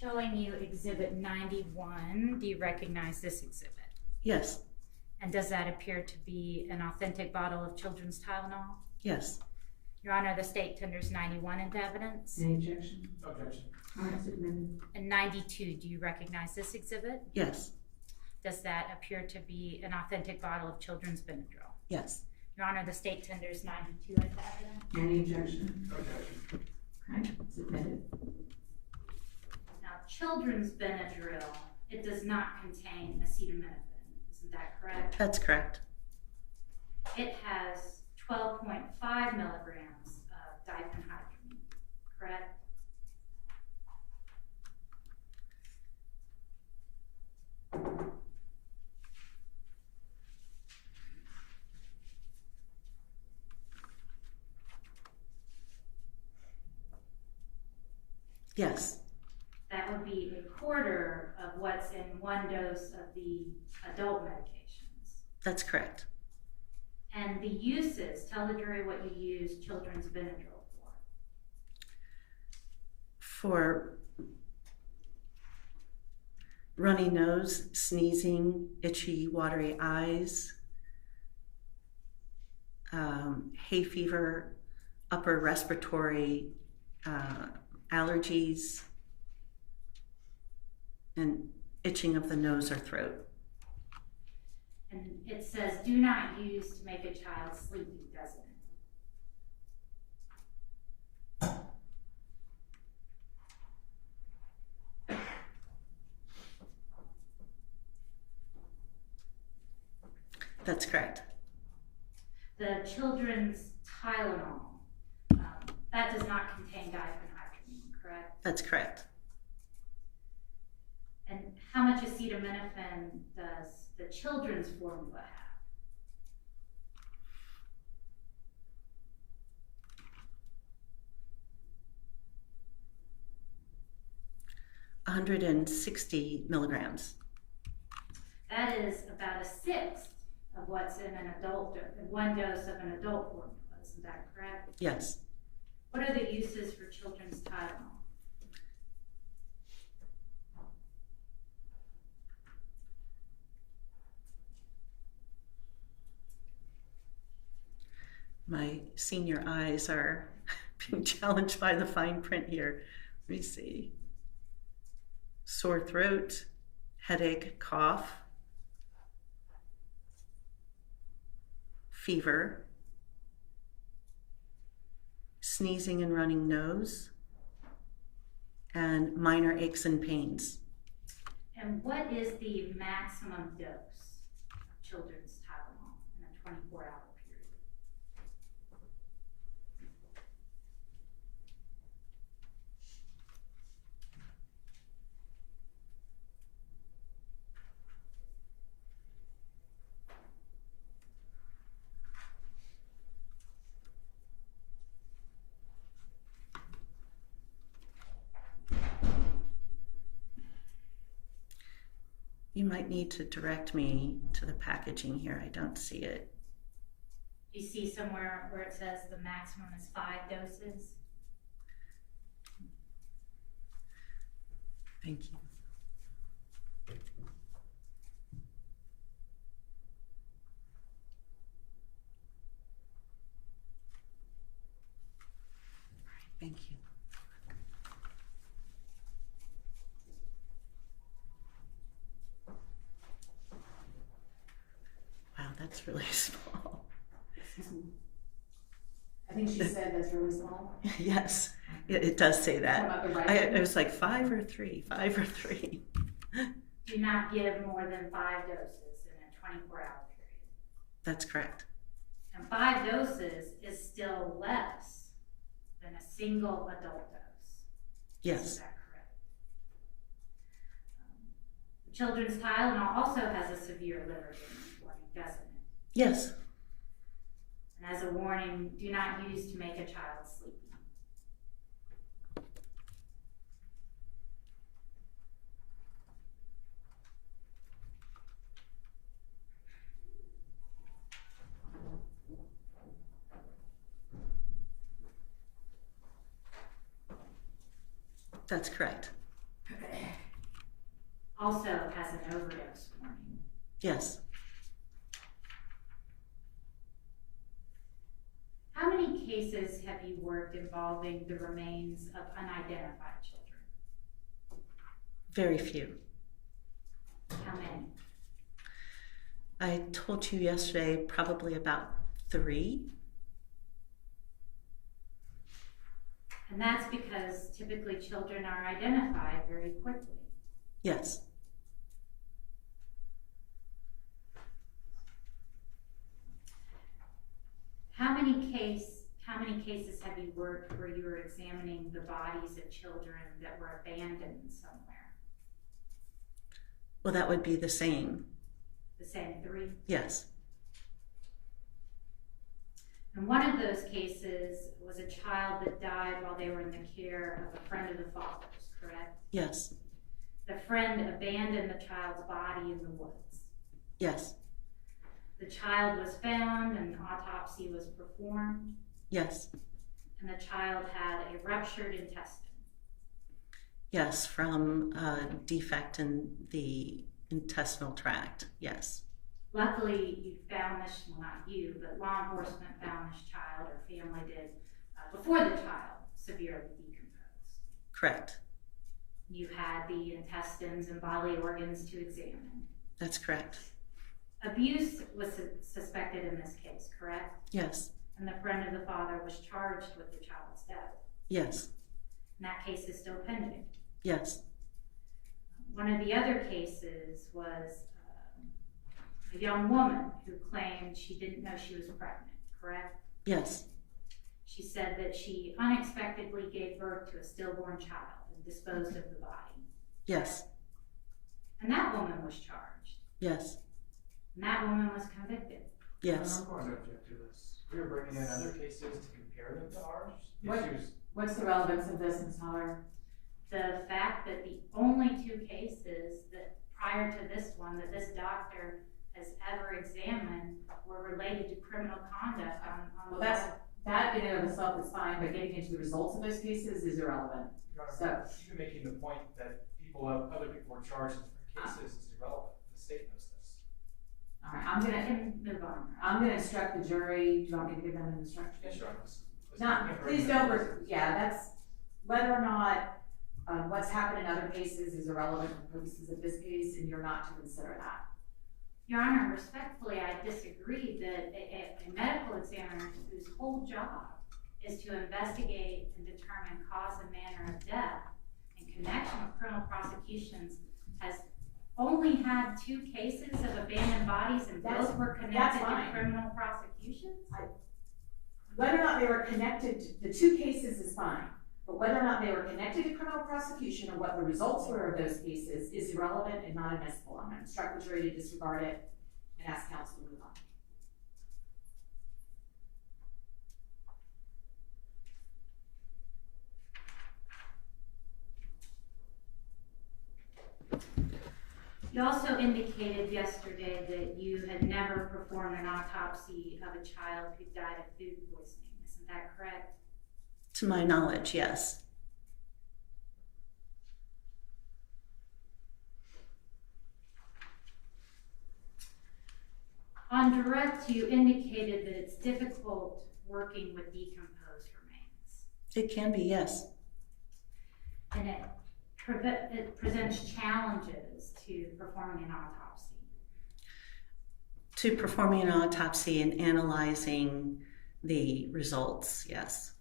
Showing you Exhibit 91, do you recognize this exhibit? Yes, And does that appear to be an authentic bottle of children's Tylenol? yes, Your Honor, the state tenders 91 into evidence. Any objection? Objection. All right, submitted. And 92, do you recognize this exhibit? yes, Does that appear to be an authentic bottle of children's Benadryl? yes, Your Honor, the state tenders 92 into evidence. Any objection? Objection. All right, submitted. Now, children's Benadryl, it does not contain acetaminophen. Isn't that correct? that's correct. It has 12.5 milligrams of diphenhydramine, correct? Yes, That would be a quarter of what's in one dose of the adult medications. that's correct. And the uses, tell the jury what you use children's Benadryl for. For runny nose, sneezing, itchy, watery eyes, hay fever, upper respiratory allergies, and itching of the nose or throat. And it says, do not use to make a child sleepy, doesn't it? That's correct. The children's Tylenol, that does not contain diphenhydramine, correct? That's correct. And how much acetaminophen does the children's formula have? 160 milligrams. That is about a sixth of what's in an adult, in one dose of an adult formula. Isn't that correct? Yes, What are the uses for children's Tylenol? My senior eyes are being challenged by the fine print here. Let me see. Sore throat, headache, cough, fever, sneezing and running nose, and minor aches and pains. And what is the maximum dose of children's Tylenol in a 24-hour period? You might need to direct me to the packaging here. I don't see it. Do you see somewhere where it says the maximum is 5 doses? Thank you. All right, thank you. Wow, that's really small. I think she said that's really small. Yes, it does say What that. about the writing? I was like 5 or 3, 5 or 3. Do not give more than 5 doses in a 24-hour period. That's correct. And 5 doses is still less than a single adult dose. Is Yes, that correct? Children's Tylenol also has a severe liver damage warning, doesn't it? yes, And as a warning, do not use to make a child sleepy. that's correct. Also has an overdose warning. Yes. How many cases have you worked involving the remains of unidentified children? Very few. How many? I told you yesterday probably about 3. And that's because typically children are identified very quickly. Yes. How many cases have you worked where you were examining the bodies of children that were abandoned somewhere? Well, that would be the same. The same 3? Yes. And one of those cases was a child that died while they were in the care of a friend of the father's, correct? Yes. The friend abandoned the child's body in the woods. Yes. The child was found and an autopsy was performed, Yes. and the child had a ruptured intestine. Yes, from a defect in the intestinal tract. Yes. Luckily, you found this, well, not you, but law enforcement found this child, or family did, before the child severely decomposed. Correct. You had the intestines and bodily organs to examine. That's correct. Abuse was suspected in this case, correct? Yes. And the friend of the father was charged with the child's death. Yes. And that case is still pending. Yes. One of the other cases was a young woman who claimed she didn't know she was pregnant, correct? Yes. She said that she unexpectedly gave birth to a stillborn child and disposed of the body. Yes. And that woman was charged. Yes. And that woman was convicted. Yes. I'm going to object to this. We are bringing in other cases to compare them to ours. What? Issues. What's the relevance of this, Ms. Holler? The fact that the only 2 cases that prior to this one that this doctor has ever examined were related to criminal conduct on Well, that in and of itself itself is fine, but getting into the results of those cases is irrelevant. So- Even making the point that other people were charged in different cases is irrelevant. The state knows this. All right, I'm gonna Move on. instruct the jury. Do you want me to give them an instruction? Yeah, sure. Not, please don't, yeah, that's, whether or not, what's happened in other cases is irrelevant for purposes of this case, and you're not to consider that. Your Honor, respectfully, I disagree that a medical examiner whose whole job is to investigate and determine cause and manner of death in connection with criminal prosecutions has only had 2 cases of abandoned bodies and That's- both were connected that's to fine. criminal prosecutions? Whether or not they were connected, the 2 cases is fine, but whether or not they were connected to criminal prosecution or what the results were of those cases is irrelevant and not admissible. I'm gonna instruct the jury to disregard it and ask counsel to move on. You also indicated yesterday that you had never performed an autopsy of a child who died of food poisoning. Isn't that correct? To my knowledge, yes. On direct, you indicated that it's difficult working with decomposed remains, It can be, yes. and it presents challenges to performing an autopsy. To performing an autopsy and analyzing the results, yes.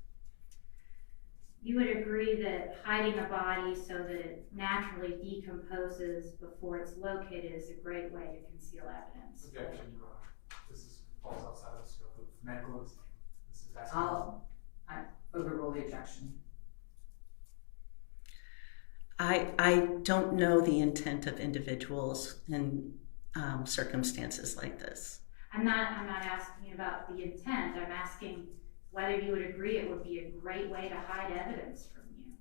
You would agree that hiding a body so that it naturally decomposes before it's located is a great way to conceal evidence. Objection, Your Honor. This falls outside of the scope of medical exam. This is asking. I overrule the objection. I don't know the intent of individuals in circumstances like this. I'm not asking about the intent. I'm asking whether you would agree it would be a great way to hide evidence from you.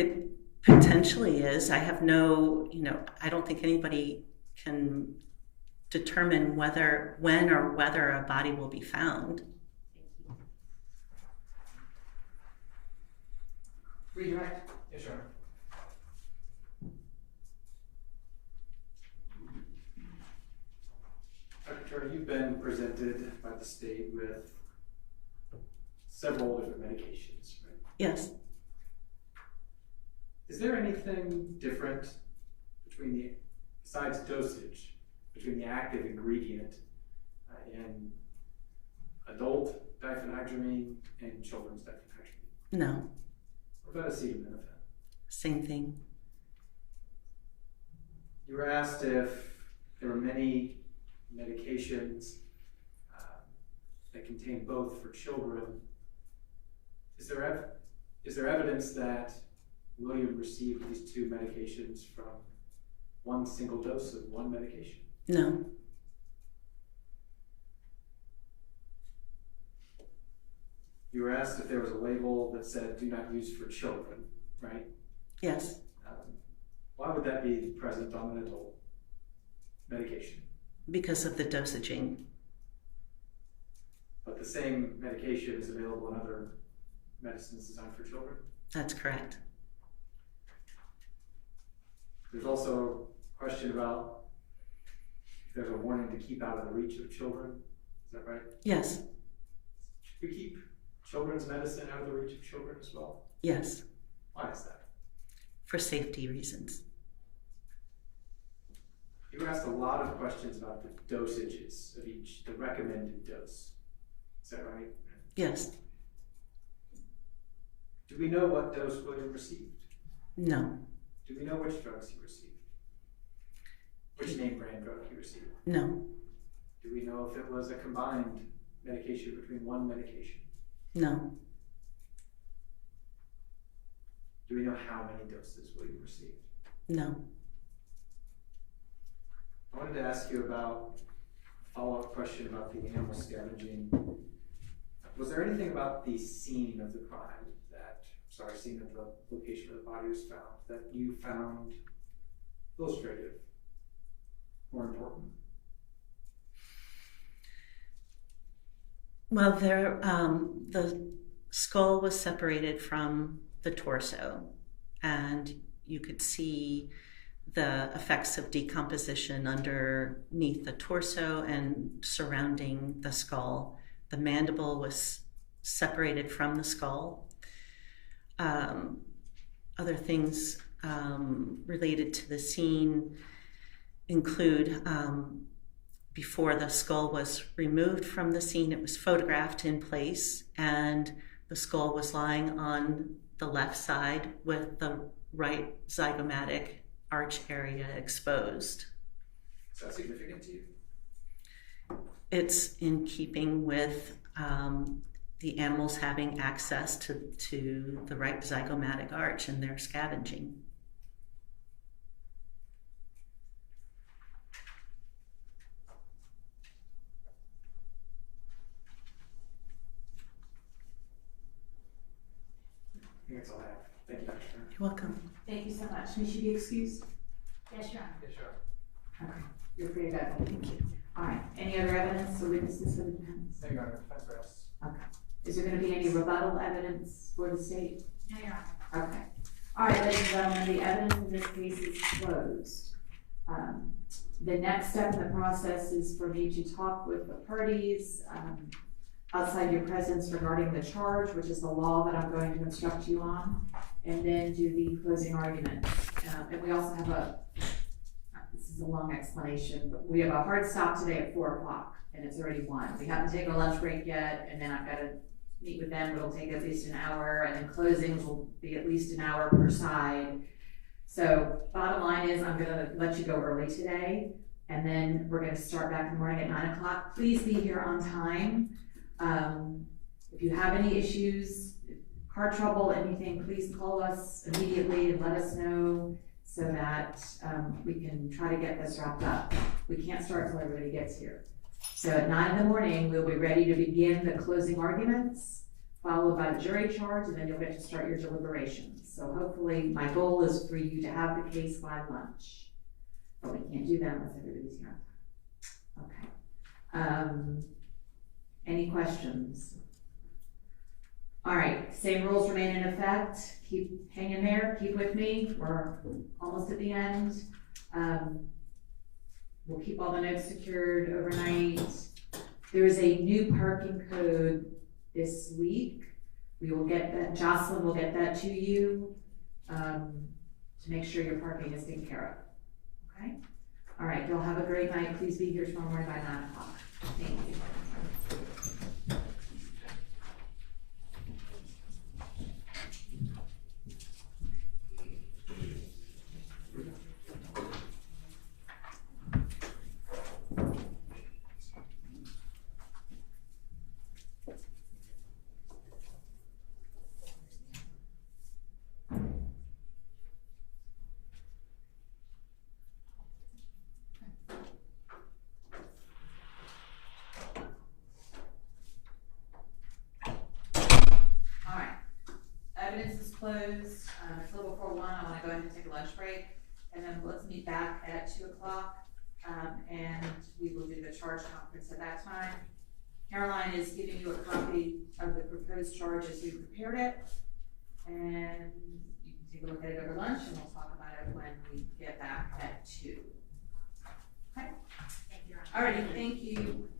It potentially is. I have no, I don't think anybody can determine when or whether a body will be found. Redirect. Yes, Your Honor. Dr. Turner, you've been presented by the state with several different medications, right? Yes. Is there anything different besides dosage, between the active ingredient in adult diphenhydramine and children's diphenhydramine? No. What about acetaminophen? Same thing. You were asked if there were many medications that contain both for children. Is there evidence that William received these 2 medications from one single dose of one medication? No. You were asked if there was a label that said "do not use for children," right? Yes. Why would that be present on an adult medication? Because of the dosaging. But the same medication is available in other medicines designed for children? That's correct. There's also a question about if there's a warning to keep out of the reach of children. Is that right? Yes. Should we keep children's medicine out of the reach of children as well? Yes. Why is that? For safety reasons. You were asked a lot of questions about the dosages of each, the recommended dose. Is that right? Yes. Do we know what dose William received? No. Do we know which drugs he received? Which name brand drug he received? No. Do we know if it was a combined medication between one medication? No. Do we know how many doses William received? No. I wanted to ask you about a follow-up question about the animal scavenging. Was there anything about the scene of the crime scene of the location where the body was found that you found illustrative or important? Well, the skull was separated from the torso, and you could see the effects of decomposition underneath the torso and surrounding the skull. The mandible was separated from the skull. Other things related to the scene include before the skull was removed from the scene, it was photographed in place, and the skull was lying on the left side with the right zygomatic arch area exposed. Is that significant to you? It's in keeping with the animals having access to the right zygomatic arch and their scavenging. I think that's all I have. Thank you. You're welcome. Thank you so much. May she be excused? Yes, Your Honor. Yeah, sure. Okay, you're free to go. Thank you. All right, any other evidence or witnesses for the defense? Thank you, Your Honor. Defense rests. Okay. Is there gonna be any rebuttal evidence for the state? No, Your Honor. Okay. All right, ladies and gentlemen, the evidence in this case is closed. The next step in the process is for me to talk with the parties, outside your presence regarding the charge, which is the law that I'm going to instruct you on, and then do the closing argument. And we also have this is a long explanation, but we have a hard stop today at 4 o'clock, and it's already 1. We haven't taken a lunch break yet, and then I've got to meet with them. It'll take at least an hour, and then closings will be at least an hour per side. So bottom line is I'm gonna let you go early today, and then we're gonna start back in the morning at 9 o'clock. Please be here on time. If you have any issues, car trouble, anything, please call us immediately and let us know so that we can try to get this wrapped up. We can't start until everybody gets here. So at 9 in the morning, we'll be ready to begin the closing arguments, followed by the jury charge, and then you'll get to start your deliberations. So hopefully, my goal is for you to have the case by lunch, but we can't do that unless everybody's here. Okay. Any questions? All right, same rules remain in effect. Keep hanging there, keep with me. We're almost at the end. We'll keep all the notes secured overnight. There is a new parking code this week. We will get that, Jocelyn will get that to you to make sure your parking is taken care of. Okay? All right, y'all have a great night. Please be here tomorrow morning by 9 o'clock. Thank you. Closed. It's a little before 1. I want to go ahead and take a lunch break, and then let's meet back at 2 o'clock, and we will do the charge conference at that time. Caroline is giving you a copy of the proposed charge as we prepared it, and you can take a look at it over lunch, and we'll talk about it when we get back at 2. Okay? Thank you, Your Honor. All righty, thank you.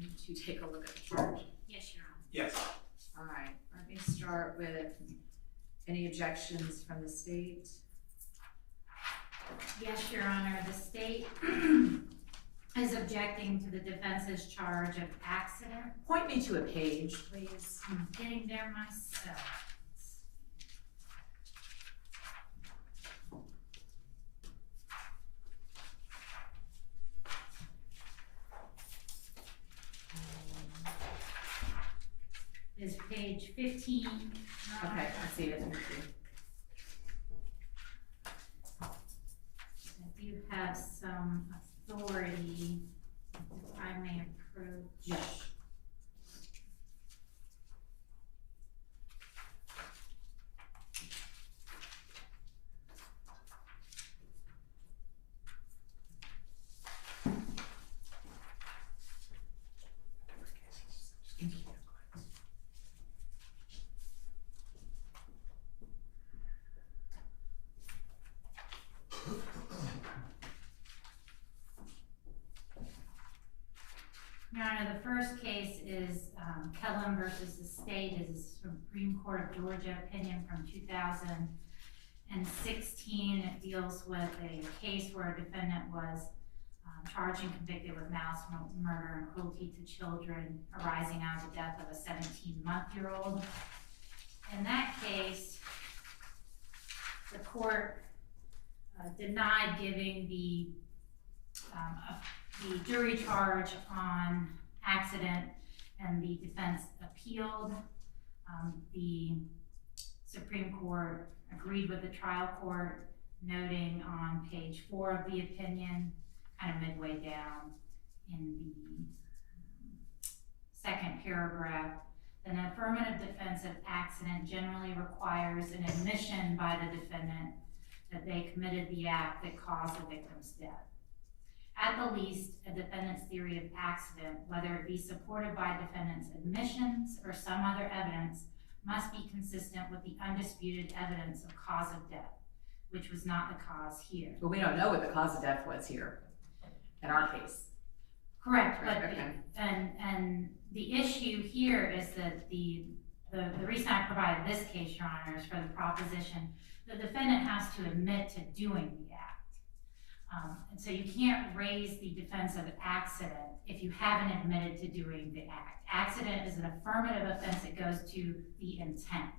time to take a look at the charge? Yes, Your Honor. Yes. All right, let me start with any objections from the state. Yes, Your Honor, the state is objecting to the defense's charge of accident. Point me to a page, please. I'm getting there myself. Is page 15. Okay, I see it, thank you. If you have some authority, if I may approach. Yes. Your Honor, the first case is Kellum versus the state. It is from Supreme Court of Georgia opinion from 2016. It deals with a case where a defendant was charged and convicted with malice, murder, and cruelty to children arising out of the death of a 17-month-old. In that case, the court denied giving the jury charge on accident, and the defense appealed. The Supreme Court agreed with the trial court, noting on page 4 of the opinion, kind of midway down in the second paragraph, an affirmative defense of accident generally requires an admission by the defendant that they committed the act that caused the victim's death. At the least, a defendant's theory of accident, whether it be supported by defendant's admissions or some other evidence, must be consistent with the undisputed evidence of cause of death, which was not the cause here. But we don't know what the cause of death was here, in our case. Correct, Right, but okay. and the issue here is that the reason I provided this case, Your Honor, is for the proposition the defendant has to admit to doing the act. And so you can't raise the defense of accident if you haven't admitted to doing the act. Accident is an affirmative offense that goes to the intent.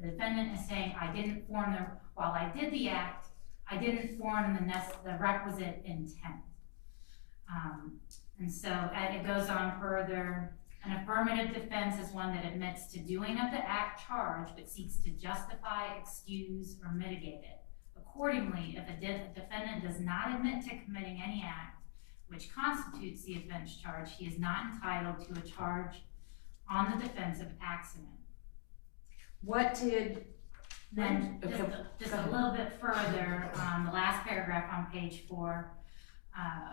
The defendant is saying, while I did the act, I didn't form the requisite intent. And so it goes on further. An affirmative defense is one that admits to doing of the act charged, but seeks to justify, excuse, or mitigate it. Accordingly, if a defendant does not admit to committing any act which constitutes the offense charge, he is not entitled to a charge on the defense of accident. What did, Then, just a little bit further, the last paragraph on page 4.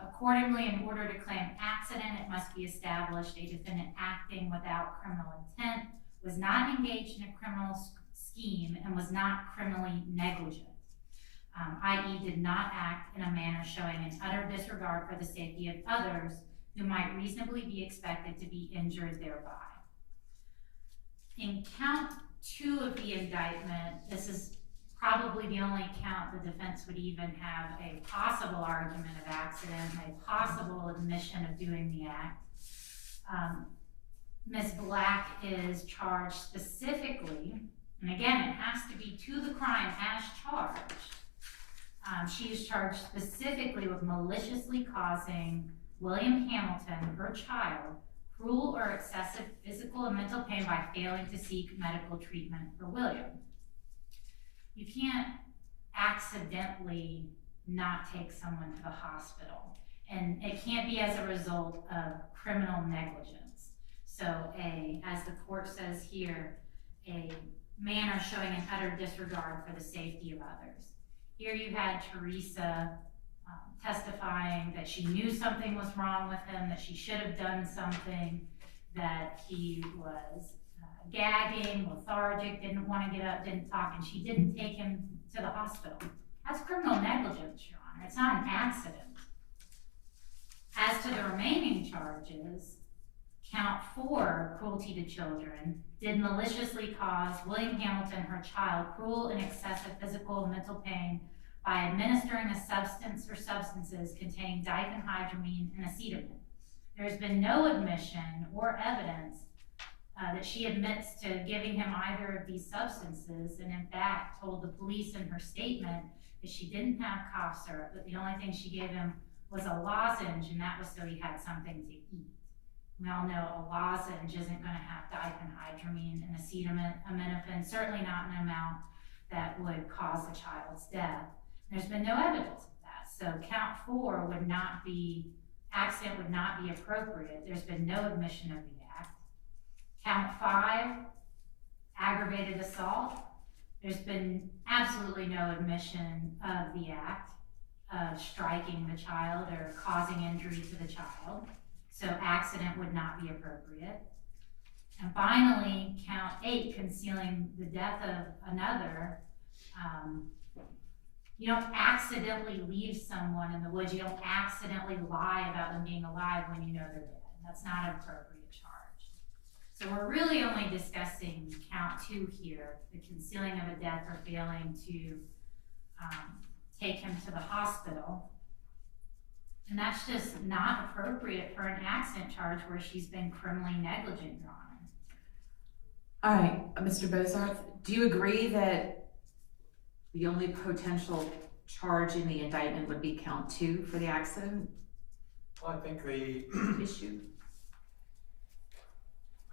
Accordingly, in order to claim accident, it must be established a defendant acting without criminal intent, was not engaged in a criminal scheme, and was not criminally negligent, i.e. did not act in a manner showing an utter disregard for the safety of others who might reasonably be expected to be injured thereby. In count 2 of the indictment, this is probably the only count the defense would even have a possible argument of accident, a possible admission of doing the act. Ms. Black is charged specifically, and again, it has to be to the crime as charged. She is charged specifically with maliciously causing William Hamilton, her child, cruel or excessive physical and mental pain by failing to seek medical treatment for William. You can't accidentally not take someone to the hospital, and it can't be as a result of criminal negligence. So as the court says here, a manner showing an utter disregard for the safety of others. Here you had Teresa testifying that she knew something was wrong with him, that she should have done something, that he was gagging, lethargic, didn't want to get up, didn't talk, and she didn't take him to the hospital. That's criminal negligence, Your Honor. It's not an accident. As to the remaining charges, Count 4, cruelty to children, did maliciously cause William Hamilton, her child, cruel and excessive physical and mental pain by administering a substance or substances containing diphenhydramine and acetaminophen. There's been no admission or evidence that she admits to giving him either of these substances, and in fact told the police in her statement that she didn't have cough syrup, but the only thing she gave him was a lozenge, and that was so he had something to eat. We all know a lozenge isn't going to have diphenhydramine and acetaminophen, certainly not in an amount that would cause the child's death. There's been no evidence of that, so count 4 would not be, accident would not be appropriate. There's been no admission of the act. Count 5, aggravated assault. There's been absolutely no admission of the act of striking the child or causing injury to the child. So accident would not be appropriate. And finally, count 8, concealing the death of another. You don't accidentally leave someone in the woods. You don't accidentally lie about them being alive when you know they're dead. That's not an appropriate charge. So we're really only discussing count 2 here, the concealing of a death or failing to take him to the hospital. And that's just not appropriate for an accident charge where she's been criminally negligent, Your Honor. All right, Mr. Bozarth, do you agree that the only potential charge in the indictment would be count 2 for the accident Well, I think the issue?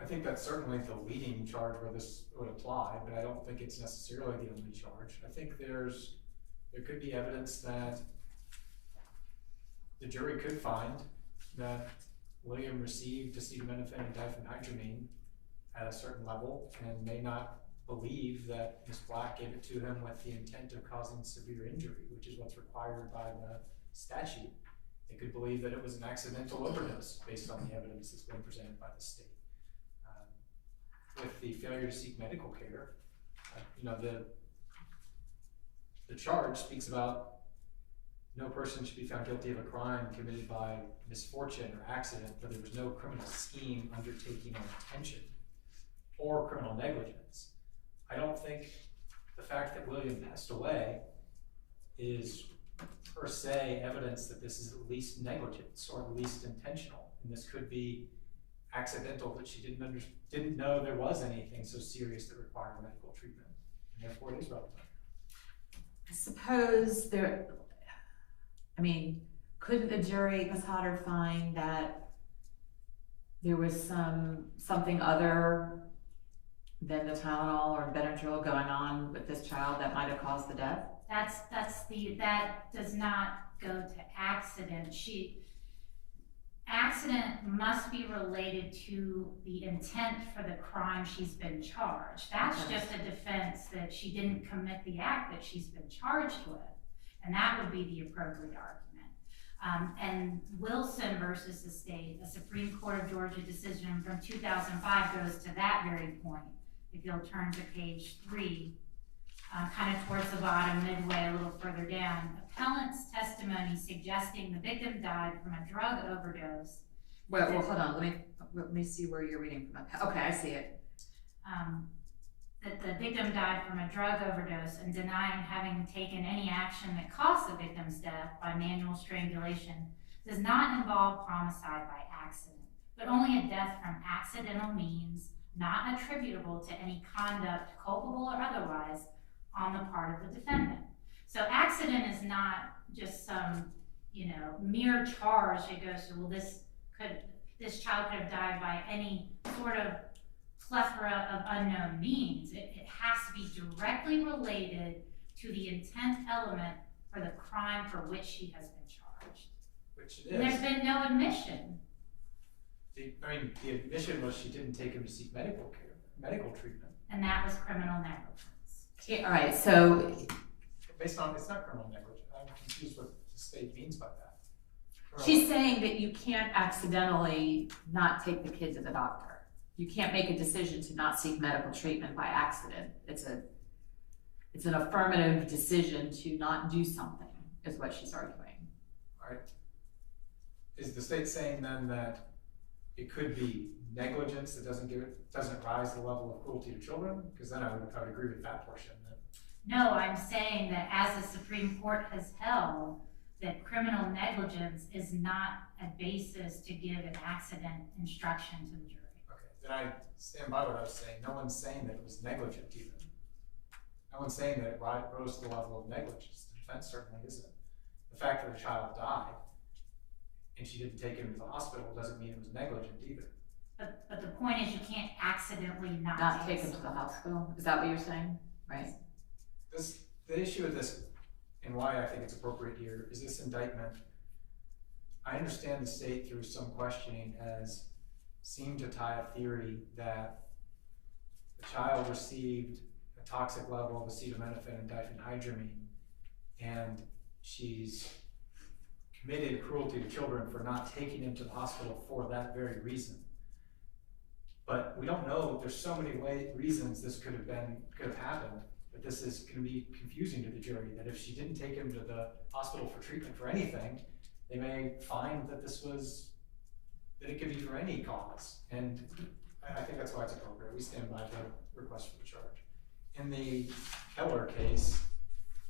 I think that's certainly the leading charge where this would apply, but I don't think it's necessarily the only charge. I think there could be evidence that the jury could find that William received acetaminophen and diphenhydramine at a certain level and may not believe that Ms. Black gave it to him with the intent of causing severe injury, which is what's required by the statute. They could believe that it was an accidental overdose based on the evidence that's been presented by the state. With the failure to seek medical care, the charge speaks about no person should be found guilty of a crime committed by misfortune or accident, but there was no criminal scheme, undertaking, or intention, or criminal negligence. I don't think the fact that William passed away is per se evidence that this is at least negligence or at least intentional. And this could be accidental, that she didn't know there was anything so serious that required medical treatment, and therefore it is relevant. I suppose couldn't the jury, Ms. Hodder, find that there was something other than the Tylenol or Benadryl going on with this child that might have caused the death? That does not go to accident. Accident must be related to the intent for the crime she's been charged. That's just a defense that she didn't commit the act that she's been charged with, and that would be the appropriate argument. And Wilson versus the state, a Supreme Court of Georgia decision from 2005 goes to that very point. If you'll turn to page 3, kind of towards the bottom, midway, a little further down, appellant's testimony suggesting the victim died from a drug overdose. Well, hold on, let me see where you're reading from. Okay, I see it. That the victim died from a drug overdose and denying having taken any action that caused the victim's death by manual strangulation does not involve homicide by accident, but only a death from accidental means not attributable to any conduct, culpable or otherwise, on the part of the defendant. So accident is not just some, mere charge that goes to, well, this child could have died by any sort of plethora of unknown means. It has to be directly related to the intent element for the crime for which she has been charged. Which it And is. there's been no admission. The admission was she didn't take him to seek medical treatment. And that was criminal negligence. Okay, all right, so Based on, it's not criminal negligence. I'm confused what the state means by that. she's saying that you can't accidentally not take the kid to the doctor. You can't make a decision to not seek medical treatment by accident. It's an affirmative decision to not do something, is what she's arguing. All right. Is the state saying then that it could be negligence that doesn't rise to the level of cruelty to children, because then I would agree with that portion. No, I'm saying that as the Supreme Court has held, that criminal negligence is not a basis to give an accident instruction to the jury. Okay, then I stand by what I was saying. No one's saying that it was negligent even. No one's saying that it rose to the level of negligence. The defense certainly isn't. The fact that the child died and she didn't take him to the hospital doesn't mean it was negligent either. But the point is, you can't accidentally Not take him to the hospital, is that what you're saying? Right. The issue with this, and why I think it's appropriate here, is this indictment. I understand the state through some questioning has seemed to tie a theory that the child received a toxic level of acetaminophen and diphenhydramine, and she's committed cruelty to children for not taking him to the hospital for that very reason. But we don't know. There's so many reasons this could have happened. But this is going to be confusing to the jury, that if she didn't take him to the hospital for treatment for anything, they may find that it could be for any cause. And I think that's why it's appropriate. We stand by the request for the charge. In the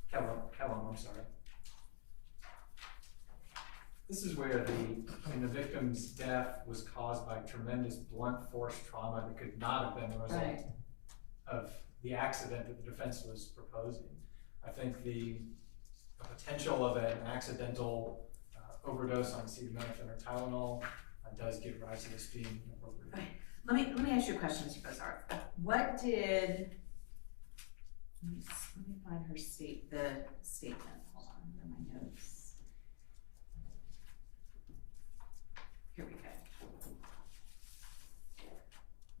Kellum, I'm sorry. This is where the victim's death was caused by tremendous blunt force trauma that could not have been the result of the accident that the defense was proposing. I think the potential of an accidental overdose on acetaminophen or Tylenol does give rise to this being appropriate. Okay. Let me ask you a question, Mr. Bozar. Let me find the statement. Hold on, in my notes. Here we go.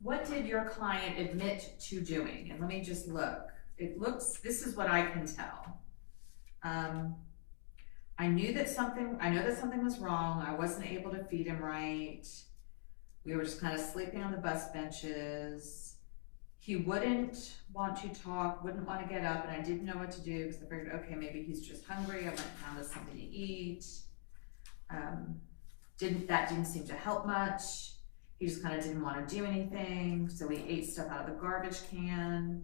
What did your client admit to doing? And let me just look. This is what I can tell. I know that something was wrong. I wasn't able to feed him right. We were just kind of sleeping on the bus benches. He wouldn't want to talk, wouldn't want to get up, and I didn't know what to do because I figured, okay, maybe he's just hungry. I went and found us something to eat. That didn't seem to help much. He just kind of didn't want to do anything, so we ate stuff out of the garbage can.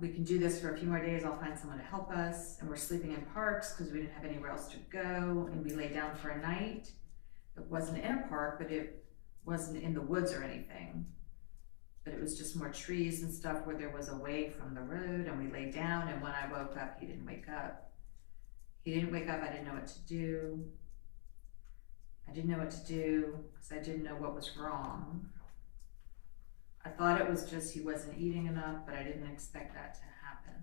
We can do this for a few more days. I'll find someone to help us. And we're sleeping in parks because we didn't have anywhere else to go, and we lay down for a night. It wasn't in a park, but it wasn't in the woods or anything. But it was just more trees and stuff where there was away from the road, and we lay down, and when I woke up, he didn't wake up. I didn't know what to do. I didn't know what to do because I didn't know what was wrong. I thought it was just he wasn't eating enough, but I didn't expect that to happen.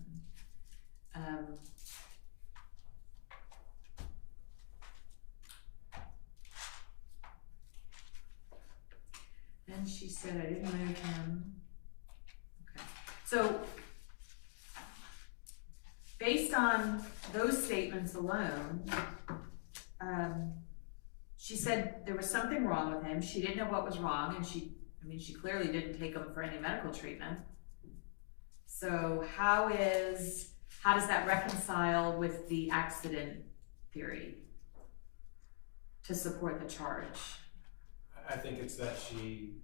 Then she said I didn't move him. Okay. So, based on those statements alone, she said there was something wrong with him. She didn't know what was wrong, and she clearly didn't take him for any medical treatment. So how does that reconcile with the accident theory to support the charge? I think it's that she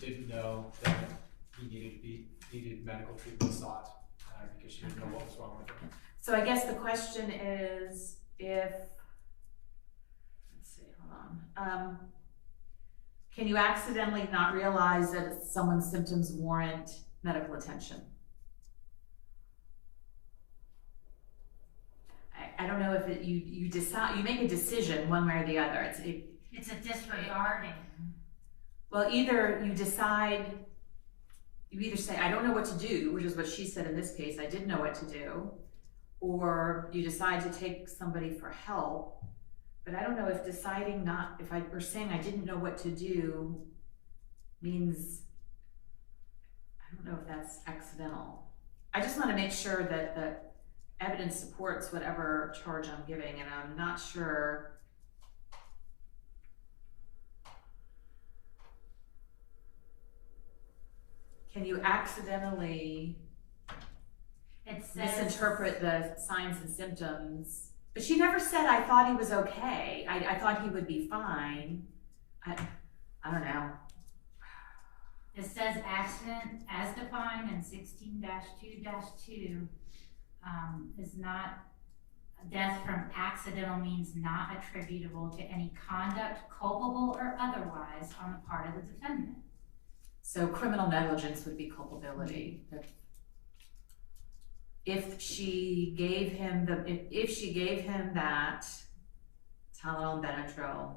didn't know that he needed medical treatment sought because she didn't know what was wrong with him. So I guess the question is can you accidentally not realize that someone's symptoms warrant medical attention? I don't know if you decide, you make a decision one way or the other. It's a disregarding. Well, either you say, I don't know what to do, which is what she said in this case, I didn't know what to do, or you decide to take somebody for help. But I don't know if saying I didn't know what to do means, I don't know if that's accidental. I just want to make sure that the evidence supports whatever charge I'm giving, and I'm not sure. Can you accidentally misinterpret the signs and symptoms? But she never said, I thought he was okay. I thought he would be fine. I don't know. It says accident as defined in 16-2-2 is not, death from accidental means not attributable to any conduct culpable or otherwise on the part of the defendant. So criminal negligence would be culpability. If she gave him that Tylenol and Benadryl,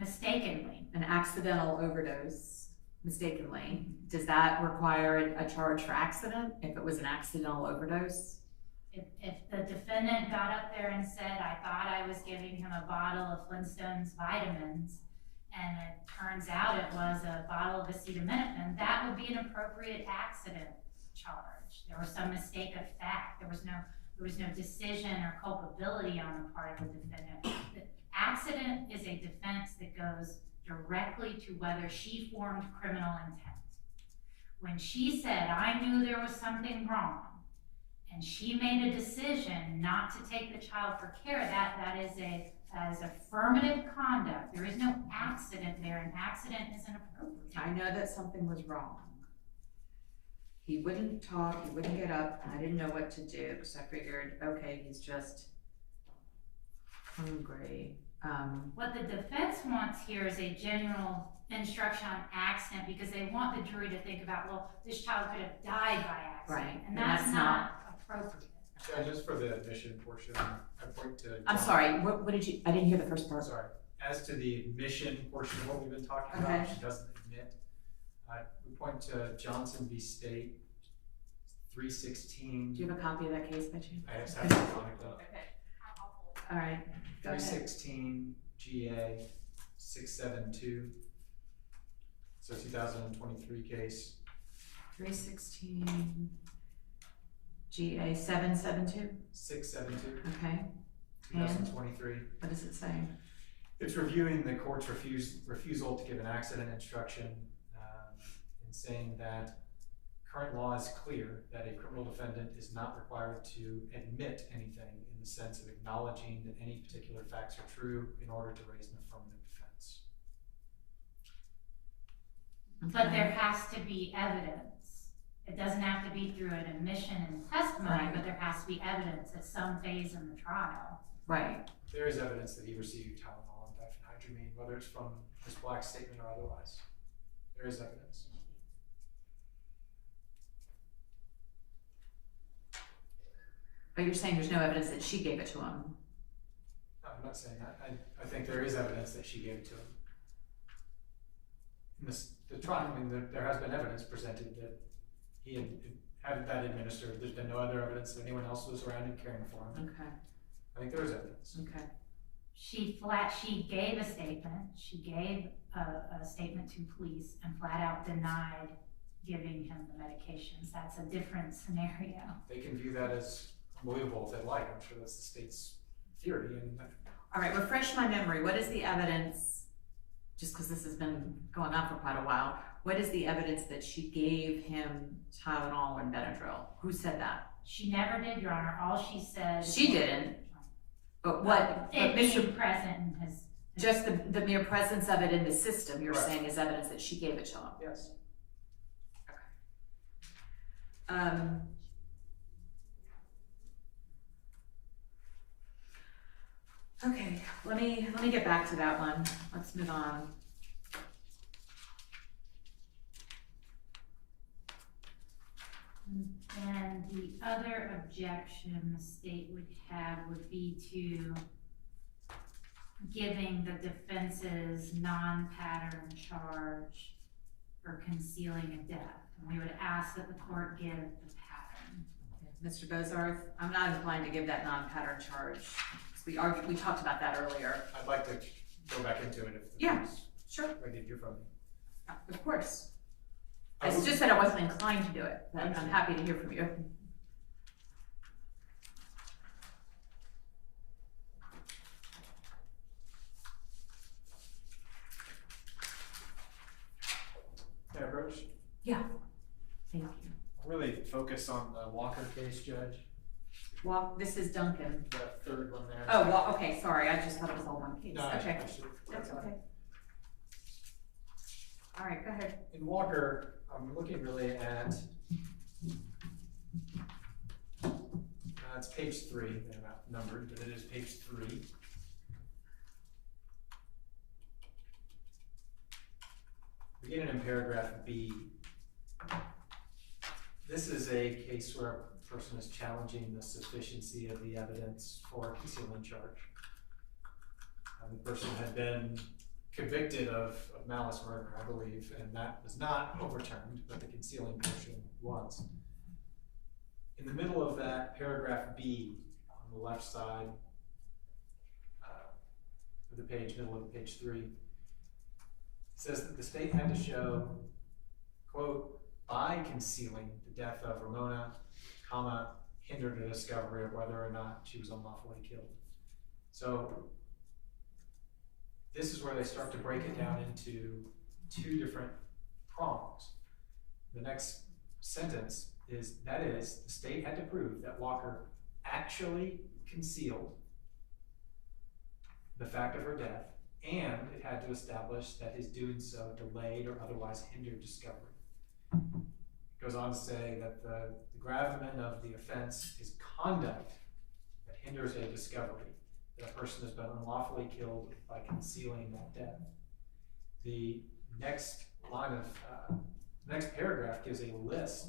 Mistakenly. an accidental overdose, mistakenly, does that require a charge for accident if it was an accidental overdose? If the defendant got up there and said, I thought I was giving him a bottle of Flintstones vitamins, and it turns out it was a bottle of acetaminophen, that would be an appropriate accident charge. There was some mistake of fact. There was no decision or culpability on the part of the defendant. The accident is a defense that goes directly to whether she formed criminal intent. When she said, I knew there was something wrong, and she made a decision not to take the child for care, that is affirmative conduct. There is no accident there. An accident is inappropriate. I know that something was wrong. He wouldn't talk, he wouldn't get up, and I didn't know what to do, so I figured, okay, he's just hungry. What the defense wants here is a general instruction on accident, because they want the jury to think about, well, this child could have died by accident. Right, And that's not appropriate. Yeah, just for the admission portion, I point to. I'm sorry, what did you, I didn't hear the first part. Sorry. As to the admission portion of what we've been talking Okay. about, she doesn't admit. We point to Johnson v. State, 316. Do you have a copy of that case by chance? I just have it electronic up. Okay. All right, go ahead. 316 GA 672. So 2023 case. 316 GA 772, 672. okay. 2023. What does it say? It's reviewing the court's refusal to give an accident instruction and saying that current law is clear that a criminal defendant is not required to admit anything in the sense of acknowledging that any particular facts are true in order to raise an affirmative defense. But there has to be evidence. It doesn't have to be through an admission and testimony, Right. but there has to be evidence at some phase in the trial. Right, There is evidence that he received Tylenol and Diphenhydramine, whether it's from Ms. Black's statement or otherwise. There is evidence. but you're saying there's no evidence that she gave it to him? No, I'm not saying that. I think there is evidence that she gave it to him. In the trial, I mean, there has been evidence presented that he had that administered. There's been no other evidence that anyone else was around and caring for him. Okay, I think there is evidence. okay. She gave a statement. She gave a statement to police and flat out denied giving him the medications. That's a different scenario. They can view that as unbelievable if they like. I'm sure that's the state's theory. And All right, refresh my memory. What is the evidence, just because this has been going on for quite a while, what is the evidence that she gave him Tylenol and Benadryl? Who said that? She never did, Your Honor. All she said. She didn't. But what, It but Mr. being present in his. Just the mere presence of it in the system, you're Right. saying is evidence that she gave it to him? yes. Okay, let me get back to that one. Let's move on. And the other objection the state would have would be to giving the defense's non-pattern charge for concealing a death. And we would ask that the court give the pattern. Mr. Bozarth, I'm not inclined to give that non-pattern charge. We talked about that earlier. I'd like to go back into it if the Yeah. court's Sure. ready to hear from me. Of course. I It's would- just that I wasn't inclined to do it, but I'm Understood. happy to hear from you. Can I approach? Yeah. Thank you. Really focus on the Walker case, Judge. Well, this is Duncan. The third one there. Oh, well, okay, sorry, I just thought it was all one case. No, Okay, I should- that's okay. All right, go ahead. In Walker, I'm looking really at, it's page 3, they're not numbered, but it is page 3. Beginning in paragraph B, this is a case where a person is challenging the sufficiency of the evidence for a concealing charge. The person had been convicted of malice murder, I believe, and that was not overturned, but the concealing portion was. In the middle of that paragraph B, on the left side of the page, middle of page 3, it says that the state had to show, quote, by concealing the death of Ramona, comma, hindered the discovery of whether or not she was unlawfully killed. So this is where they start to break it down into 2 different prongs. The next sentence is, that is, the state had to prove that Walker actually concealed the fact of her death, and it had to establish that his doing so delayed or otherwise hindered discovery. It goes on to say that the gravamen of the offense is conduct that hinders a discovery that a person has been unlawfully killed by concealing that death. The next line of, next paragraph gives a list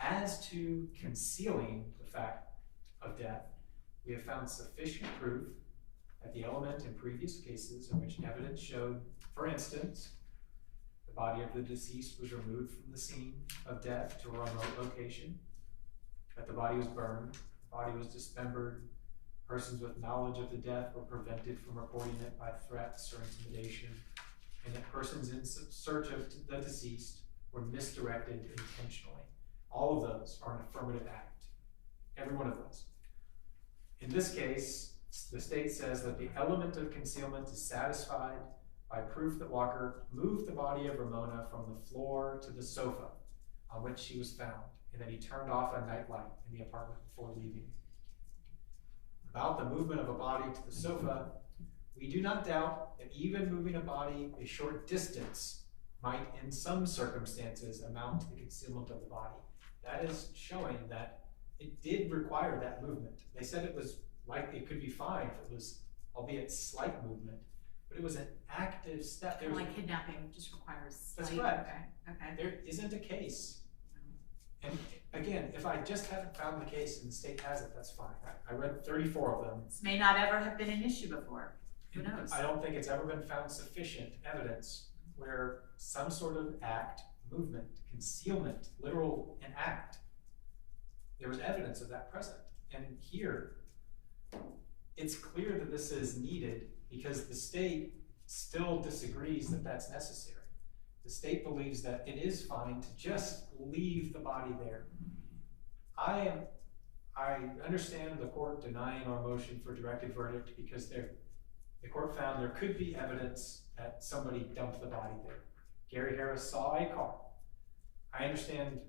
as to concealing the fact of death. We have found sufficient proof that the element in previous cases in which evidence showed, for instance, the body of the deceased was removed from the scene of death to a remote location, that the body was burned, the body was dismembered, persons with knowledge of the death were prevented from reporting it by threats or intimidation, and that persons in search of the deceased were misdirected intentionally. All of those are an affirmative act, every one of those. In this case, the state says that the element of concealment is satisfied by proof that Walker moved the body of Ramona from the floor to the sofa on which she was found, and that he turned off a nightlight in the apartment before leaving. About the movement of a body to the sofa, we do not doubt that even moving a body a short distance might in some circumstances amount to the concealment of the body. That is showing that it did require that movement. They said it was likely, it could be fine if it was, albeit slight movement, but it was an active step. Kind of like kidnapping just requires. That's slight- right. Okay. There isn't a case. And again, if I just haven't found the case and the state has it, that's fine. I read 34 of them. This may not ever have been an issue before. Who knows? I don't think it's ever been found sufficient evidence where some sort of act, movement, concealment, literal an act, there was evidence of that present. And here, it's clear that this is needed because the state still disagrees that that's necessary. The state believes that it is fine to just leave the body there. I understand the court denying our motion for directed verdict because the court found there could be evidence that somebody dumped the body there. Gary Harris saw a car. I understand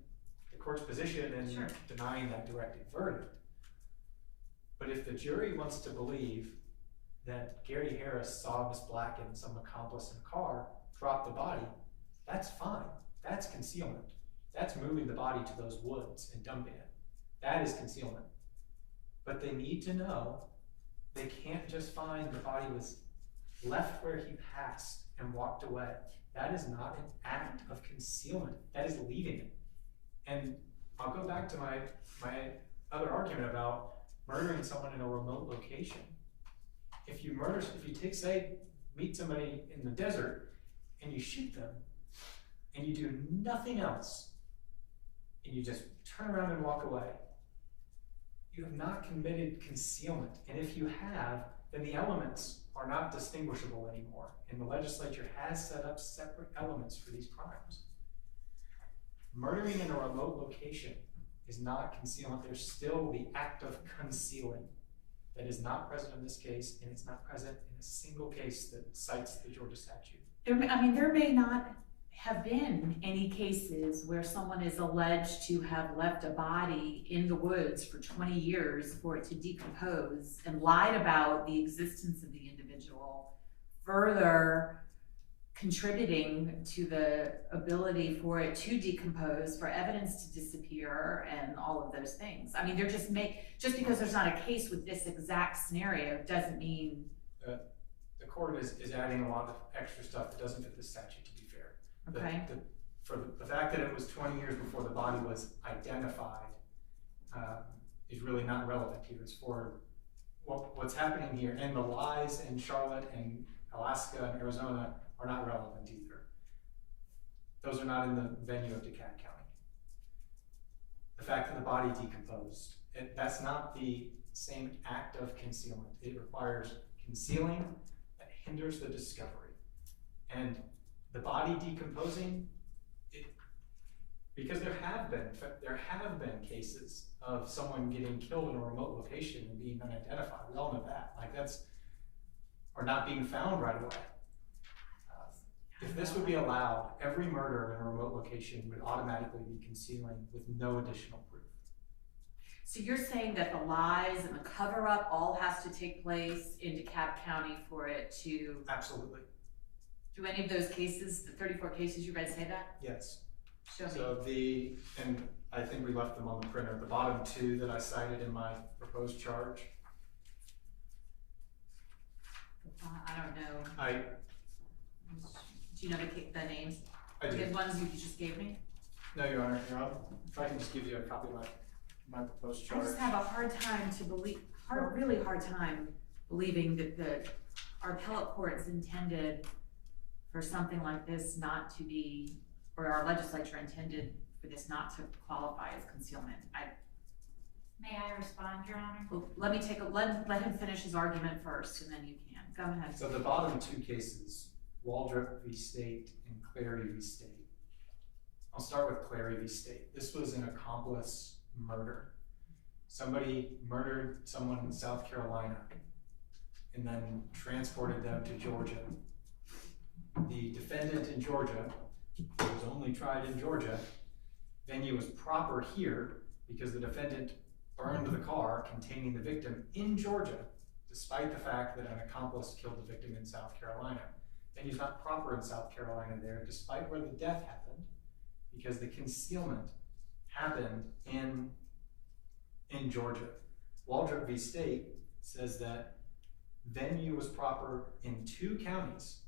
the court's position in Sure. denying that directed verdict. But if the jury wants to believe that Gary Harris saw Miss Black and some accomplice in a car drop the body, that's fine. That's concealment. That's moving the body to those woods and dumping it. That is concealment. But they need to know they can't just find the body was left where he passed and walked away. That is not an act of concealment. That is leaving it. And I'll go back to my other argument about murdering someone in a remote location. If you meet somebody in the desert and you shoot them and you do nothing else and you just turn around and walk away, you have not committed concealment. And if you have, then the elements are not distinguishable anymore. And the legislature has set up separate elements for these crimes. Murdering in a remote location is not concealment. There's still the act of concealing that is not present in this case, and it's not present in a single case that cites the Georgia statute. There may not have been any cases where someone is alleged to have left a body in the woods for 20 years for it to decompose and lied about the existence of the individual, further contributing to the ability for it to decompose, for evidence to disappear, and all of those things? I mean, just because there's not a case with this exact scenario doesn't mean. The court is adding a lot of extra stuff that doesn't fit the statute, to be fair. Okay. For the fact that it was 20 years before the body was identified is really not relevant here. It's for what's happening here. And the lies in Charlotte and Alaska and Arizona are not relevant either. Those are not in the venue of DeKalb County. The fact that the body decomposed, that's not the same act of concealment. It requires concealing that hinders the discovery. And the body decomposing, because there have been cases of someone getting killed in a remote location and being unidentified. We all know that. Or not being found right away. If this would be allowed, every murder in a remote location would automatically be concealing with no additional proof. So you're saying that the lies and the cover-up all has to take place in DeKalb County for it to... Absolutely. Do any of those cases, the 34 cases you read, say that? Yes. Show me. So and I think we left them on the printer, the bottom two that I cited in my proposed charge. I don't know. Do you know the names? I do. The ones you just gave me? No, Your Honor. If I can just give you a copy of my proposed charge. I just have a hard time to believe, really hard time believing that our appellate courts intended for something like this not to be, or our legislature intended for this not to qualify as concealment. May I respond, Your Honor? Well, let him finish his argument first, and then you can. Go ahead. So the bottom two cases, Waldrop v. State and Clary v. State. I'll start with Clary v. State. This was an accomplice murder. Somebody murdered someone in South Carolina and then transported them to Georgia. The defendant in Georgia, who was only tried in Georgia, venue was proper here because the defendant burned the car containing the victim in Georgia, despite the fact that an accomplice killed the victim in South Carolina. Venue's not proper in South Carolina there, despite where the death happened, because the concealment happened in Georgia. Waldrop v. State says that venue was proper in 2 counties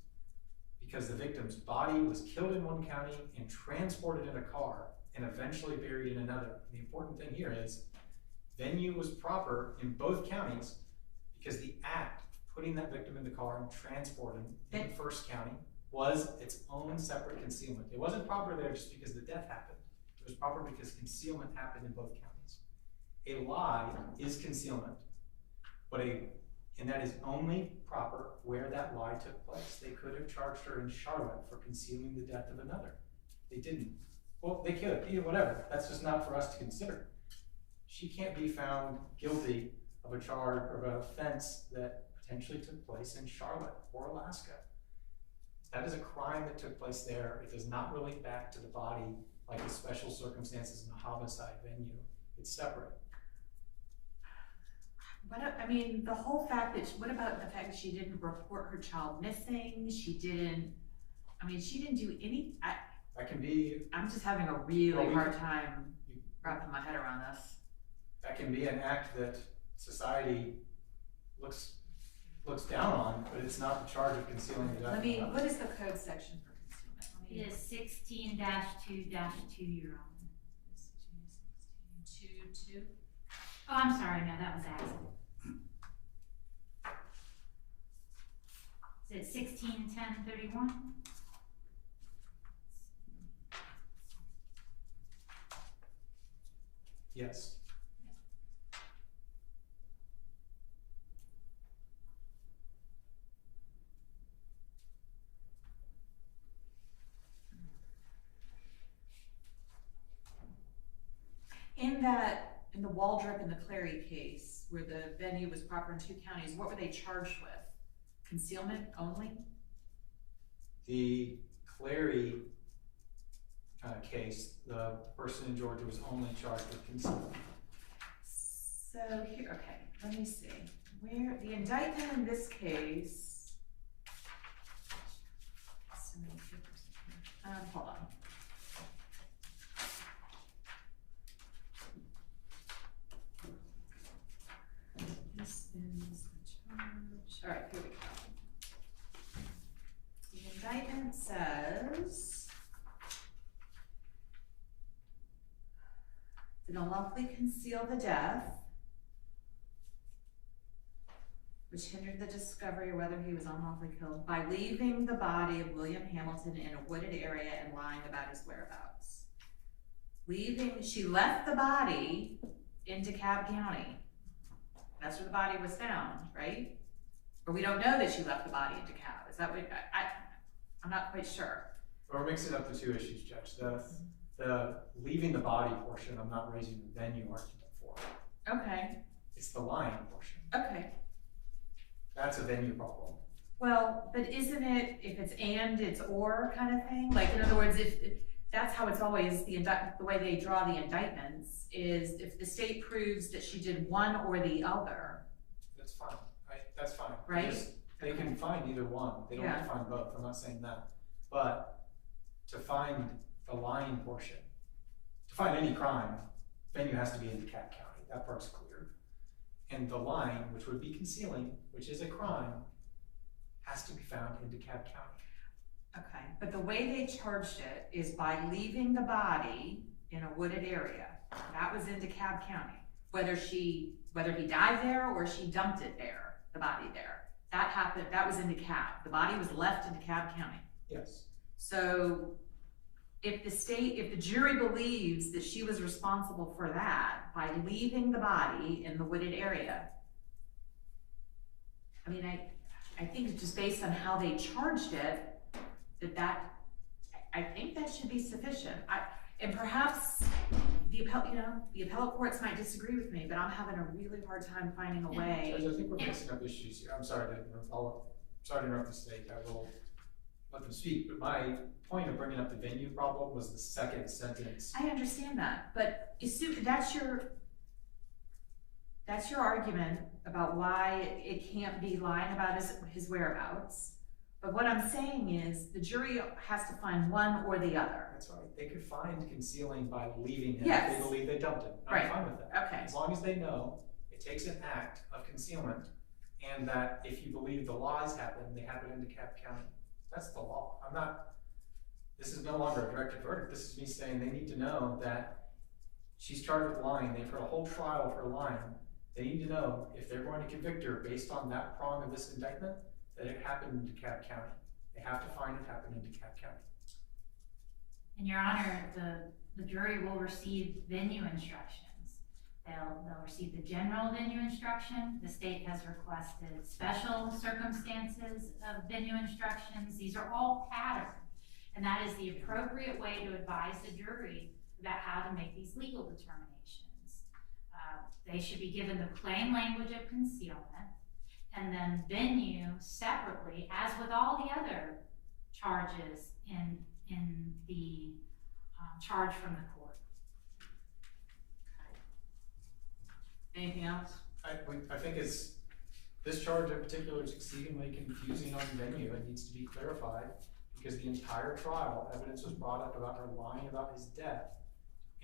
because the victim's body was killed in one county and transported in a car and eventually buried in another. The important thing here is venue was proper in both counties because the act of putting that victim in the car and transporting in the first county was its own separate concealment. It wasn't proper there just because the death happened. It was proper because concealment happened in both counties. A lie is concealment, and that is only proper where that lie took place. They could have charged her in Charlotte for concealing the death of another. They didn't. Well, they could, whatever. That's just not for us to consider. She can't be found guilty of a charge or of an offense that potentially took place in Charlotte or Alaska. That is a crime that took place there. It does not relate back to the body like the special circumstances in a homicide venue. It's separate. The whole fact that, what about the fact that she didn't report her child missing? She didn't do any, That can be. I'm just having a really hard time wrapping my head around this. That can be an act that society looks down on, but it's not the charge of concealing the death. What is the code section for concealment? It is 16-2-2, Your Honor. 2-2? Oh, I'm sorry, no, that was accident. Is it 16-10-31? Yes. In the Waldrop and the Clary case, where the venue was proper in 2 counties, what were they charged with? Concealment only? The Clary person in Georgia was only charged with concealing. So here, okay, let me see. Where, the indictment in this case. So many papers in here. Hold on. This is the charge. All right, here we go. The indictment says did unlawfully conceal the death which hindered the discovery of whether he was unlawfully killed by leaving the body of William Hamilton in a wooded area and lying about his whereabouts. She left the body in DeKalb County. That's where the body was found, right? Or we don't know that she left the body in DeKalb. Is that what, I'm not quite sure. Or we're mixing up the two issues, Judge. The leaving the body portion, I'm not raising the venue argument for. Okay, It's the lying portion. okay. That's a venue problem. Well, but isn't it, if it's and, it's or kind of thing? Like, in other words, if that's how it's always, the way they draw the indictments is if the state proves that she did one or the other. That's fine, right? That's fine. Right? They can find either one. They don't have to find both. I'm not saying that. But to find the lying portion, to find any crime, venue has to be in DeKalb County. That part's clear. And the lying, which would be concealing, which is a crime, has to be found in DeKalb County. Okay, but the way they charged it is by leaving the body in a wooded area. That was in DeKalb County. Whether he died there or she dumped it there, the body there. That happened, that was in DeKalb. The body was left in DeKalb County. Yes. So if the jury believes that she was responsible for that by leaving the body in the wooded area, I mean, I think it's just based on how they charged it, I think that should be sufficient. And perhaps the appellate courts might disagree with me, but I'm having a really hard time finding a way. Judge, I think we're mixing up issues here. I'm sorry to interrupt the state. I will let them speak, but my point of bringing up the venue problem was the second sentence. I understand that, but that's your argument about why it can't be lying about his whereabouts. But what I'm saying is the jury has to find one or the other. That's right. They could find concealing by leaving him yes. if they believe they dumped him. I'm fine with that. Okay. As long as they know it takes an act of concealment and that if you believe the lies happen, they happen in DeKalb County. That's the law. This is no longer a directed verdict. This is me saying they need to know that she's charged with lying. They've heard a whole trial of her lying. They need to know if they're going to convict her based on that prong of this indictment, that it happened in DeKalb County. They have to find it happened in DeKalb County. And Your Honor, the jury will receive venue instructions. They'll receive the general venue instruction. The state has requested special circumstances of venue instructions. These are all patterned, and that is the appropriate way to advise the jury about how to make these legal determinations. They should be given the plain language of concealment, and then venue separately, as with all the other charges in the charge from the court. Anything else? I think this charge in particular is exceedingly confusing on venue. It needs to be clarified because the entire trial, evidence was brought up about her lying about his death,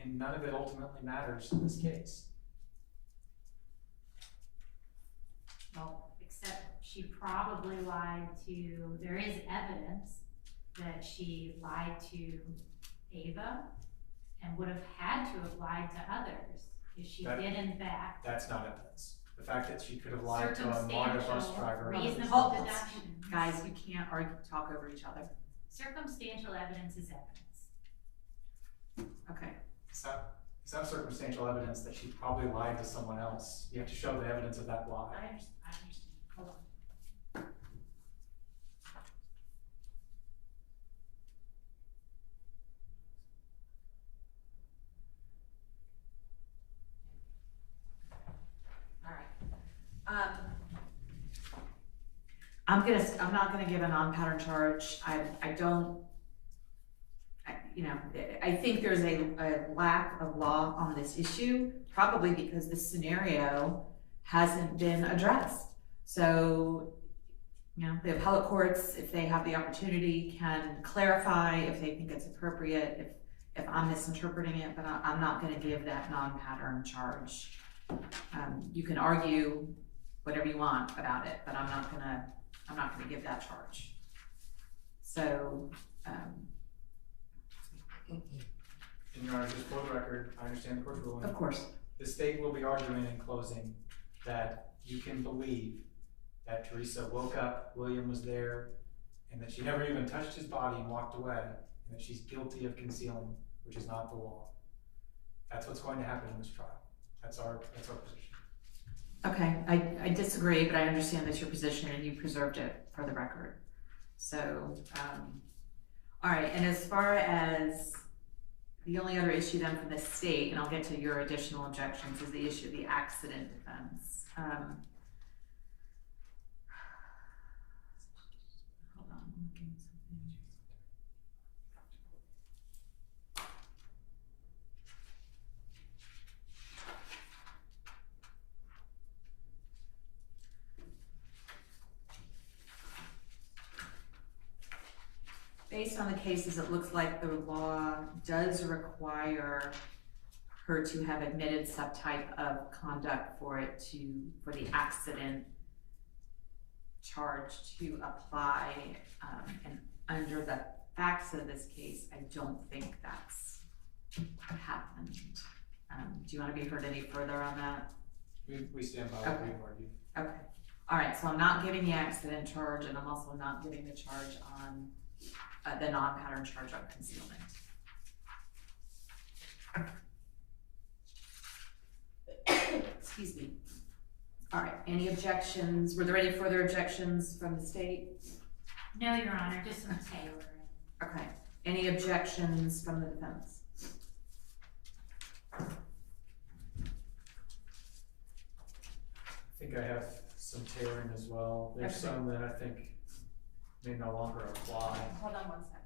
and none of it ultimately matters in this case. Well, except she probably lied to, there is evidence that she lied to Ava and would have had to have lied to others if she did in fact. That's not evidence. The fact that she could have lied to a MAGA bus driver. Reasonable deduction. Guys, you can't talk over each other. Circumstantial evidence is evidence. Okay. It's not circumstantial evidence that she probably lied to someone else. You have to show the evidence of that lie. I understand. Hold on. All right. I'm not gonna give a non-pattern charge. I think there's a lack of law on this issue, probably because this scenario hasn't been addressed. So, the appellate courts, if they have the opportunity, can clarify if they think it's appropriate, if I'm misinterpreting it, but I'm not gonna give that non-pattern charge. You can argue whatever you want about it, but I'm not gonna give that charge. So, And Your Honor, just for the record, I understand the court's ruling. of course, The state will be arguing in closing that you can believe that Teresa woke up, William was there, and that she never even touched his body and walked away, and that she's guilty of concealing, which is not the law. That's what's going to happen in this trial. That's our position. okay, I disagree, but I understand that's your position and you preserved it for the record. So, all right, and as far as the only other issue then for the state, and I'll get to your additional objections, is the issue of the accident defense. Hold on, I'm looking at something. Based on the cases, it looks like the law does require her to have admitted some type of conduct for the accident charge to apply. And under the facts of this case, I don't think that's happened. Do you want to be heard any further on that? We stand by what Okay. we've argued. Okay. All right, so I'm not giving the accident charge, and I'm also not giving the charge on the non-pattern charge on concealment. Excuse me. All right, any objections? Were there any further objections from the state? No, Your Honor, just some tailoring. Okay, any objections from the defense? I think I have some tailoring as well. There's Okay. some that I think may no longer apply. Hold on one second.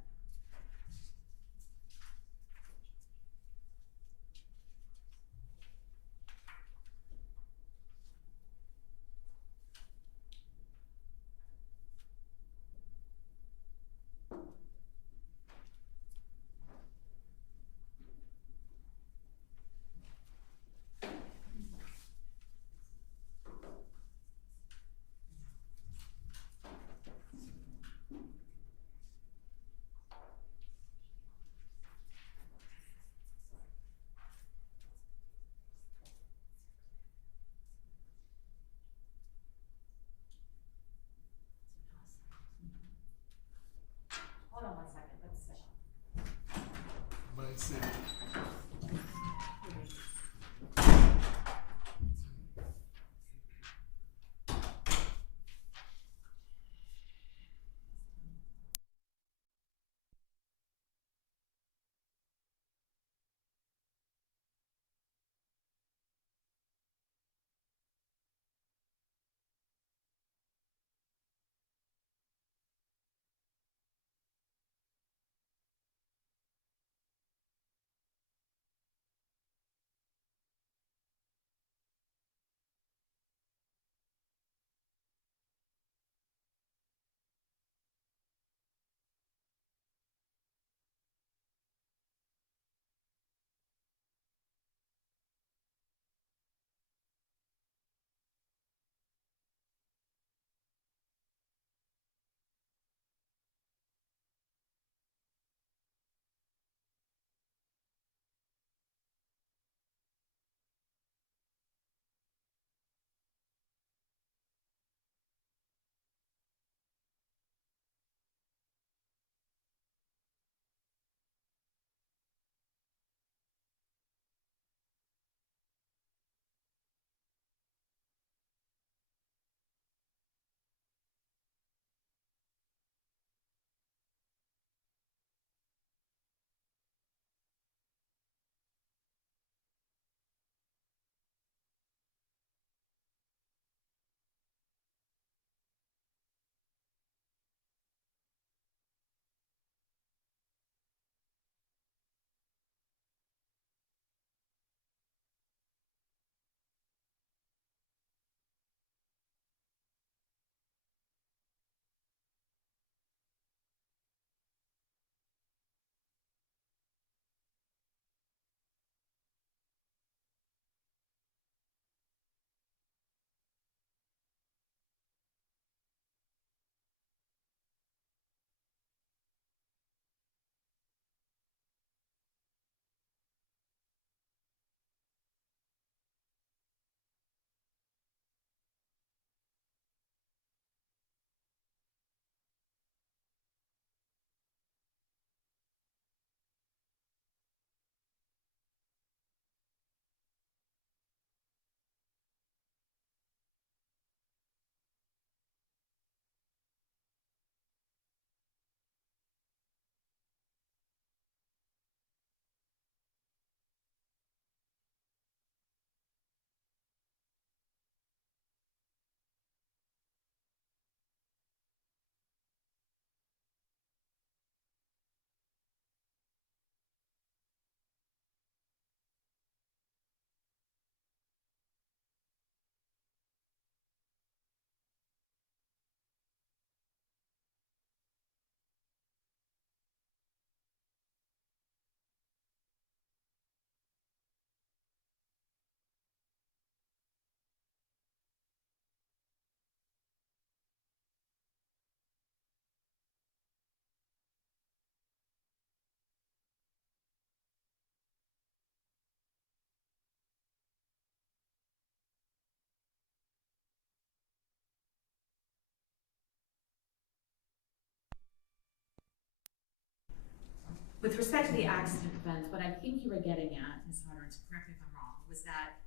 with respect to the accident offense, what I think you were getting at, Ms. Hodder, so correct me if I'm wrong, was that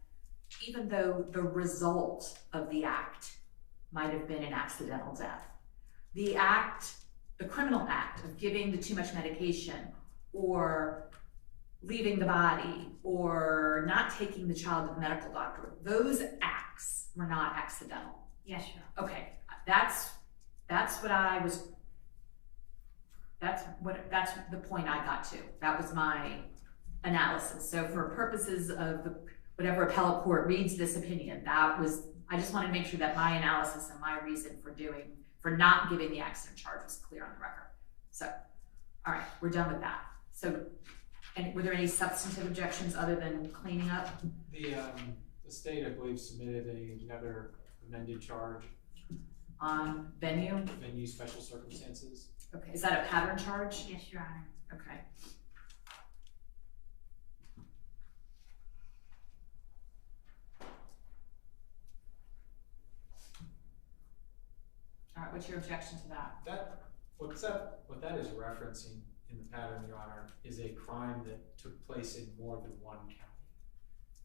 even though the result of the act might have been an accidental death, the criminal act of giving the too much medication or leaving the body or not taking the child to the medical doctor, those acts were not accidental. Yes, Your Honor. Okay, that's the point I got to. That was my analysis. So for purposes of whatever appellate court reads this opinion, I just wanted to make sure that my analysis and my reason for not giving the accident charge was clear on the record. So, all right, we're done with that. So, and were there any substantive objections other than cleaning up? The state, I believe, submitted another amended charge. On venue? Venue special circumstances. Okay, is that a pattern charge? Yes, Your Honor. Okay. All right, what's your objection to that? What that is referencing in the pattern, Your Honor, is a crime that took place in more than one county.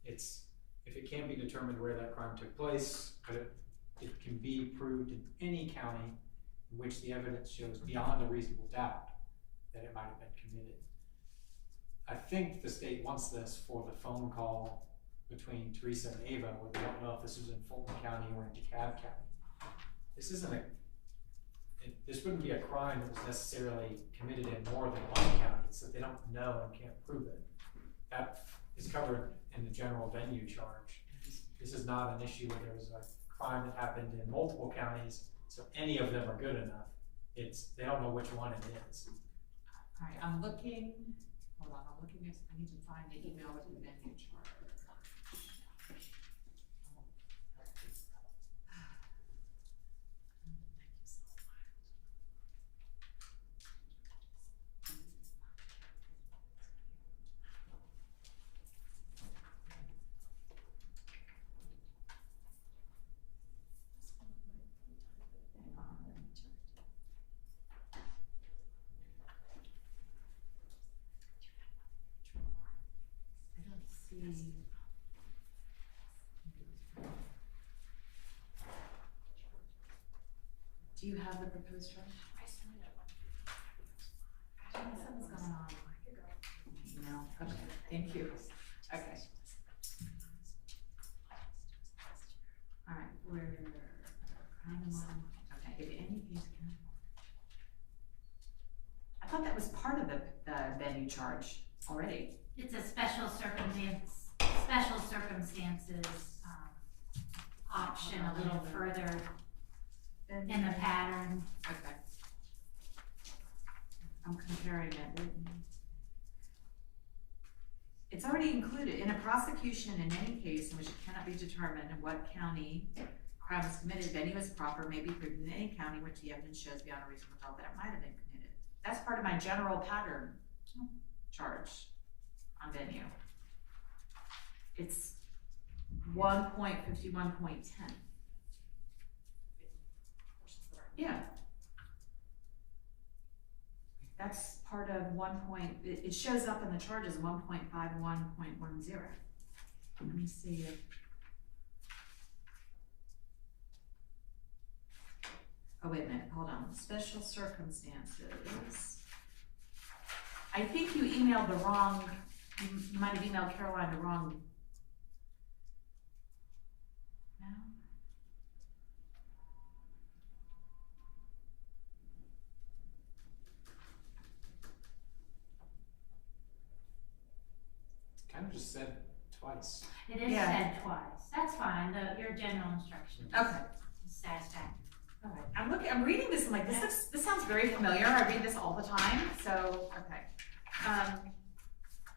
If it can't be determined where that crime took place, but it can be proved in any county in which the evidence shows beyond a reasonable doubt that it might have been committed. I think the state wants this for the phone call between Teresa and Ava, where they don't know if this was in Fulton County or in DeKalb County. This wouldn't be a crime that was necessarily committed in more than one county. It's that they don't know and can't prove it. That is covered in the general venue charge. This is not an issue where there was a crime that happened in multiple counties, so any of them are good enough. They don't know which one it is. All right, I'm looking, hold on, I need to find the email with the venue charge. Do you have the proposed charge? Something's going on. No, okay, thank you. Okay. All right, okay, if any case can. I thought that was part of the venue charge already. It's a special circumstances option a little further in the pattern. Okay. I'm comparing it. It's already included in a prosecution in any case in which it cannot be determined in what county crime was committed. Venue is proper, may be proven in any county which the evidence shows beyond a reasonable doubt that it might have been committed. That's part of my general pattern charge on venue. It's 1.51.10. Yeah. That's part of it shows up in the charges 1.51.10. Let me see if. Oh, wait a minute, hold on. Special circumstances. I think you emailed the wrong, you might have emailed Caroline the wrong. No? Kind of just said twice. It is said twice. That's fine. Your general instructions. Okay. Is satisfactory. All right. I'm reading this. I'm like, this sounds very familiar. I read this all the time. So, okay.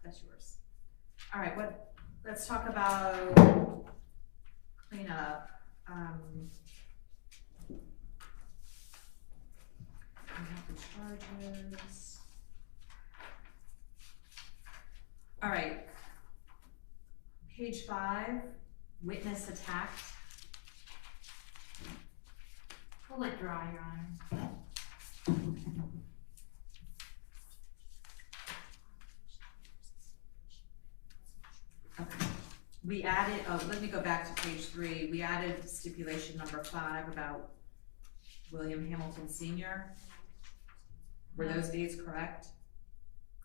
That's yours. All right. Let's talk about cleanup. We have the charges. All right. Page 5, witness attacked. We'll withdraw, Your Honor. we added, let me go back to page 3. We added stipulation number 5 about William Hamilton Senior. Were those dates correct?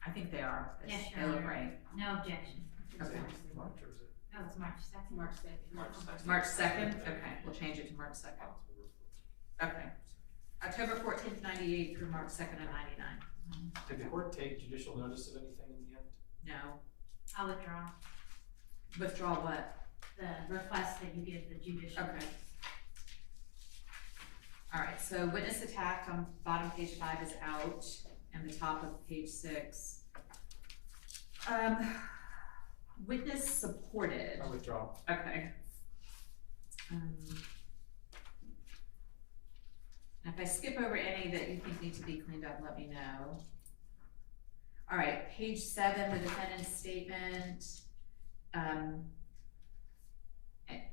I think they are. Yes, They Your look Honor. right. No objection. Okay. March or is it? Oh, it's March 2nd. March 2nd. March 2nd? Okay, we'll change it to March 2nd. Okay. October 14th, 98 through March 2nd of 99. Did the court take judicial notice of anything in the end? No. I'll withdraw Withdraw what? the request that you give the judicial. Okay. All right, so witness attacked on bottom page 5 is out, and the top of page 6. Witness supported. I withdraw. Okay. And if I skip over any that you think need to be cleaned up, let me know. All right, page 7, the defendant's statement.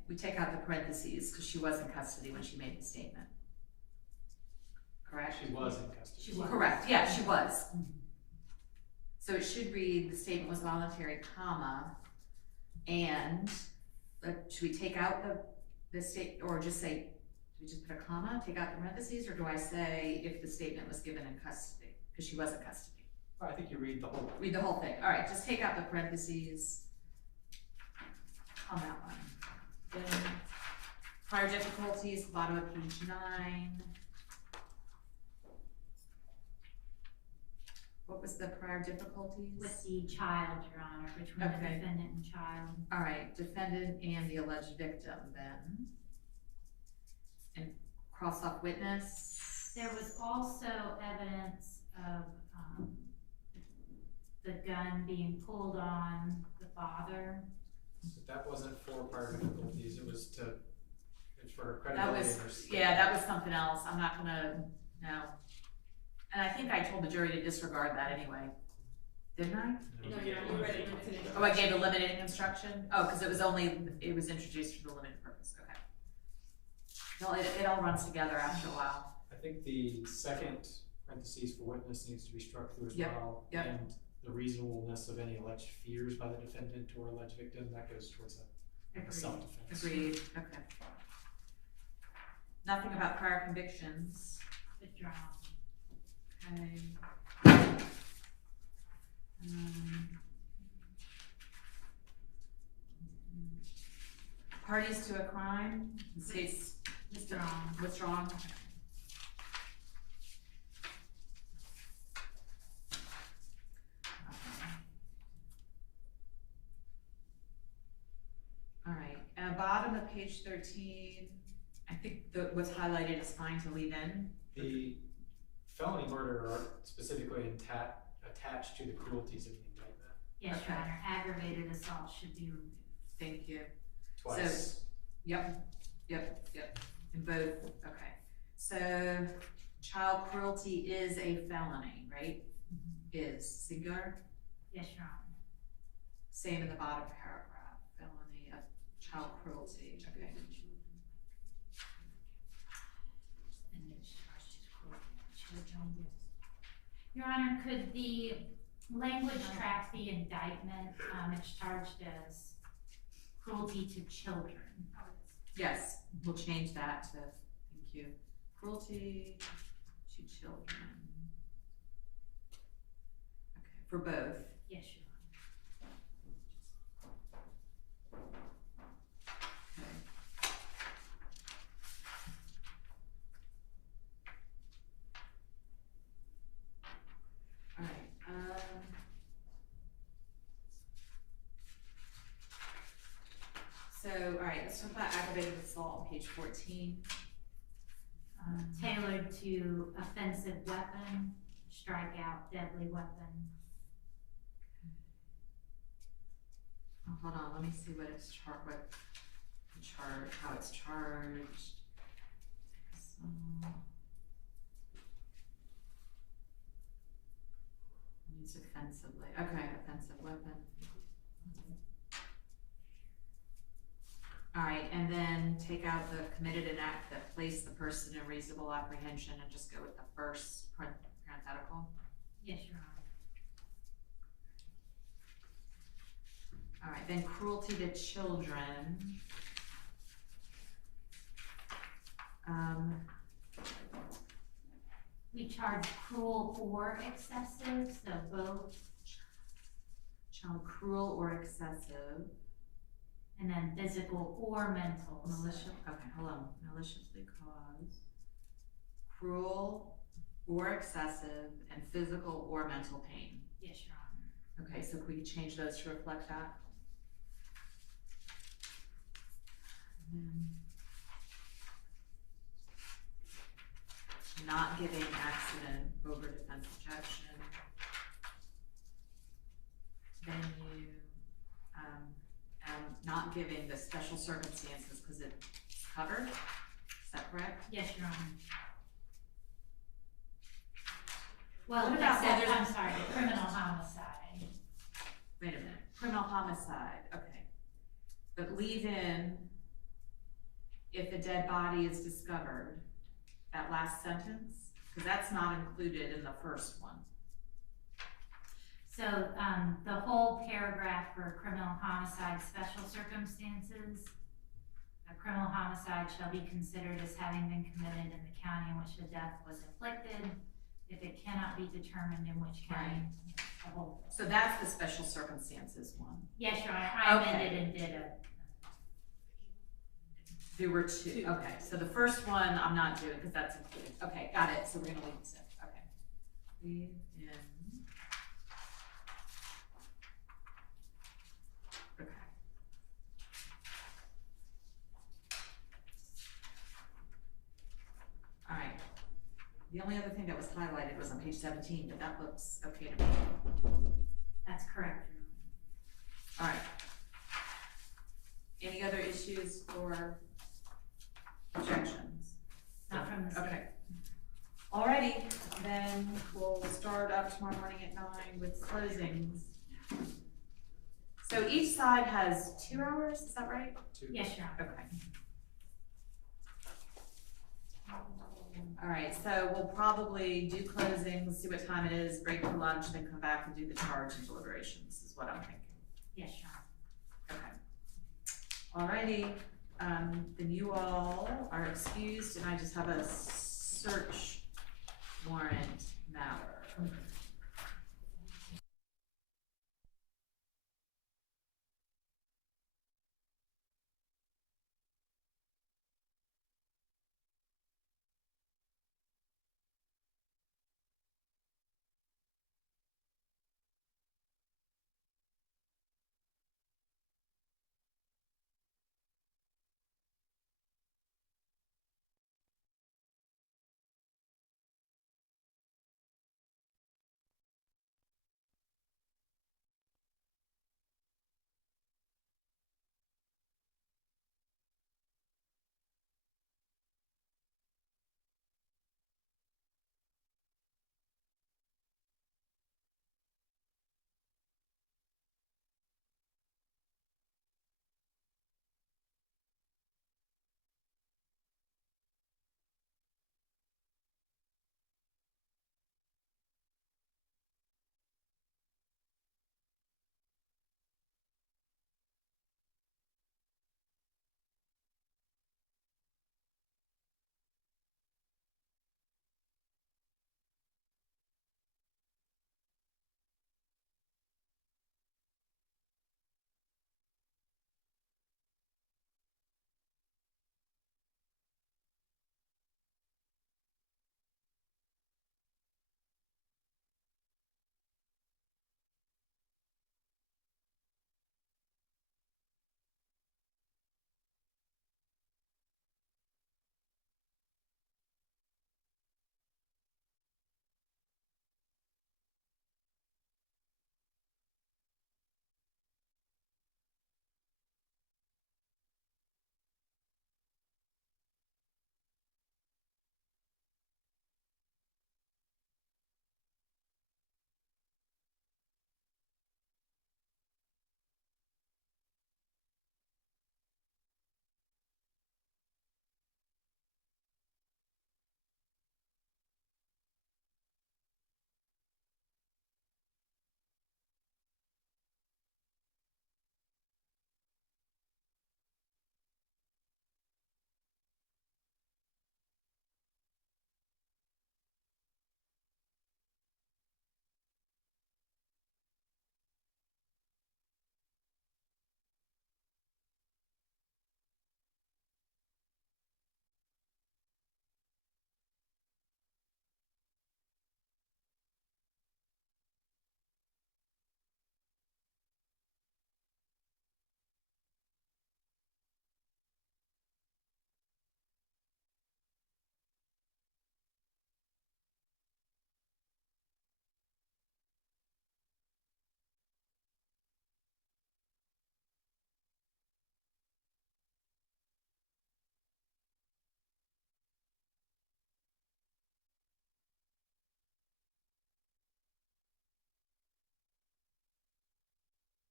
We take out the parentheses because she was in custody when she made the statement. Correct? She was in custody. She was. Correct, yeah, she was. So it should read, the statement was voluntary, comma, and, should we take out the state, or just say, do we just put a comma, take out the parentheses, or do I say if the statement was given in custody? Because she was in custody. I think you read the whole. Read the whole thing, all right, just take out the parentheses on that one. Then, prior difficulties, bottom of page 9. What was the prior difficulties? With the child, Your Honor, between the Okay. defendant and child. All right, defendant and the alleged victim then. And cross off witness. There was also evidence of the gun being pulled on the father. But that wasn't for prior difficulties, it was for her That credibility. was, and her state. yeah, that was something else. I'm not gonna, no. And I think I told the jury to disregard that anyway. Didn't I? No, you're not, you read it, it's an Oh, I gave a limiting instruction? Oh, because it was introduced for the limited purpose, okay. Well, it all runs together after a while. I think the second parentheses for witness needs to be struck through as Yep, well. yep. And the reasonableness of any alleged fears by the defendant or alleged victim, that goes towards a Agreed. self-defense. Agreed, okay. Nothing about prior convictions. Withdrawn. Okay. Parties to a crime, the state's Withdrawn. withdrawn. All right, bottom of page 13, I think what's highlighted is fine to leave in. The felony murder are specifically attached to the cruelties of the indictment. Yes, Your Okay. Honor, aggravated assault should be removed. Thank you. Twice. Yep, in both, okay. So, child cruelty is a felony, right? Is, singular, Yes, Your Honor. same in the bottom paragraph, felony of child cruelty, okay. And it's charged as cruelty to children. Your Honor, could the language track the indictment? It's charged as cruelty to children. Yes, we'll change that to, thank you, cruelty to children. Okay, for both. Yes, Your Honor. Okay. All right, so, all right, let's talk about aggravated assault on page 14. Tailored to offensive weapon, strike out deadly weapon. Oh, hold on, let me see what it's how it's charged. So, use offensively, okay, offensive weapon. All right, and then take out the committed an act that placed the person in reasonable apprehension and just go with the first parenthetical. Yes, Your Honor. All right, then cruelty cruelty to children. We charge cruel or excessive, so both, Child cruel or excessive. and then physical or mental. Maliciously cause cruel or excessive and physical or mental pain. Yes, Your Honor. Okay, so if we could change those to reflect that. And then not giving accident over defense objection. Venue, not giving the special circumstances because it's covered. Is that correct? Yes, Your Honor. Well, What about except, others? I'm sorry, criminal homicide. Wait a minute, criminal homicide, okay. But leave in, if a dead body is discovered, that last sentence, because that's not included in the first one. So, the whole paragraph for criminal homicide special circumstances, a criminal homicide shall be considered as having been committed in the county in which the death was inflicted, if it cannot be determined in which county. The whole. So that's the special circumstances one. Yes, Your Honor, I Okay. amended and did a. There were two, okay, so the first one I'm not doing because that's included. Okay, got it, so we're gonna leave this in, okay. Leave in. Okay. All right. The only other thing that was highlighted was on page 17, but that looks okay to me. That's correct, Your Honor. All right. Any other issues or objections? Not from the state. Okay. Alrighty, then we'll start up tomorrow morning at 9 with closings. So each side has 2 hours, is that right? Yes, Your Honor. Okay. Alright, so we'll probably do closings, see what time it is, break for lunch, then come back and do the charge and deliberations, is what I'm thinking. Yes, Your Honor. Okay. Alrighty, then you all are excused and I just have a search warrant matter.